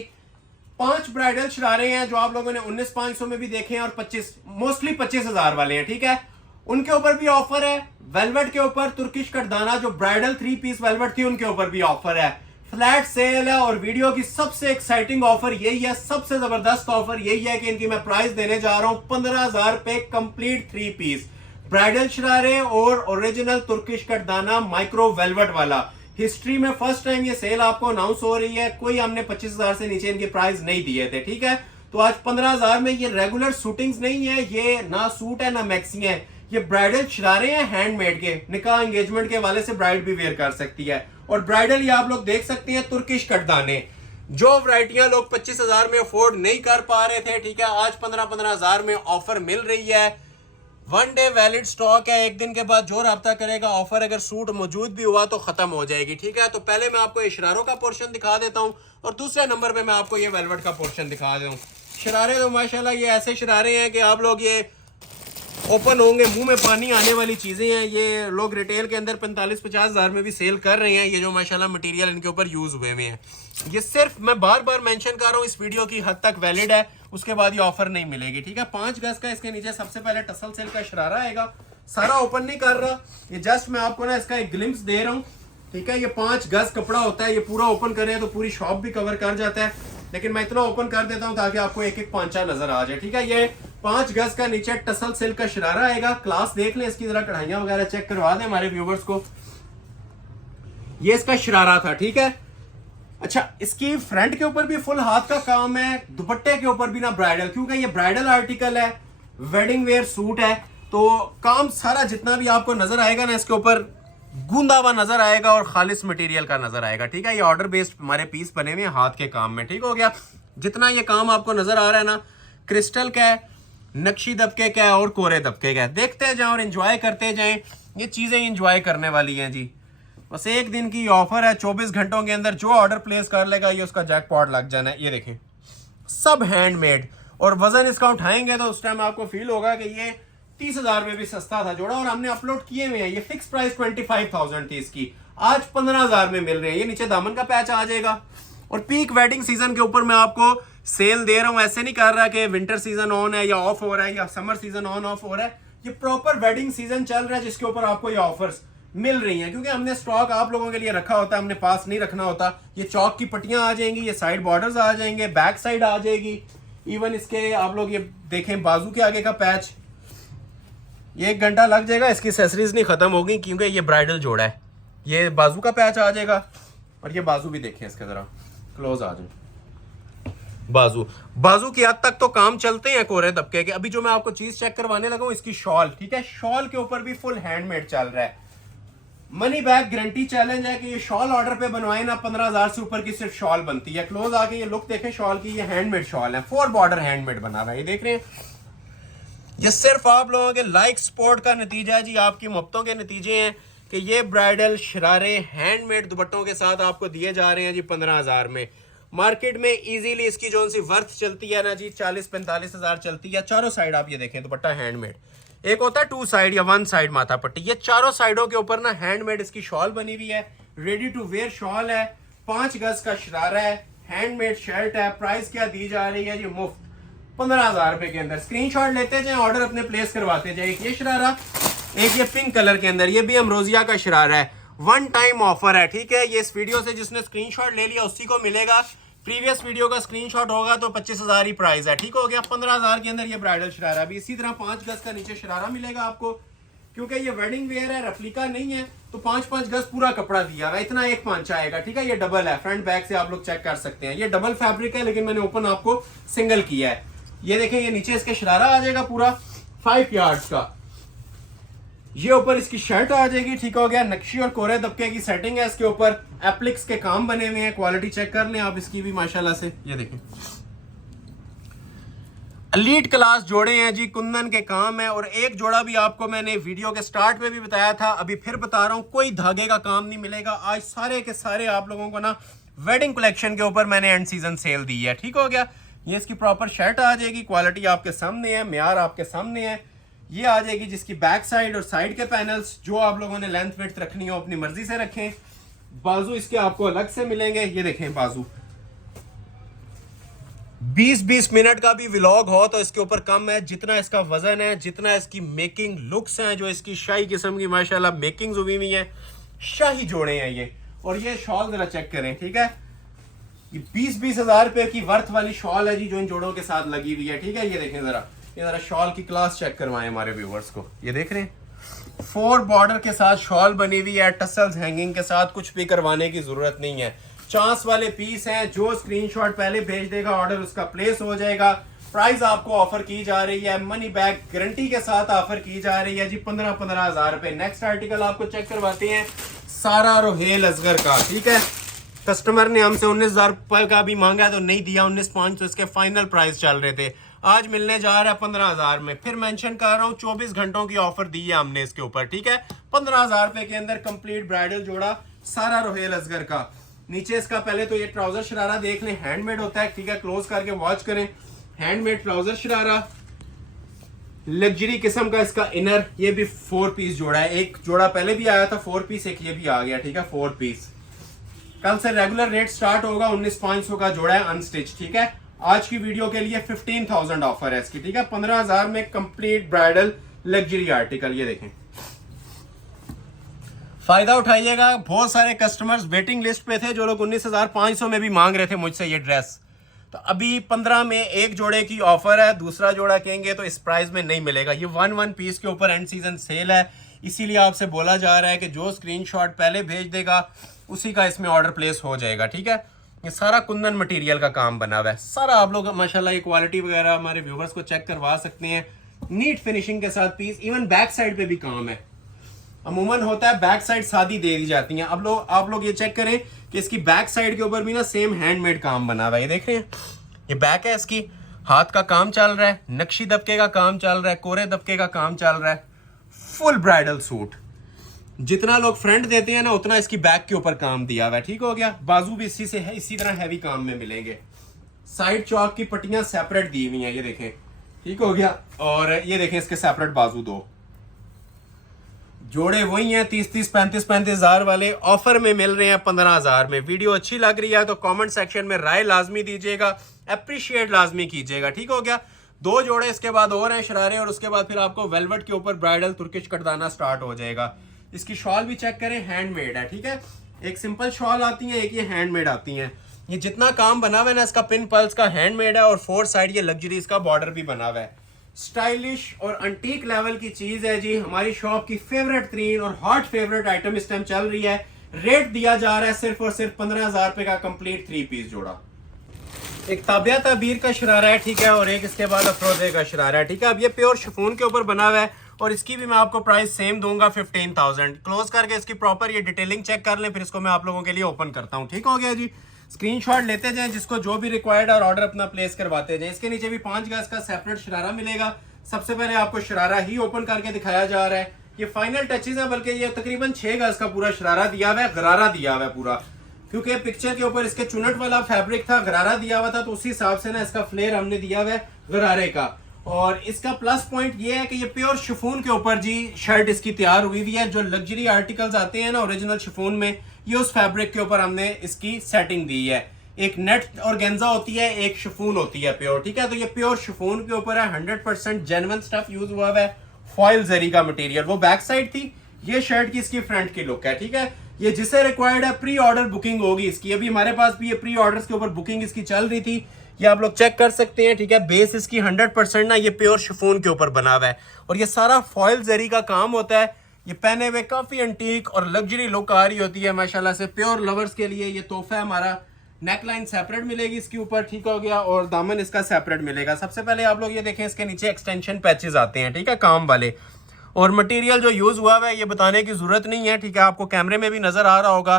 5 ब्राइडल शरारे हैं जो आप लोगों ने 19,500 में भी देखे हैं, और 25 मोस्टली 25,000 वाले हैं। ठीक है, उनके ऊपर भी ऑफर है। वेलवेट के ऊपर तुर्किश कटदाना जो ब्राइडल 3 पीस वेलवेट थी उनके ऊपर भी ऑफर है। फ्लैट सेल है। और वीडियो की सबसे एक्साइटिंग ऑफर यही है, सबसे जबरदस्त ऑफर यही है कि इनकी मैं प्राइस देने जा रहा हूं 15,000 पे कंप्लीट 3 पीस ब्राइडल शरारे और ओरिजिनल तुर्किश कटदाना माइक्रो वेलवेट वाला। हिस्ट्री में फर्स्ट टाइम ये सेल आपको अनाउंस हो रही है। कोई हमने 25,000 से नीचे इनके प्राइस नहीं दिए थे। ठीक है, तो आज 15,000 में ये रेगुलर शूटिंग्स नहीं है, ये ना सूट है ना मैक्सी है, ये ब्राइडल शरारे हैं हैंडमेड के। निकाह एंगेजमेंट के वाले से ब्राइड भी वेयर कर सकती है। और ब्राइडल ये आप लोग देख सकते हैं तुर्किश कटदाने, जो वैरायटियां लोग 25,000 में अफोर्ड नहीं कर पा रहे थे। ठीक है, आज 15,000 में ऑफर मिल रही है। 1 डे वैलिड स्टॉक है। एक दिन के बाद जो रब्ता करेगा ऑफर अगर सूट मौजूद भी हुआ तो खत्म हो जाएगी। ठीक है, तो पहले मैं आपको ये शरारों का पोर्शन दिखा देता हूँ और दूसरे नंबर पे मैं आपको ये वेलवेट का पोर्शन दिखा दूँ। शरारे तो माशाल्लाह ये ऐसे शरारे हैं कि आप लोग ये ओपन होंगे मुंह में पानी आने वाली चीजें हैं। ये लोग रिटेल के अंदर 45-50 हज़ार में भी सेल कर रहे हैं। ये जो माशाल्लाह मटेरियल इनके ऊपर यूज हुए हुए हैं, ये सिर्फ मैं बार बार मेंशन कर रहा हूँ, इस वीडियो की हद तक वैलिड है, उसके बाद ये ऑफर नहीं मिलेगी। ठीक है, 5 गज का इसके नीचे सबसे पहले टसल सिल्क का शरारा आएगा। सारा ओपन नहीं कर रहा, ये जस्ट मैं आपको ना इसका एक ग्लिम्स दे रहा हूँ। ठीक है, ये 5 गज कपड़ा होता है, ये पूरा ओपन करें तो पूरी शॉप भी कवर कर जाता है, लेकिन मैं इतना ओपन कर देता हूं ताकि आपको एक एक पांचा नजर आ जाए। ठीक है, ये 5 गज का नीचे टसल सिल्क का शरारा आएगा। क्लास देख लें इसकी, जरा कढ़ाइयां वगैरह चेक करवा दें हमारे व्यूवर्स को। ये इसका शरारा था, ठीक है। अच्छा, इसकी फ्रंट के ऊपर भी फुल हाथ का काम है, दुपट्टे के ऊपर भी ना ब्राइडल, क्योंकि ये ब्राइडल आर्टिकल है, वेडिंग वेयर सूट है, तो काम सारा जितना भी आपको नजर आएगा ना इसके ऊपर गूंदा हुआ नजर आएगा और खालिस मटेरियल का नजर आएगा, ठीक है। ये ऑर्डर बेस्ड हमारे पीस बने हुए हैं हाथ के काम में, ठीक हो गया। जितना ये काम आपको नजर आ रहा है ना, क्रिस्टल का है, नक्शी दबके का है और कोरे दबके का है। देखते जाएं और एंजॉय करते जाएं, ये चीजें एंजॉय करने वाली हैं जी। बस एक दिन की ऑफर है, 24 घंटों के अंदर जो ऑर्डर प्लेस कर लेगा ये उसका जैकपॉट लग जाना है। ये देखें, सब हैंडमेड, और वजन इसका उठाएंगे तो उस टाइम आपको फील होगा कि ये 30,000 में भी सस्ता था जोड़ा, और हमने अपलोड किए हुए हैं। ये फिक्स प्राइस 25,000 थी इसकी, आज 15,000 में मिल रहे हैं। ये नीचे दामन का पैच आ जाएगा। और पीक वेडिंग सीजन के ऊपर मैं आपको सेल दे रहा हूं, ऐसे नहीं कर रहा कि विंटर सीजन ऑन है या ऑफ हो रहा है या समर सीजन ऑन ऑफ हो रहा है। ये प्रॉपर वेडिंग सीजन चल रहा है जिसके ऊपर आपको ये ऑफर्स मिल रही हैं, क्योंकि हमने स्टॉक आप लोगों के लिए रखा होता है, हमने पास नहीं रखना होता। ये चौक की पट्टियां आ जाएंगी, ये साइड बॉर्डर्स आ जाएंगे, बैक साइड आ जाएगी, इवन इसके आप लोग ये देखें बाजू के आगे का पैच, ये 1 घंटा लग जाएगा, इसकी एक्सेसरीज नहीं खत्म होगी क्योंकि ये ब्राइडल जोड़ा है। ये बाजू का पैच आ जाएगा, और ये बाजू भी देखें इसके जरा क्लोज आ जाए। बाजू की हद तक तो काम चलते हैं कोरे दबके के। अभी जो मैं आपको चीज चेक करवाने लगा हूं इसकी शॉल, ठीक है, शॉल के ऊपर भी फुल हैंडमेड चल रहा है। मनी बैक गारंटी चैलेंज है कि ये शॉल ऑर्डर पे बनवाए ना, 15,000 से ऊपर की सिर्फ शॉल बनती है। क्लोज आके ये लुक देखें शॉल की, ये हैंडमेड शॉल है, 4 बॉर्डर हैंडमेड बना हुआ है। ये देख रहे हैं, ये सिर्फ आप लोगों के लाइक सपोर्ट का नतीजा है जी, आपकी मोहब्बतों के नतीजे हैं कि ये ब्राइडल शरारे हैंडमेड दुपट्टों के साथ आपको दिए जा रहे हैं जी 15,000 में। मार्केट में इजीली इसकी जो सी वर्थ चलती है ना जी 40-45 हज़ार चलती है। चारों साइड आप ये देखें दुपट्टा हैंडमेड, एक होता है 2 साइड या 1 साइड माथा पट्टी, ये चारों साइडों के ऊपर ना हैंडमेड इसकी शॉल बनी हुई है, रेडी टू वेयर शॉल है, 5 गज का शरारा है, हैंडमेड शर्ट है। प्राइस क्या दी जा रही है जी, मुफ्त 15,000 रुपए के अंदर। स्क्रीनशॉट लेते जाए, ऑर्डर अपने प्लेस करवाते जाए। एक ये शरारा, एक ये पिंक कलर के अंदर, ये भी अमरोजिया का शरारा है, 1 टाइम ऑफर है, ठीक है। ये इस वीडियो से जिसने स्क्रीनशॉट ले लिया उसी को मिलेगा, प्रीवियस वीडियो का स्क्रीनशॉट होगा तो 25,000 ही प्राइस है, ठीक हो गया। 15,000 के अंदर ये ब्राइडल शरारा भी, इसी तरह 5 गज का नीचे शरारा मिलेगा आपको, क्योंकि ये वेडिंग वेयर है, रेप्लिका नहीं है, तो 5-5 गज पूरा कपड़ा दिया हुआ, इतना एक पांचा आएगा, ठीक है। ये डबल है, फ्रंट बैक से आप लोग चेक कर सकते हैं। ये डबल फैब्रिक है, लेकिन मैंने ओपन आपको सिंगल किया है। ये देखें, ये नीचे इसके शरारा आ जाएगा पूरा 5 यार्ड्स का, ये ऊपर इसकी शर्ट आ जाएगी, ठीक हो गया। नक्शी और कोरे दबके की सेटिंग है इसके ऊपर, एप्लिक्स के काम बने हुए हैं, क्वालिटी चेक कर लें आप इसकी भी माशाल्लाह से। ये देखें, एलीट क्लास जोड़े हैं जी, कुंदन के काम है। और एक जोड़ा भी आपको मैंने वीडियो के स्टार्ट में भी बताया था, अभी फिर बता रहा हूं, कोई धागे का काम नहीं मिलेगा। आज सारे के सारे आप लोगों को ना वेडिंग कलेक्शन के ऊपर मैंने एंड सीजन सेल दी है, ठीक हो गया। ये इसकी प्रॉपर शर्ट आ जाएगी, क्वालिटी आपके सामने है, म्यार आपके सामने है। ये आ जाएगी जिसकी बैक साइड और साइड के पैनल्स, जो आप लोगों ने लेंथ विड्थ रखनी हो अपनी मर्जी से रखें। बाजू इसके आपको अलग से मिलेंगे, ये देखें बाजू। 20-20 मिनट का भी व्लॉग हो तो इसके ऊपर कम है, जितना इसका वजन है, जितना इसकी मेकिंग लुक्स हैं, जो इसकी शाही किस्म की माशाल्लाह मेकिंग हुई हुई है, शाही जोड़े हैं ये। और ये शॉल जरा चेक करें, ठीक है, ये 20-20 हज़ार रुपए की वर्थ वाली शॉल है जी, जो इन जोड़ों के साथ लगी हुई है, ठीक है। ये देखें जरा, ये जरा शॉल की क्लास चेक करवाएं हमारे व्यूवर्स को। ये देख रहे हैं 4 बॉर्डर के साथ शॉल बनी हुई है, टसल्स हैंगिंग के साथ, कुछ भी करवाने की जरूरत नहीं है। चांस वाले पीस हैं, जो स्क्रीनशॉट पहले भेज देगा ऑर्डर उसका प्लेस हो जाएगा। प्राइस आपको ऑफर की जा रही है, मनी बैक गारंटी के साथ ऑफर की जा रही है जी 15-15 हज़ार रुपए। नेक्स्ट आर्टिकल आपको चेक करवाते हैं, सारा रोहेल असगर का, ठीक है। कस्टमर ने हमसे 19,000 रुपए का भी मांगा तो नहीं दिया, 19,500 इसके फाइनल प्राइस चल रहे थे, आज मिलने जा रहा है 15,000 में। फिर मेंशन कर रहा हूँ 24 घंटों की ऑफर दी है हमने इसके ऊपर, ठीक है। 15,000 रुपए के अंदर कंप्लीट ब्राइडल जोड़ा, सारा रोहेल असगर का। नीचे इसका पहले तो ये ट्राउजर शरारा देख लें, हैंडमेड होता है, ठीक है, क्लोज करके वॉच करें। हैंडमेड ट्राउजर शरारा, लग्जरी किस्म का इसका इनर, ये भी 4 पीस जोड़ा है। एक जोड़ा पहले भी आया था 4 पीस, एक ये भी आ गया, ठीक है, 4 पीस। कल से रेगुलर रेट स्टार्ट होगा, 19,500 का जोड़ा है अनस्टिच, ठीक है। आज की वीडियो के लिए 15,000 ऑफर है इसकी, ठीक है। 15,000 में कंप्लीट ब्राइडल लग्जरी आर्टिकल, ये देखें, फायदा उठाइएगा। बहुत सारे कस्टमर्स वेटिंग लिस्ट पे थे जो लोग 19,500 में भी मांग रहे थे मुझसे ये ड्रेस, तो अभी 15 में एक जोड़े की ऑफर है, दूसरा जोड़ा कहेंगे तो इस प्राइस में नहीं मिलेगा। ये 1 पीस के ऊपर एंड सीजन सेल है, इसीलिए आपसे बोला जा रहा है कि जो स्क्रीनशॉट पहले भेज देगा उसी का इसमें ऑर्डर प्लेस हो जाएगा, ठीक है। ये सारा कुंदन मटेरियल का काम बना हुआ है सारा। आप लोग माशाल्लाह ये क्वालिटी वगैरह हमारे व्यूवर्स को चेक करवा सकते हैं, नीट फिनिशिंग के साथ पीस। इवन बैक साइड पे भी काम है, अमूमन होता है बैक साइड सादी दे दी जाती हैं। अब आप लोग ये चेक करें कि इसकी बैक साइड के ऊपर भी ना सेम हैंडमेड काम बना हुआ है। ये देख रहे हैं, ये बैक है, इसकी हाथ का काम चल रहा है, नक्शी दबके का काम चल रहा है, कोरे दबके का काम चल रहा है। फुल ब्राइडल सूट, जितना लोग फ्रंट देते हैं ना उतना इसकी बैक के ऊपर काम दिया हुआ है, ठीक हो गया। बाजू भी इसी से है, इसी तरह हैवी काम में मिलेंगे। साइड चौक की पट्टियां सेपरेट दी हुई हैं, ये देखें, ठीक हो गया। और ये देखें इसके सेपरेट बाजू दो जोड़े वही हैं 30-30, 35-35 हज़ार वाले, ऑफर में मिल रहे हैं 15 हज़ार में। वीडियो अच्छी लग रही है तो कमेंट सेक्शन में राय लाजमी दीजिएगा, अप्रिशिएट लाजमी कीजिएगा, ठीक हो गया। 2 जोड़े इसके बाद और हैं शरारे, और उसके बाद फिर आपको वेलवेट के ऊपर ब्राइडल तुर्किश कटदाना स्टार्ट हो जाएगा। इसकी शॉल भी चेक करें, हैंडमेड है, ठीक है। एक सिंपल शॉल आती है, एक ये हैंडमेड आती है। ये जितना काम बना हुआ है ना इसका पिन पल्स का हैंडमेड है, और 4 साइड ये लग्जरी इसका बॉर्डर भी बना हुआ है। स्टाइलिश और अंटीक लेवल की चीज है जी। हमारी शॉप की फेवरेट तरीन और हॉट फेवरेट आइटम इस टाइम चल रही है। रेट दिया जा रहा है सिर्फ और सिर्फ 15,000 रुपए का कंप्लीट 3 पीस जोड़ा। एक ताबिया ताबीर का शरारा है, ठीक है, और एक इसके बाद अफरोजे का शरारा है, ठीक है। अब ये प्योर शिफॉन के ऊपर बना हुआ है, और इसकी भी मैं आपको प्राइस सेम दूंगा 15,000। क्लोज करके इसकी प्रॉपर ये डिटेलिंग चेक कर लें, फिर इसको मैं आप लोगों के लिए ओपन करता हूँ, ठीक हो गया जी। स्क्रीनशॉट लेते जाएं जिसको जो भी रिक्वायर्ड है, और ऑर्डर अपना प्लेस करवाते जाएं। इसके नीचे भी 5 गज का सेपरेट शरारा मिलेगा। सबसे पहले आपको शरारा ही ओपन करके दिखाया जा रहा है। ये फाइनल टचेज है, बल्कि ये तकरीबन 6 गज का पूरा शरारा दिया हुआ है, गरारा दिया हुआ है पूरा, क्योंकि पिक्चर के ऊपर इसके चुनट वाला फैब्रिक था, गरारा दिया हुआ था, तो उसी हिसाब से ना इसका फ्लेयर हमने दिया हुआ है गरारे का। और इसका प्लस पॉइंट ये है कि ये प्योर शिफॉन के ऊपर जी शर्ट इसकी तैयार हुई हुई है। जो लग्जरी आर्टिकल्स आते हैं ना ओरिजिनल शिफॉन में, ये उस फैब्रिक के ऊपर हमने इसकी सेटिंग दी है। एक नेट ऑर्गेन्जा होती है, एक शिफॉन होती है प्योर, ठीक है। तो ये प्योर शिफॉन के ऊपर है, 100% जेन्युइन स्टफ यूज हुआ है, फॉइल जरी का मटेरियल। वो बैक साइड थी, ये शर्ट की इसकी फ्रंट की लुक है, ठीक है। ये जिसे रिक्वायर्ड है प्री ऑर्डर बुकिंग होगी इसकी। अभी हमारे पास भी ये प्री ऑर्डर्स के ऊपर बुकिंग इसकी चल रही थी, ये आप लोग चेक कर सकते हैं, ठीक है। बेस इसकी 100% ना ये प्योर शिफॉन के ऊपर बना हुआ है, और ये सारा फॉइल जरी का काम होता है। ये पहने हुए काफी एंटीक और लग्जरी लुक आ रही होती है माशाल्लाह से। प्योर लवर्स के लिए ये तोहफा है हमारा। नेकलाइन सेपरेट मिलेगी इसके ऊपर, ठीक हो गया, और दामन इसका सेपरेट मिलेगा। सबसे पहले आप लोग ये देखें, इसके नीचे एक्सटेंशन पैचेस आते हैं, ठीक है, काम वाले। और मटेरियल जो यूज हुआ है ये बताने की जरूरत नहीं है, ठीक है, आपको कैमरे में भी नजर आ रहा होगा।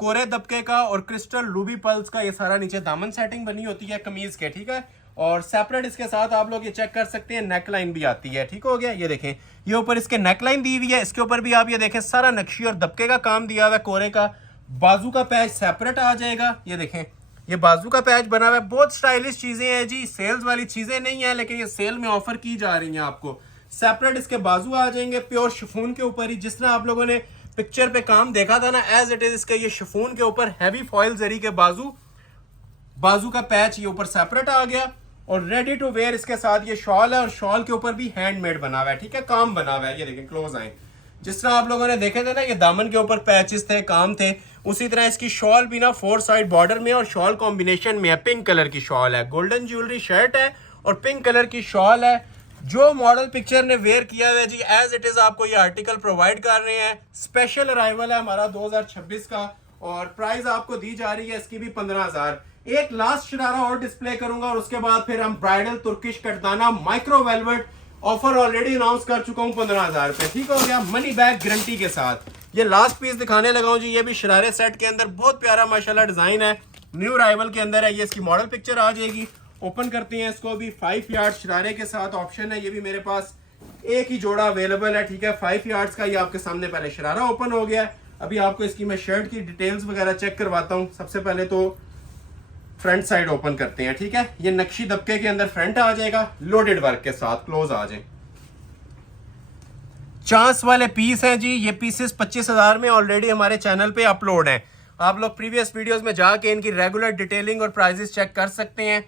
कोरे दबके का और क्रिस्टल रूबी पल्स का ये सारा नीचे दामन सेटिंग बनी होती है कमीज के, ठीक है। और सेपरेट इसके साथ आप लोग ये चेक कर सकते हैं, नेकलाइन भी आती है, ठीक हो गया। ये देखें, ये ऊपर इसके नेकलाइन दी हुई है, इसके ऊपर भी आप ये देखें सारा नक्शी और दबके का काम दिया हुआ है कोरे का। बाजू का पैच सेपरेट आ जाएगा, ये देखें, ये बाजू का पैच बना हुआ है। बहुत स्टाइलिश चीजें हैं जी, सेल्स वाली चीजें नहीं है, लेकिन ये सेल में ऑफर की जा रही हैं आपको। सेपरेट इसके बाजू आ जाएंगे प्योर शिफॉन के ऊपर ही, जिस तरह आप लोगों ने पिक्चर पे काम देखा था ना, एज इट इज इसके ये शिफॉन के ऊपर हैवी फॉइल जरी के बाजू का पैच ये ऊपर सेपरेट आ गया। और रेडी टू वेयर इसके साथ ये शॉल है, और शॉल के ऊपर भी हैंडमेड बना हुआ है, ठीक है, काम बना हुआ है। ये देखें, क्लोज आए, जिस तरह आप लोगों ने देखे थे ना ये दामन के ऊपर पैचेस थे, काम थे, उसी तरह इसकी शॉल भी ना 4 साइड बॉर्डर में और शॉल कॉम्बिनेशन में है। पिंक कलर की शॉल है, गोल्डन ज्वेलरी शर्ट है और पिंक कलर की शॉल है। जो मॉडल पिक्चर ने वेयर किया हुआ है जी, एज इट इज आपको ये आर्टिकल प्रोवाइड कर रहे हैं। स्पेशल अराइवल है हमारा 2026 का, और प्राइस आपको दी जा रही है इसकी भी 15,000। एक लास्ट शरारा और डिस्प्ले करूंगा, और उसके बाद फिर हम ब्राइडल तुर्किश कटदाना micro velvet offer already announce कर चुका हूं 15,000 रुपए, ठीक हो गया, मनी बैक गारंटी के साथ। ये लास्ट पीस दिखाने लगा हूं जी, ये भी शरारे सेट के अंदर बहुत प्यारा माशाल्लाह डिजाइन है, न्यू अराइवल के अंदर है। ये इसकी मॉडल पिक्चर आ जाएगी, ओपन करते हैं इसको। भी 5 यार्ड शरारे के साथ ऑप्शन है, ये भी मेरे पास एक ही जोड़ा अवेलेबल है, ठीक है, 5 यार्ड्स का। ये आपके सामने पहले शरारा ओपन हो गया है। अभी आपको इसकी मैं शर्ट की डिटेल्स वगैरह चेक करवाता हूँ। सबसे पहले तो फ्रंट साइड ओपन करते हैं, ठीक है। ये नक्शी दबके के अंदर फ्रंट आ जाएगा, लोडेड वर्क के साथ। क्लोज आ जाए, चांस वाले पीस हैं जी। ये पीसेस 25,000 में ऑलरेडी हमारे चैनल पे अपलोड हैं। आप लोग प्रीवियस वीडियोस में जाके इनकी रेगुलर डिटेलिंग और प्राइसेस चेक कर सकते हैं।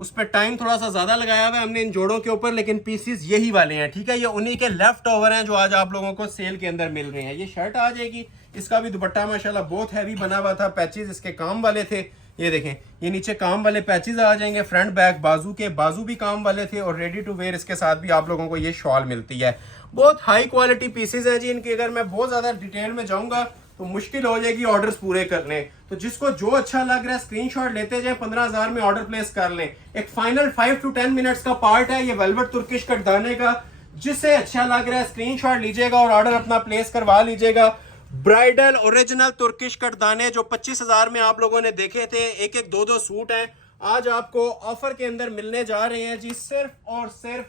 उस पर टाइम थोड़ा सा ज्यादा लगाया हुआ है हमने इन जोड़ों के ऊपर, लेकिन पीसेस यही वाले हैं, ठीक है। ये उन्हीं के लेफ्ट ओवर हैं जो आज आप लोगों को सेल के अंदर मिल रहे हैं। ये शर्ट आ जाएगी, इसका भी दुपट्टा माशाल्लाह बहुत हैवी बना हुआ था, पैचेस इसके काम वाले थे। ये देखें, ये नीचे काम वाले पैचेस आ जाएंगे, फ्रंट बैक बाजू के बाजू भी काम वाले थे और रेडी टू वेयर इसके साथ भी आप लोगों को ये शॉल मिलती है। बहुत हाई क्वालिटी पीसेस हैं जी इनकी। अगर मैं बहुत ज़्यादा डिटेल में जाऊँगा तो मुश्किल हो जाएगी ऑर्डर्स पूरे करने। तो जिसको जो अच्छा लग रहा है स्क्रीनशॉट लेते जाए, 15,000 में ऑर्डर प्लेस कर लें। एक फाइनल 5 to 10 मिनट्स का पार्ट है ये वेलवेट तुर्किश कटदाने का। जिससे अच्छा लग रहा है स्क्रीनशॉट लीजिएगा और ऑर्डर अपना प्लेस करवा लीजिएगा। ब्राइडल ओरिजिनल तुर्किश कटदाने जो 25,000 में आप लोगों ने देखे थे, एक एक दो दो सूट हैं, आज आपको ऑफर के अंदर मिलने जा रहे हैं जी सिर्फ और सिर्फ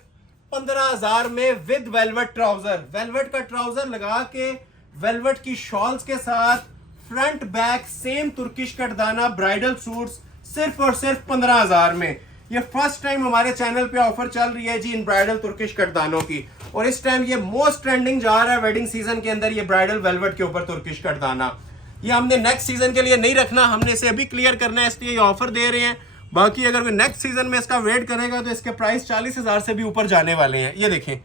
15,000 में विद वेलवेट ट्राउजर। वेलवेट का ट्राउजर लगा के वेलवेट की शॉल्स के साथ फ्रंट बैक सेम तुर्किश कटदाना ब्राइडल सूट्स सिर्फ और सिर्फ 15,000 में। ये फर्स्ट टाइम हमारे चैनल पे ऑफर चल रही है जी इन ब्राइडल तुर्किश कटदानों की, और इस टाइम ये मोस्ट ट्रेंडिंग जा रहा है वेडिंग सीजन के अंदर, ये ब्राइडल वेलवेट के ऊपर तुर्किश कटदाना। ये हमने नेक्स्ट सीजन के लिए नहीं रखना, हमने इसे अभी क्लियर करना है, इसलिए ये ऑफर दे रहे हैं। बाकी अगर कोई नेक्स्ट सीजन में इसका वेट करेगा तो इसके प्राइस 40,000 से भी ऊपर जाने वाले हैं। ये देखें,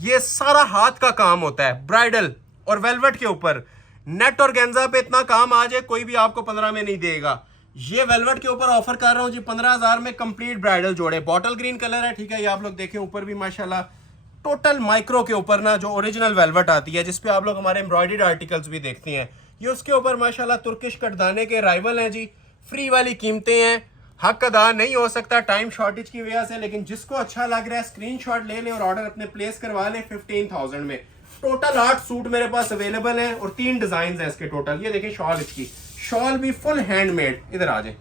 ये सारा हाथ का काम होता है ब्राइडल और वेलवेट के ऊपर। नेट और गेंजा पे इतना काम आ जाए कोई भी आपको 15 में नहीं देगा। ये वेलवेट के ऊपर ऑफर कर रहा हूँ जी 15,000 में कंप्लीट ब्राइडल जोड़े। बॉटल ग्रीन कलर है, ठीक है, ये आप लोग देखें ऊपर भी माशाल्लाह टोटल माइक्रो के ऊपर ना जो ओरिजिनल वेलवेट आती है, जिसपे आप लोग हमारे एम्ब्रॉयडर्ड आर्टिकल्स भी देखते हैं, ये उसके ऊपर माशाल्लाह तुर्किश कटदाने के राइवल हैं जी। फ्री वाली कीमतें हैं, हक अदा नहीं हो सकता टाइम शॉर्टेज की वजह से, लेकिन जिसको अच्छा लग रहा है स्क्रीनशॉट ले लें और ऑर्डर अपने प्लेस करवा लें 15,000 में। टोटल 8 सूट मेरे पास अवेलेबल हैं और 3 डिजाइन हैं इसके टोटल। ये देखिए शॉल, इसकी शॉल भी फुल हैंडमेड। इधर आ जाए,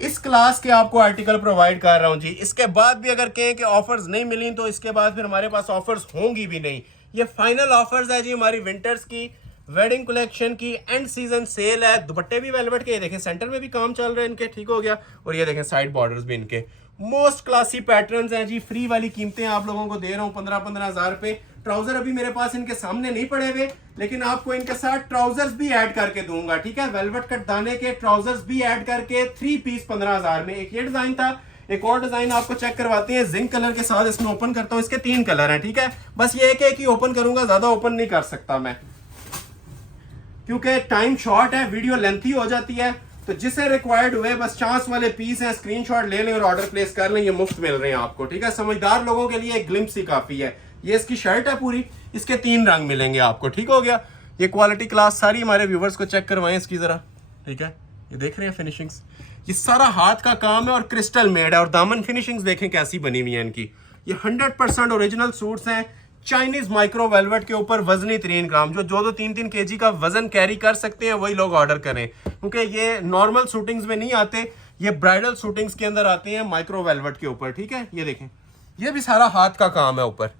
इस क्लास के आपको आर्टिकल प्रोवाइड कर रहा हूं जी। इसके बाद भी अगर कहें कि ऑफर्स नहीं मिली तो इसके बाद फिर हमारे पास ऑफर्स होंगी भी नहीं। ये फाइनल ऑफर्स है जी हमारी विंटर्स की वेडिंग कलेक्शन की एंड सीजन सेल है। दुपट्टे भी वेलवेट के, ये देखें सेंटर में भी काम चल रहा है इनके, ठीक हो गया, और ये देखें साइड बॉर्डर्स भी इनके मोस्ट क्लासी पैटर्न्स हैं जी। फ्री वाली कीमतें आप लोगों को दे रहा हूँ 15,000 रुपए। ट्राउजर अभी मेरे पास इनके सामने नहीं पड़े हुए, लेकिन आपको इनके साथ ट्राउजर्स भी ऐड करके दूंगा, ठीक है। वेलवेट कटदाने के ट्राउजर्स भी ऐड करके 3 पीस 15,000 में। एक ये डिजाइन था, एक और डिजाइन आपको चेक करवाते हैं जिंक कलर के साथ। इसमें ओपन करता हूँ, इसके 3 कलर हैं, ठीक है। बस ये एक ही ओपन करूंगा, ज्यादा ओपन नहीं कर सकता मैं क्योंकि टाइम शॉर्ट है, वीडियो लेंथी हो जाती है। तो जिसे रिक्वायर्ड हुए बस चांस वाले पीस हैं, स्क्रीनशॉट ले लें और ऑर्डर प्लेस कर लें, ये मुफ्त मिल रहे हैं आपको, ठीक है। समझदार लोगों के लिए एक ग्लिम्स ही काफी है। ये इसकी शर्ट है पूरी, इसके 3 रंग मिलेंगे आपको, ठीक हो गया। ये क्वालिटी क्लास सारी हमारे व्यूवर्स को चेक करवाएं इसकी जरा, ठीक है। ये देख रहे हैं फिनिशिंग्स, ये सारा हाथ का काम है और क्रिस्टल मेड है, और दामन फिनिशिंग्स देखें कैसी बनी हुई है इनकी। ये 100% ओरिजिनल सूट्स हैं चाइनीज माइक्रो वेलवेट के ऊपर, वजनी 3 ग्राम। जो 2-3 kg का वजन कैरी कर सकते हैं वही लोग ऑर्डर करें, क्योंकि ये नॉर्मल शूटिंग्स में नहीं आते, ये ब्राइडल शूटिंग्स के अंदर आते हैं माइक्रो वेलवेट के ऊपर, ठीक है। ये देखें, ये भी सारा हाथ का काम है ऊपर।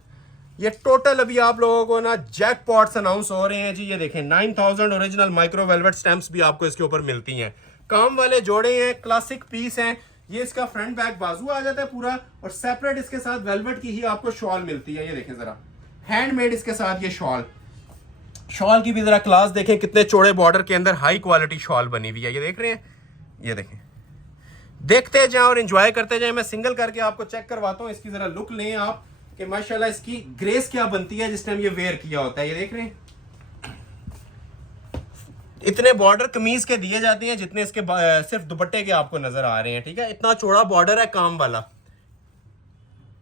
ये टोटल अभी आप लोगों को ना जैकपॉट्स अनाउंस हो रहे हैं जी। ये देखें 9,000 ओरिजिनल माइक्रो वेलवेट स्टैम्प्स भी आपको इसके ऊपर मिलती हैं। काम वाले जोड़े हैं, क्लासिक पीस हैं। ये इसका फ्रंट बैक बाजू आ जाता है पूरा, और सेपरेट इसके साथ वेलवेट की ही आपको शॉल मिलती है। ये देखें जरा हैंडमेड इसके साथ ये शॉल की भी जरा क्लास देखें, कितने चौड़े बॉर्डर के अंदर हाई क्वालिटी शॉल बनी हुई है। ये देख रहे हैं, ये देखें, देखते जाएं और एंजॉय करते जाएं। मैं सिंगल करके आपको चेक करवाता हूँ, इसकी जरा लुक लें आप कि माशाल्लाह इसकी ग्रेस क्या बनती है जिस टाइम ये वेयर किया होता है। ये देख रहे हैं, इतने बॉर्डर कमीज के दिए जाते हैं जितने इसके सिर्फ दुपट्टे के आपको नजर आ रहे हैं, ठीक है। इतना चौड़ा बॉर्डर है काम वाला,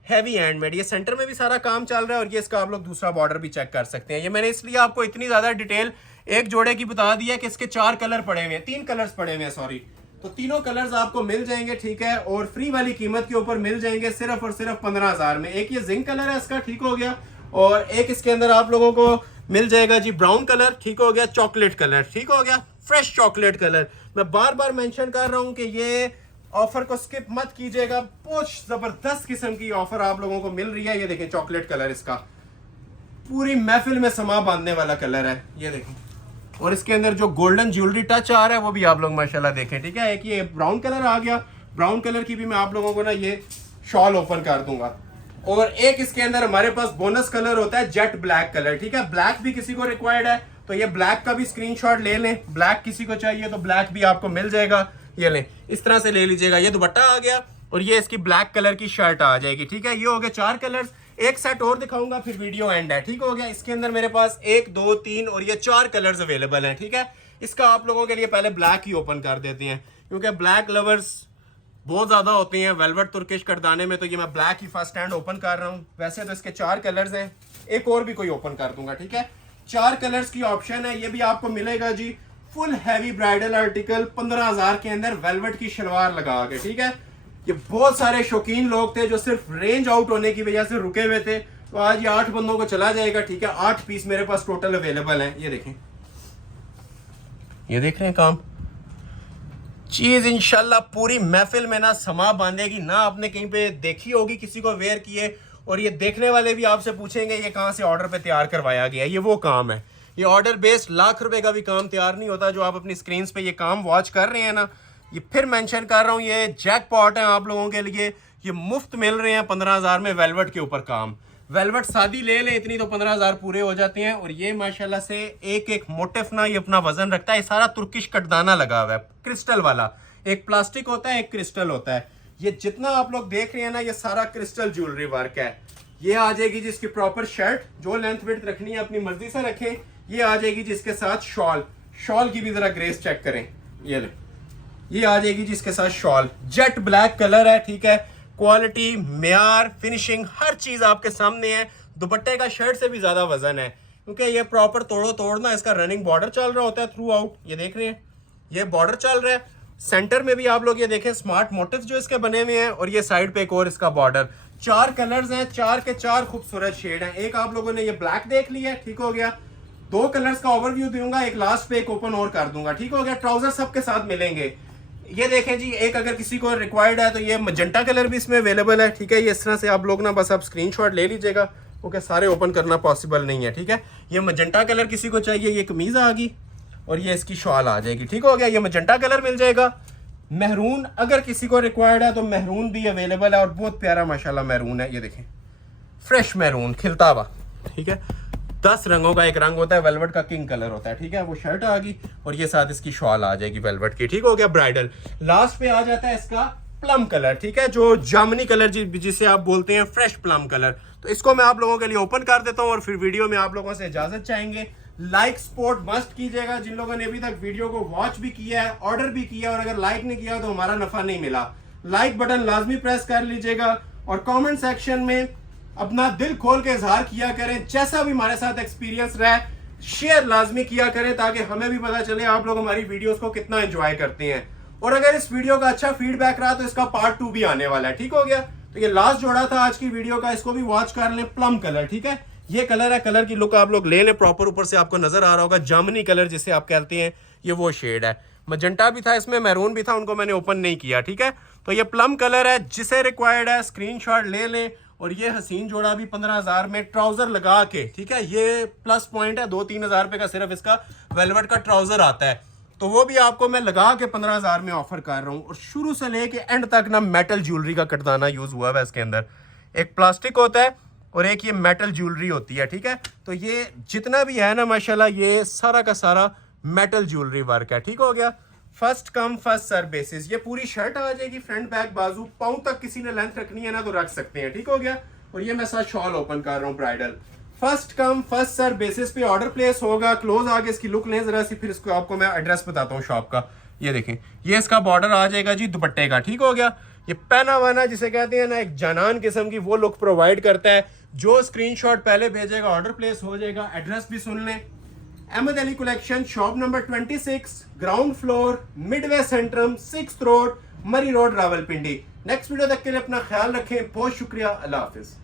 हैवी हैंडमेड। ये सेंटर में भी सारा काम चल रहा है, और ये इसका आप लोग दूसरा बॉर्डर भी चेक कर सकते हैं। ये मैंने इसलिए आपको इतनी ज्यादा डिटेल एक जोड़े की बता दी है कि इसके 4 कलर पड़े हुए हैं, 3 कलर्स पड़े हुए हैं, सॉरी। तो तीनों कलर्स आपको मिल जाएंगे, ठीक है, और फ्री वाली कीमत के ऊपर मिल जाएंगे सिर्फ और सिर्फ 15,000 में। एक ये जिंक कलर है इसका, ठीक हो गया, और एक इसके अंदर आप लोगों को मिल जाएगा जी ब्राउन कलर, ठीक हो गया, चॉकलेट कलर, ठीक हो गया, फ्रेश चॉकलेट कलर। मैं बार बार मेंशन कर रहा हूं कि ये ऑफर को स्किप मत कीजिएगा, बहुत जबरदस्त किस्म की ऑफर आप लोगों को मिल रही है। ये देखें चॉकलेट कलर, इसका पूरी महफिल में समा बांधने वाला कलर है। ये देखें, और इसके अंदर जो गोल्डन ज्वेलरी टच आ रहा है वो भी आप लोग माशाल्लाह देखें, ठीक है। एक ये ब्राउन कलर आ गया, ब्राउन कलर की भी मैं आप लोगों को ना ये शॉल ओपन कर दूंगा। और एक इसके अंदर हमारे पास बोनस कलर होता है जेट ब्लैक कलर, ठीक है। ब्लैक भी किसी को रिक्वायर्ड है तो ये ब्लैक का भी स्क्रीनशॉट ले लें, ब्लैक किसी को चाहिए तो ब्लैक भी आपको मिल जाएगा। ये लें, इस तरह से ले लीजिएगा। ये दुपट्टा आ गया और ये इसकी ब्लैक कलर की शर्ट आ जाएगी, ठीक है। ये हो गए 4 कलर्स। एक सेट और दिखाऊंगा फिर वीडियो एंड है, ठीक हो गया। इसके अंदर मेरे पास 1, 2, 3 और ये 4 कलर्स अवेलेबल हैं, ठीक है। इसका आप लोगों के लिए पहले ब्लैक ही ओपन कर देते हैं, क्योंकि ब्लैक लवर्स बहुत ज़्यादा होते हैं वेलवेट तुर्किश करदाने में, तो ये मैं ब्लैक ही फर्स्ट हैंड ओपन कर रहा हूँ। वैसे तो इसके 4 कलर्स हैं, एक और भी कोई ओपन कर दूंगा, ठीक है। 4 कलर्स की ऑप्शन है, ये भी आपको मिलेगा जी फुल हैवी ब्राइडल आर्टिकल 15,000 के अंदर वेलवेट की शलवार लगा के, ठीक है। ये बहुत सारे शौकीन लोग थे जो सिर्फ रेंज आउट होने की वजह से रुके हुए थे, तो आज ये 8 बंदों को चला जाएगा, ठीक है। 8 पीस मेरे पास टोटल अवेलेबल है। ये देखें, ये देख रहे हैं काम, चीज इंशाल्लाह पूरी महफिल में ना समा बांधेगी ना। आपने कहीं पे देखी होगी किसी को वेयर किए, और ये देखने वाले भी आपसे पूछेंगे ये कहाँ से ऑर्डर पे तैयार करवाया गया। ये वो काम है, ये ऑर्डर बेस्ड लाख रुपए का भी काम तैयार नहीं होता। जो आप अपनी स्क्रीन पे ये काम वॉच कर रहे हैं ना, ये फिर मेंशन कर रहा हूँ, ये जैकपॉट है आप लोगों के लिए। ये मुफ्त मिल रहे हैं 15,000 में वेलवेट के ऊपर काम। वेलवेट सादी ले ले इतनी तो 15,000 पूरे हो जाते हैं। और ये माशाल्लाह से एक एक मोटिफ ना ये अपना वजन रखता है। ये सारा तुर्किश कटदाना लगा हुआ है, क्रिस्टल वाला। एक प्लास्टिक होता है, एक क्रिस्टल होता है। ये जितना आप लोग देख रहे हैं ना, ये सारा क्रिस्टल ज्वेलरी वर्क है। ये आ जाएगी जिसकी प्रॉपर शर्ट, जो लेंथ विड्थ रखनी है अपनी मर्जी से रखें। ये आ जाएगी जिसके साथ शॉल, शॉल की भी जरा ग्रेस चेक करें, ये ले, ये आ जाएगी जिसके साथ शॉल। जेट ब्लैक कलर है, ठीक है। क्वालिटी, म्यार, फिनिशिंग हर चीज आपके सामने है। दुपट्टे का शर्ट से भी ज्यादा वजन है, क्योंकि ये प्रॉपर तोड़ो तोड़ना इसका रनिंग बॉर्डर चल रहा होता है थ्रू आउट। ये देख रहे हैं, ये बॉर्डर चल रहा है। सेंटर में भी आप लोग ये देखें स्मार्ट मोटिव जो इसके बने हुए हैं, और ये साइड पे एक और इसका बॉर्डर। 4 कलर्स हैं, 4 के 4 खूबसूरत शेड हैं। एक आप लोगों ने ये ब्लैक देख लिया, ठीक हो गया। 2 कलर्स का ओवरव्यू दूंगा, एक लास्ट पे एक ओपन और कर दूंगा, ठीक हो गया। ट्राउजर सबके साथ मिलेंगे। ये देखें जी, एक अगर किसी को रिक्वायर्ड है तो ये मजेंटा कलर भी इसमें अवेलेबल है, ठीक है। ये इस तरह से आप लोग ना बस आप स्क्रीनशॉट ले लीजिएगा, क्योंकि सारे ओपन करना पॉसिबल नहीं है, ठीक है। ये मजेंटा कलर किसी को चाहिए, ये कमीज आ गई और ये इसकी शॉल आ जाएगी, ठीक हो गया। ये मजेंटा कलर मिल जाएगा। महरून अगर किसी को रिक्वायर्ड है तो महरून भी अवेलेबल है, और बहुत प्यारा माशाल्लाह महरून है। ये देखें, फ्रेश महरून खिलता हुआ, ठीक है। 10 रंगों का एक रंग होता है, वेलवेट का किंग कलर होता है, ठीक है। वो शर्ट आ गई और ये साथ इसकी शॉल आ जाएगी वेलवेट की, ठीक हो गया। ब्राइडल लास्ट पे आ जाता है इसका प्लम कलर, ठीक है, जो जामनी कलर जिसे आप बोलते हैं, फ्रेश प्लम कलर। तो इसको मैं आप लोगों के लिए ओपन कर देता हूँ और फिर वीडियो में आप लोगों से इजाजत चाहेंगे। लाइक सपोर्ट मस्ट कीजिएगा। जिन लोगों ने अभी तक वीडियो को वॉच भी किया है, ऑर्डर भी किया, और अगर लाइक नहीं किया तो हमारा नफा नहीं मिला। लाइक बटन लाजमी प्रेस कर लीजिएगा, और कमेंट सेक्शन में अपना दिल खोल के इजहार किया करें। जैसा भी हमारे साथ एक्सपीरियंस रहा है, शेयर लाजमी किया करें, ताकि हमें भी पता चले आप लोग हमारी वीडियोस को कितना एंजॉय करते हैं। और अगर इस वीडियो का अच्छा फीडबैक रहा तो इसका पार्ट 2 भी आने वाला है, ठीक हो गया। तो ये लास्ट जोड़ा था आज की वीडियो का, इसको भी वॉच कर लें। प्लम कलर, ठीक है, ये कलर है। कलर की लुक आप लोग ले लें प्रॉपर। ऊपर से आपको नजर आ रहा होगा जामनी कलर जिसे आप कहते हैं, ये वो शेड है। मजेंटा भी था इसमें, मैरून भी था, उनको मैंने ओपन नहीं किया, ठीक है। तो ये प्लम कलर है, जिसे रिक्वायर्ड है स्क्रीनशॉट ले लें। और ये हसीन जोड़ा भी 15,000 में ट्राउजर लगा के, ठीक है। ये प्लस पॉइंट है, 2-3 हज़ार रुपए का सिर्फ इसका वेलवेट का ट्राउजर आता है। तो वो भी आपको मैं लगा के 15,000 में ऑफर कर रहा हूँ। और शुरू से लेके एंड तक ना मेटल ज्वेलरी का कटदाना यूज हुआ है इसके अंदर। एक प्लास्टिक होता है और एक ये मेटल ज्वेलरी होती है, ठीक है। तो ये जितना भी है ना माशाल्लाह, ये सारा का सारा मेटल ज्वेलरी वर्क है, ठीक हो गया। First come first serve basis. ये पूरी शर्ट आ जाएगी, फ्रंट बैक बाजू पाँव तक किसी ने लेंथ रखनी है ना तो रख सकते हैं, ठीक हो गया। और ये मैं साथ शॉल ओपन कर रहा हूँ bridal. First come first serve basis पे ऑर्डर प्लेस होगा। क्लोज आगे इसकी लुक लें जरा सी, फिर इसको आपको मैं एड्रेस बताता हूँ शॉप का। ये देखें, ये इसका बॉर्डर आ जाएगा जी दुपट्टे का, ठीक हो गया। ये पहना वाना जिसे कहते हैं ना, एक जानान किस्म की वो लुक प्रोवाइड करता है। जो स्क्रीनशॉट पहले भेजेगा ऑर्डर प्लेस हो जाएगा। एड्रेस भी सुन लें, Ahmed Ali collection, shop number 26, ground floor, midway centrum, 6th road, Murree road, Rawalpindi. Next video तक के लिए अपना ख्याल रखें। बहुत शुक्रिया, अल्लाह हाफिज।